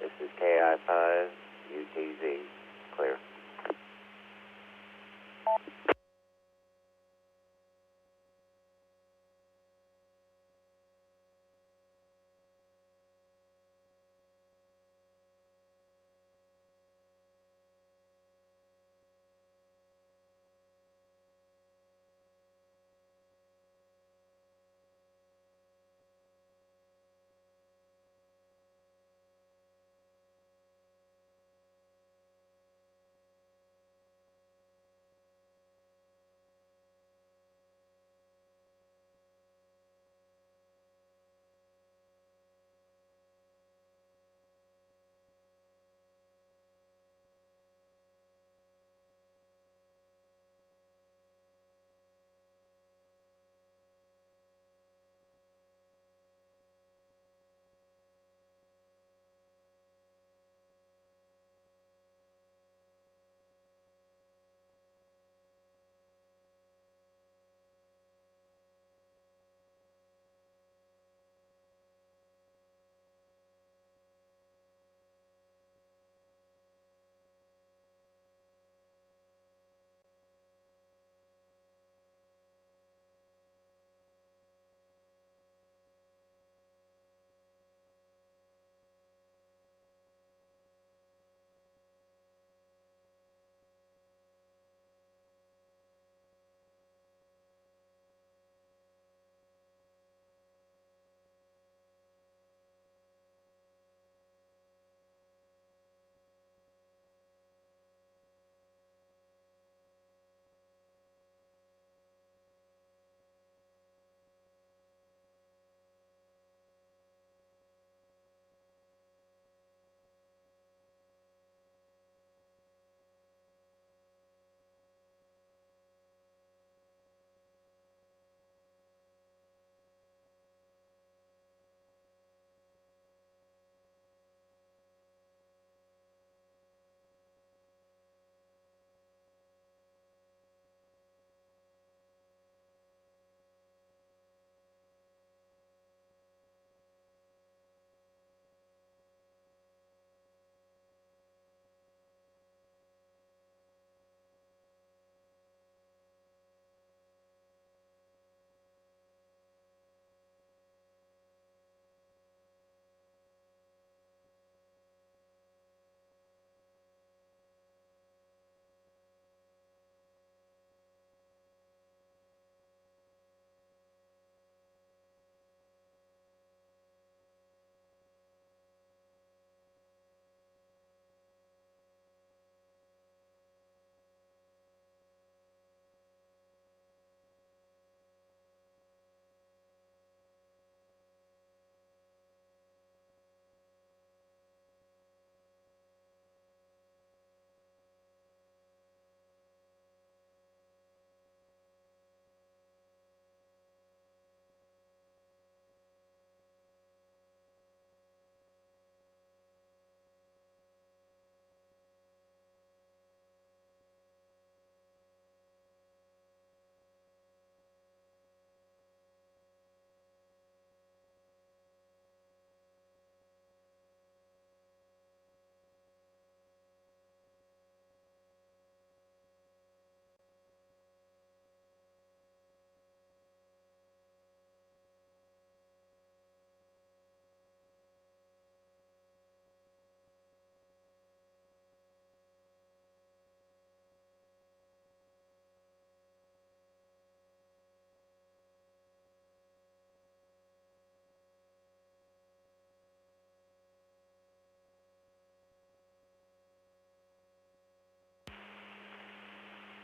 This is KI5 UTZ. Clear.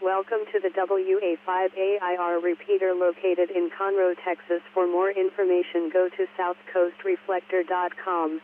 Welcome to the WA5AIR repeater located in Conroe, Texas. For more information, go to southcoastreflector.com.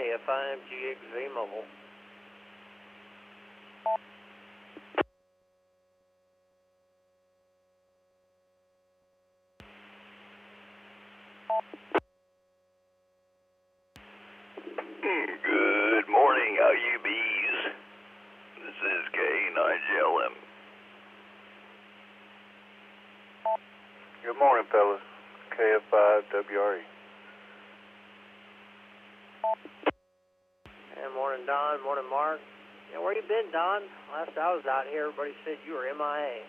KF5 GXV Mobile. Good morning, IUBs. This is K9LM. Good morning, fellas. KF5WRE. And morning, Don. Morning, Mark. Yeah, where you been, Don? Last I was out here, everybody said you were MIA.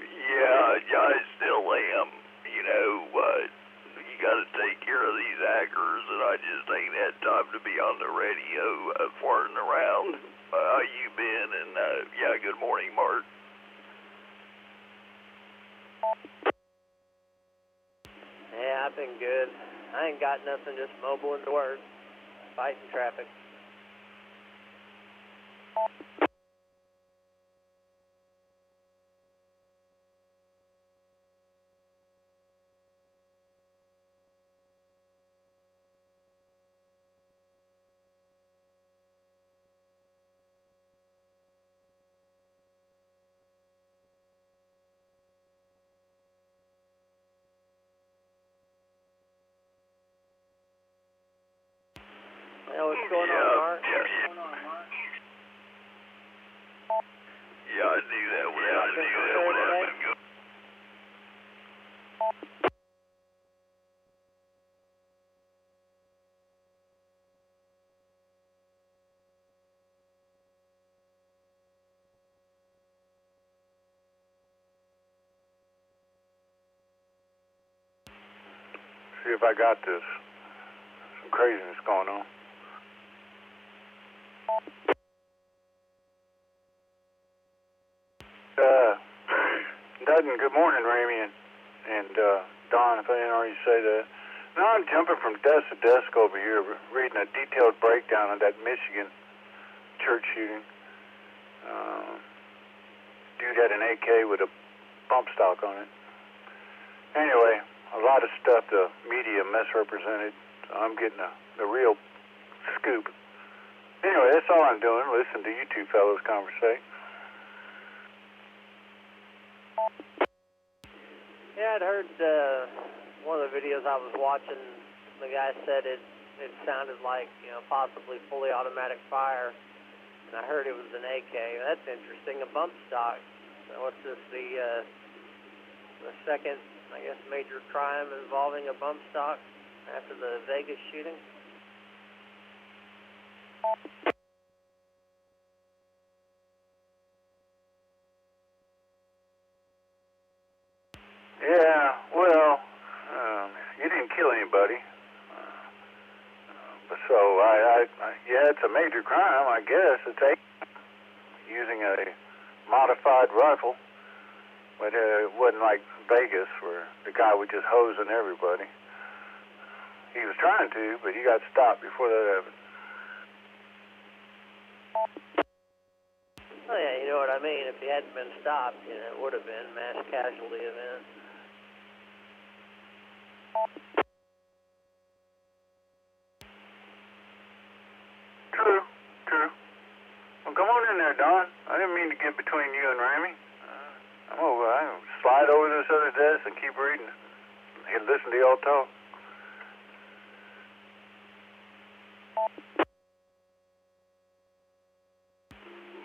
Yeah, I still am. You know, you gotta take care of these hackers, and I just ain't had time to be on the radio farting around. How you been? And, yeah, good morning, Mark. Yeah, I've been good. I ain't got nothing, just mobile into work. Fighting traffic. Yeah, what's going on, Mark? Yeah, I knew that would happen. See if I got this. Some craziness going on. Dudden, good morning, Ramy and Don, if I didn't already say that. Now I'm jumping from desk to desk over here, reading a detailed breakdown of that Michigan church shooting. Dude had an AK with a bump stock on it. Anyway, a lot of stuff the media misrepresented, so I'm getting the real scoop. Anyway, that's all I'm doing. Listen to you two fellows conversate. Yeah, I'd heard one of the videos I was watching, the guy said it sounded like, possibly fully automatic fire, and I heard it was an AK. That's interesting, a bump stock. So what's this, the second, I guess, major crime involving a bump stock after the Vegas shooting? Yeah, well, you didn't kill anybody. So, yeah, it's a major crime, I guess. It's using a modified rifle. But it wasn't like Vegas where the guy was just hosing everybody. He was trying to, but he got stopped before that happened. Oh, yeah, you know what I mean. If he hadn't been stopped, it would have been a mass casualty event. True. Well, come on in there, Don. I didn't mean to get between you and Ramy. I'm gonna slide over to this other desk and keep reading. You can listen to y'all talk.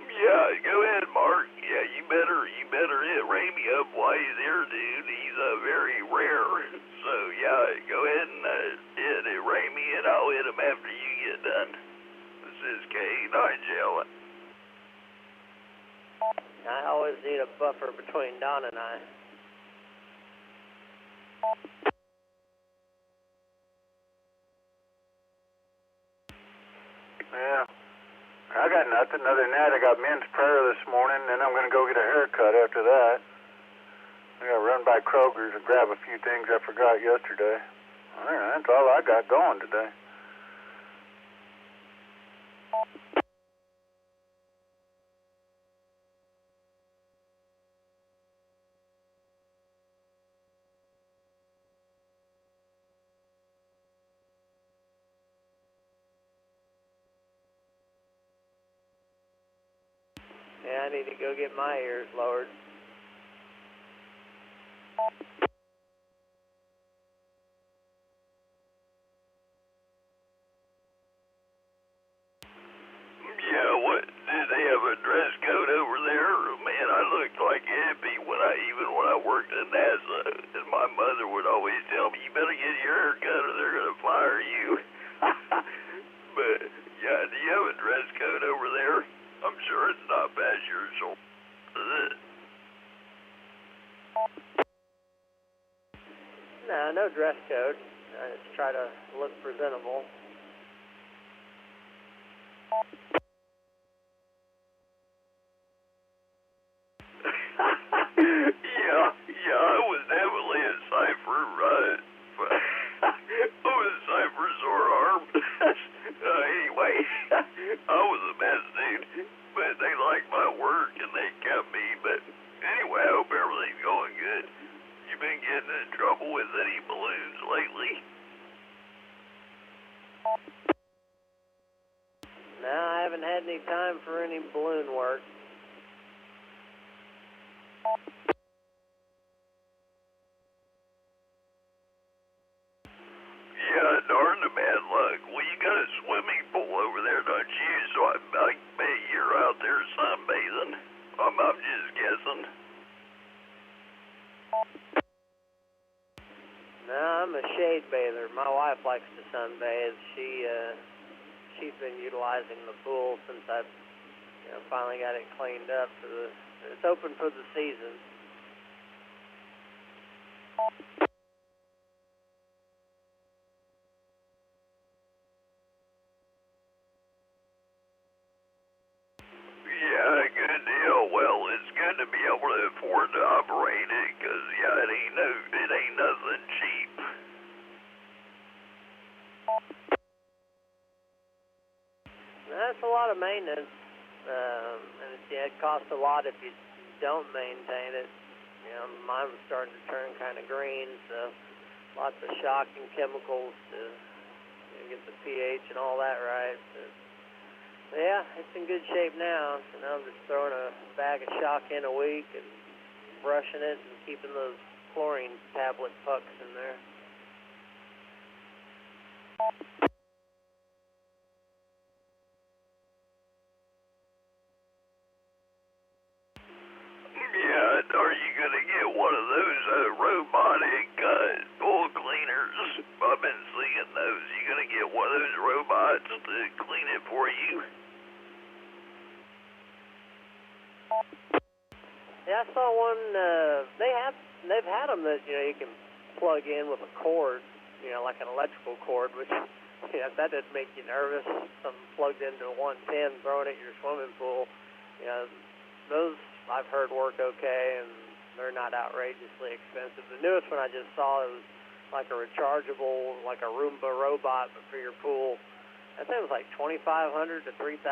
Yeah, go ahead, Mark. Yeah, you better hit Ramy up while he's here, dude. He's very rare. So, yeah, go ahead and hit Ramy, and I'll hit him after you get done. This is K9LM. I always need a buffer between Don and I. Yeah. I got nothing other than that. I got men's prayer this morning, and then I'm going to go get a haircut after that. I got to run by Kroger's and grab a few things I forgot yesterday. All right, that's all I got going today. I need to go get my ears lowered. Yeah, what? Did they have a dress code over there? Man, I looked like a hippie when I worked at NASA. And my mother would always tell me, you better get your hair cut or they're going to fire you. But, yeah, do you have a dress code over there? I'm sure it's not past your shoulder, is it? No, no dress code. I just try to look presentable. Yeah, I was definitely a cipher, right? I was a cipher sore arm. Anyway, I was a mess, dude. But they liked my work and they kept me. But anyway, I hope everything's going good. You been getting in trouble with any balloons lately? No, I haven't had any time for any balloon work. Yeah, darn the bad luck. Well, you got a swimming pool over there, don't you? So I bet you're out there sunbathing. I'm just guessing. No, I'm a shade bather. My wife likes to sunbathe. She's been utilizing the pool since I finally got it cleaned up. It's open for the season. Yeah, good deal. Well, it's good to be able to afford to operate it, because, yeah, it ain't nothing cheap. That's a lot of maintenance, and it costs a lot if you don't maintain it. Mine was starting to turn kind of green, so lots of shocking chemicals to get the pH and all that right. But yeah, it's in good shape now. So now I'm just throwing a bag of shock in a week and brushing it and keeping those chlorine tablet pucks in there. Yeah, are you going to get one of those robotic oil cleaners? I've been seeing those. You going to get one of those robots to clean it for you? Yeah, I saw one. They've had them that you can plug in with a cord, like an electrical cord, which that didn't make you nervous. Something plugged into a 110, throwing it at your swimming pool. Those I've heard work okay, and they're not outrageously expensive. The newest one I just saw, it was like a rechargeable, like a Roomba robot, but for your pool. I think it was like $2,500 to $3,000.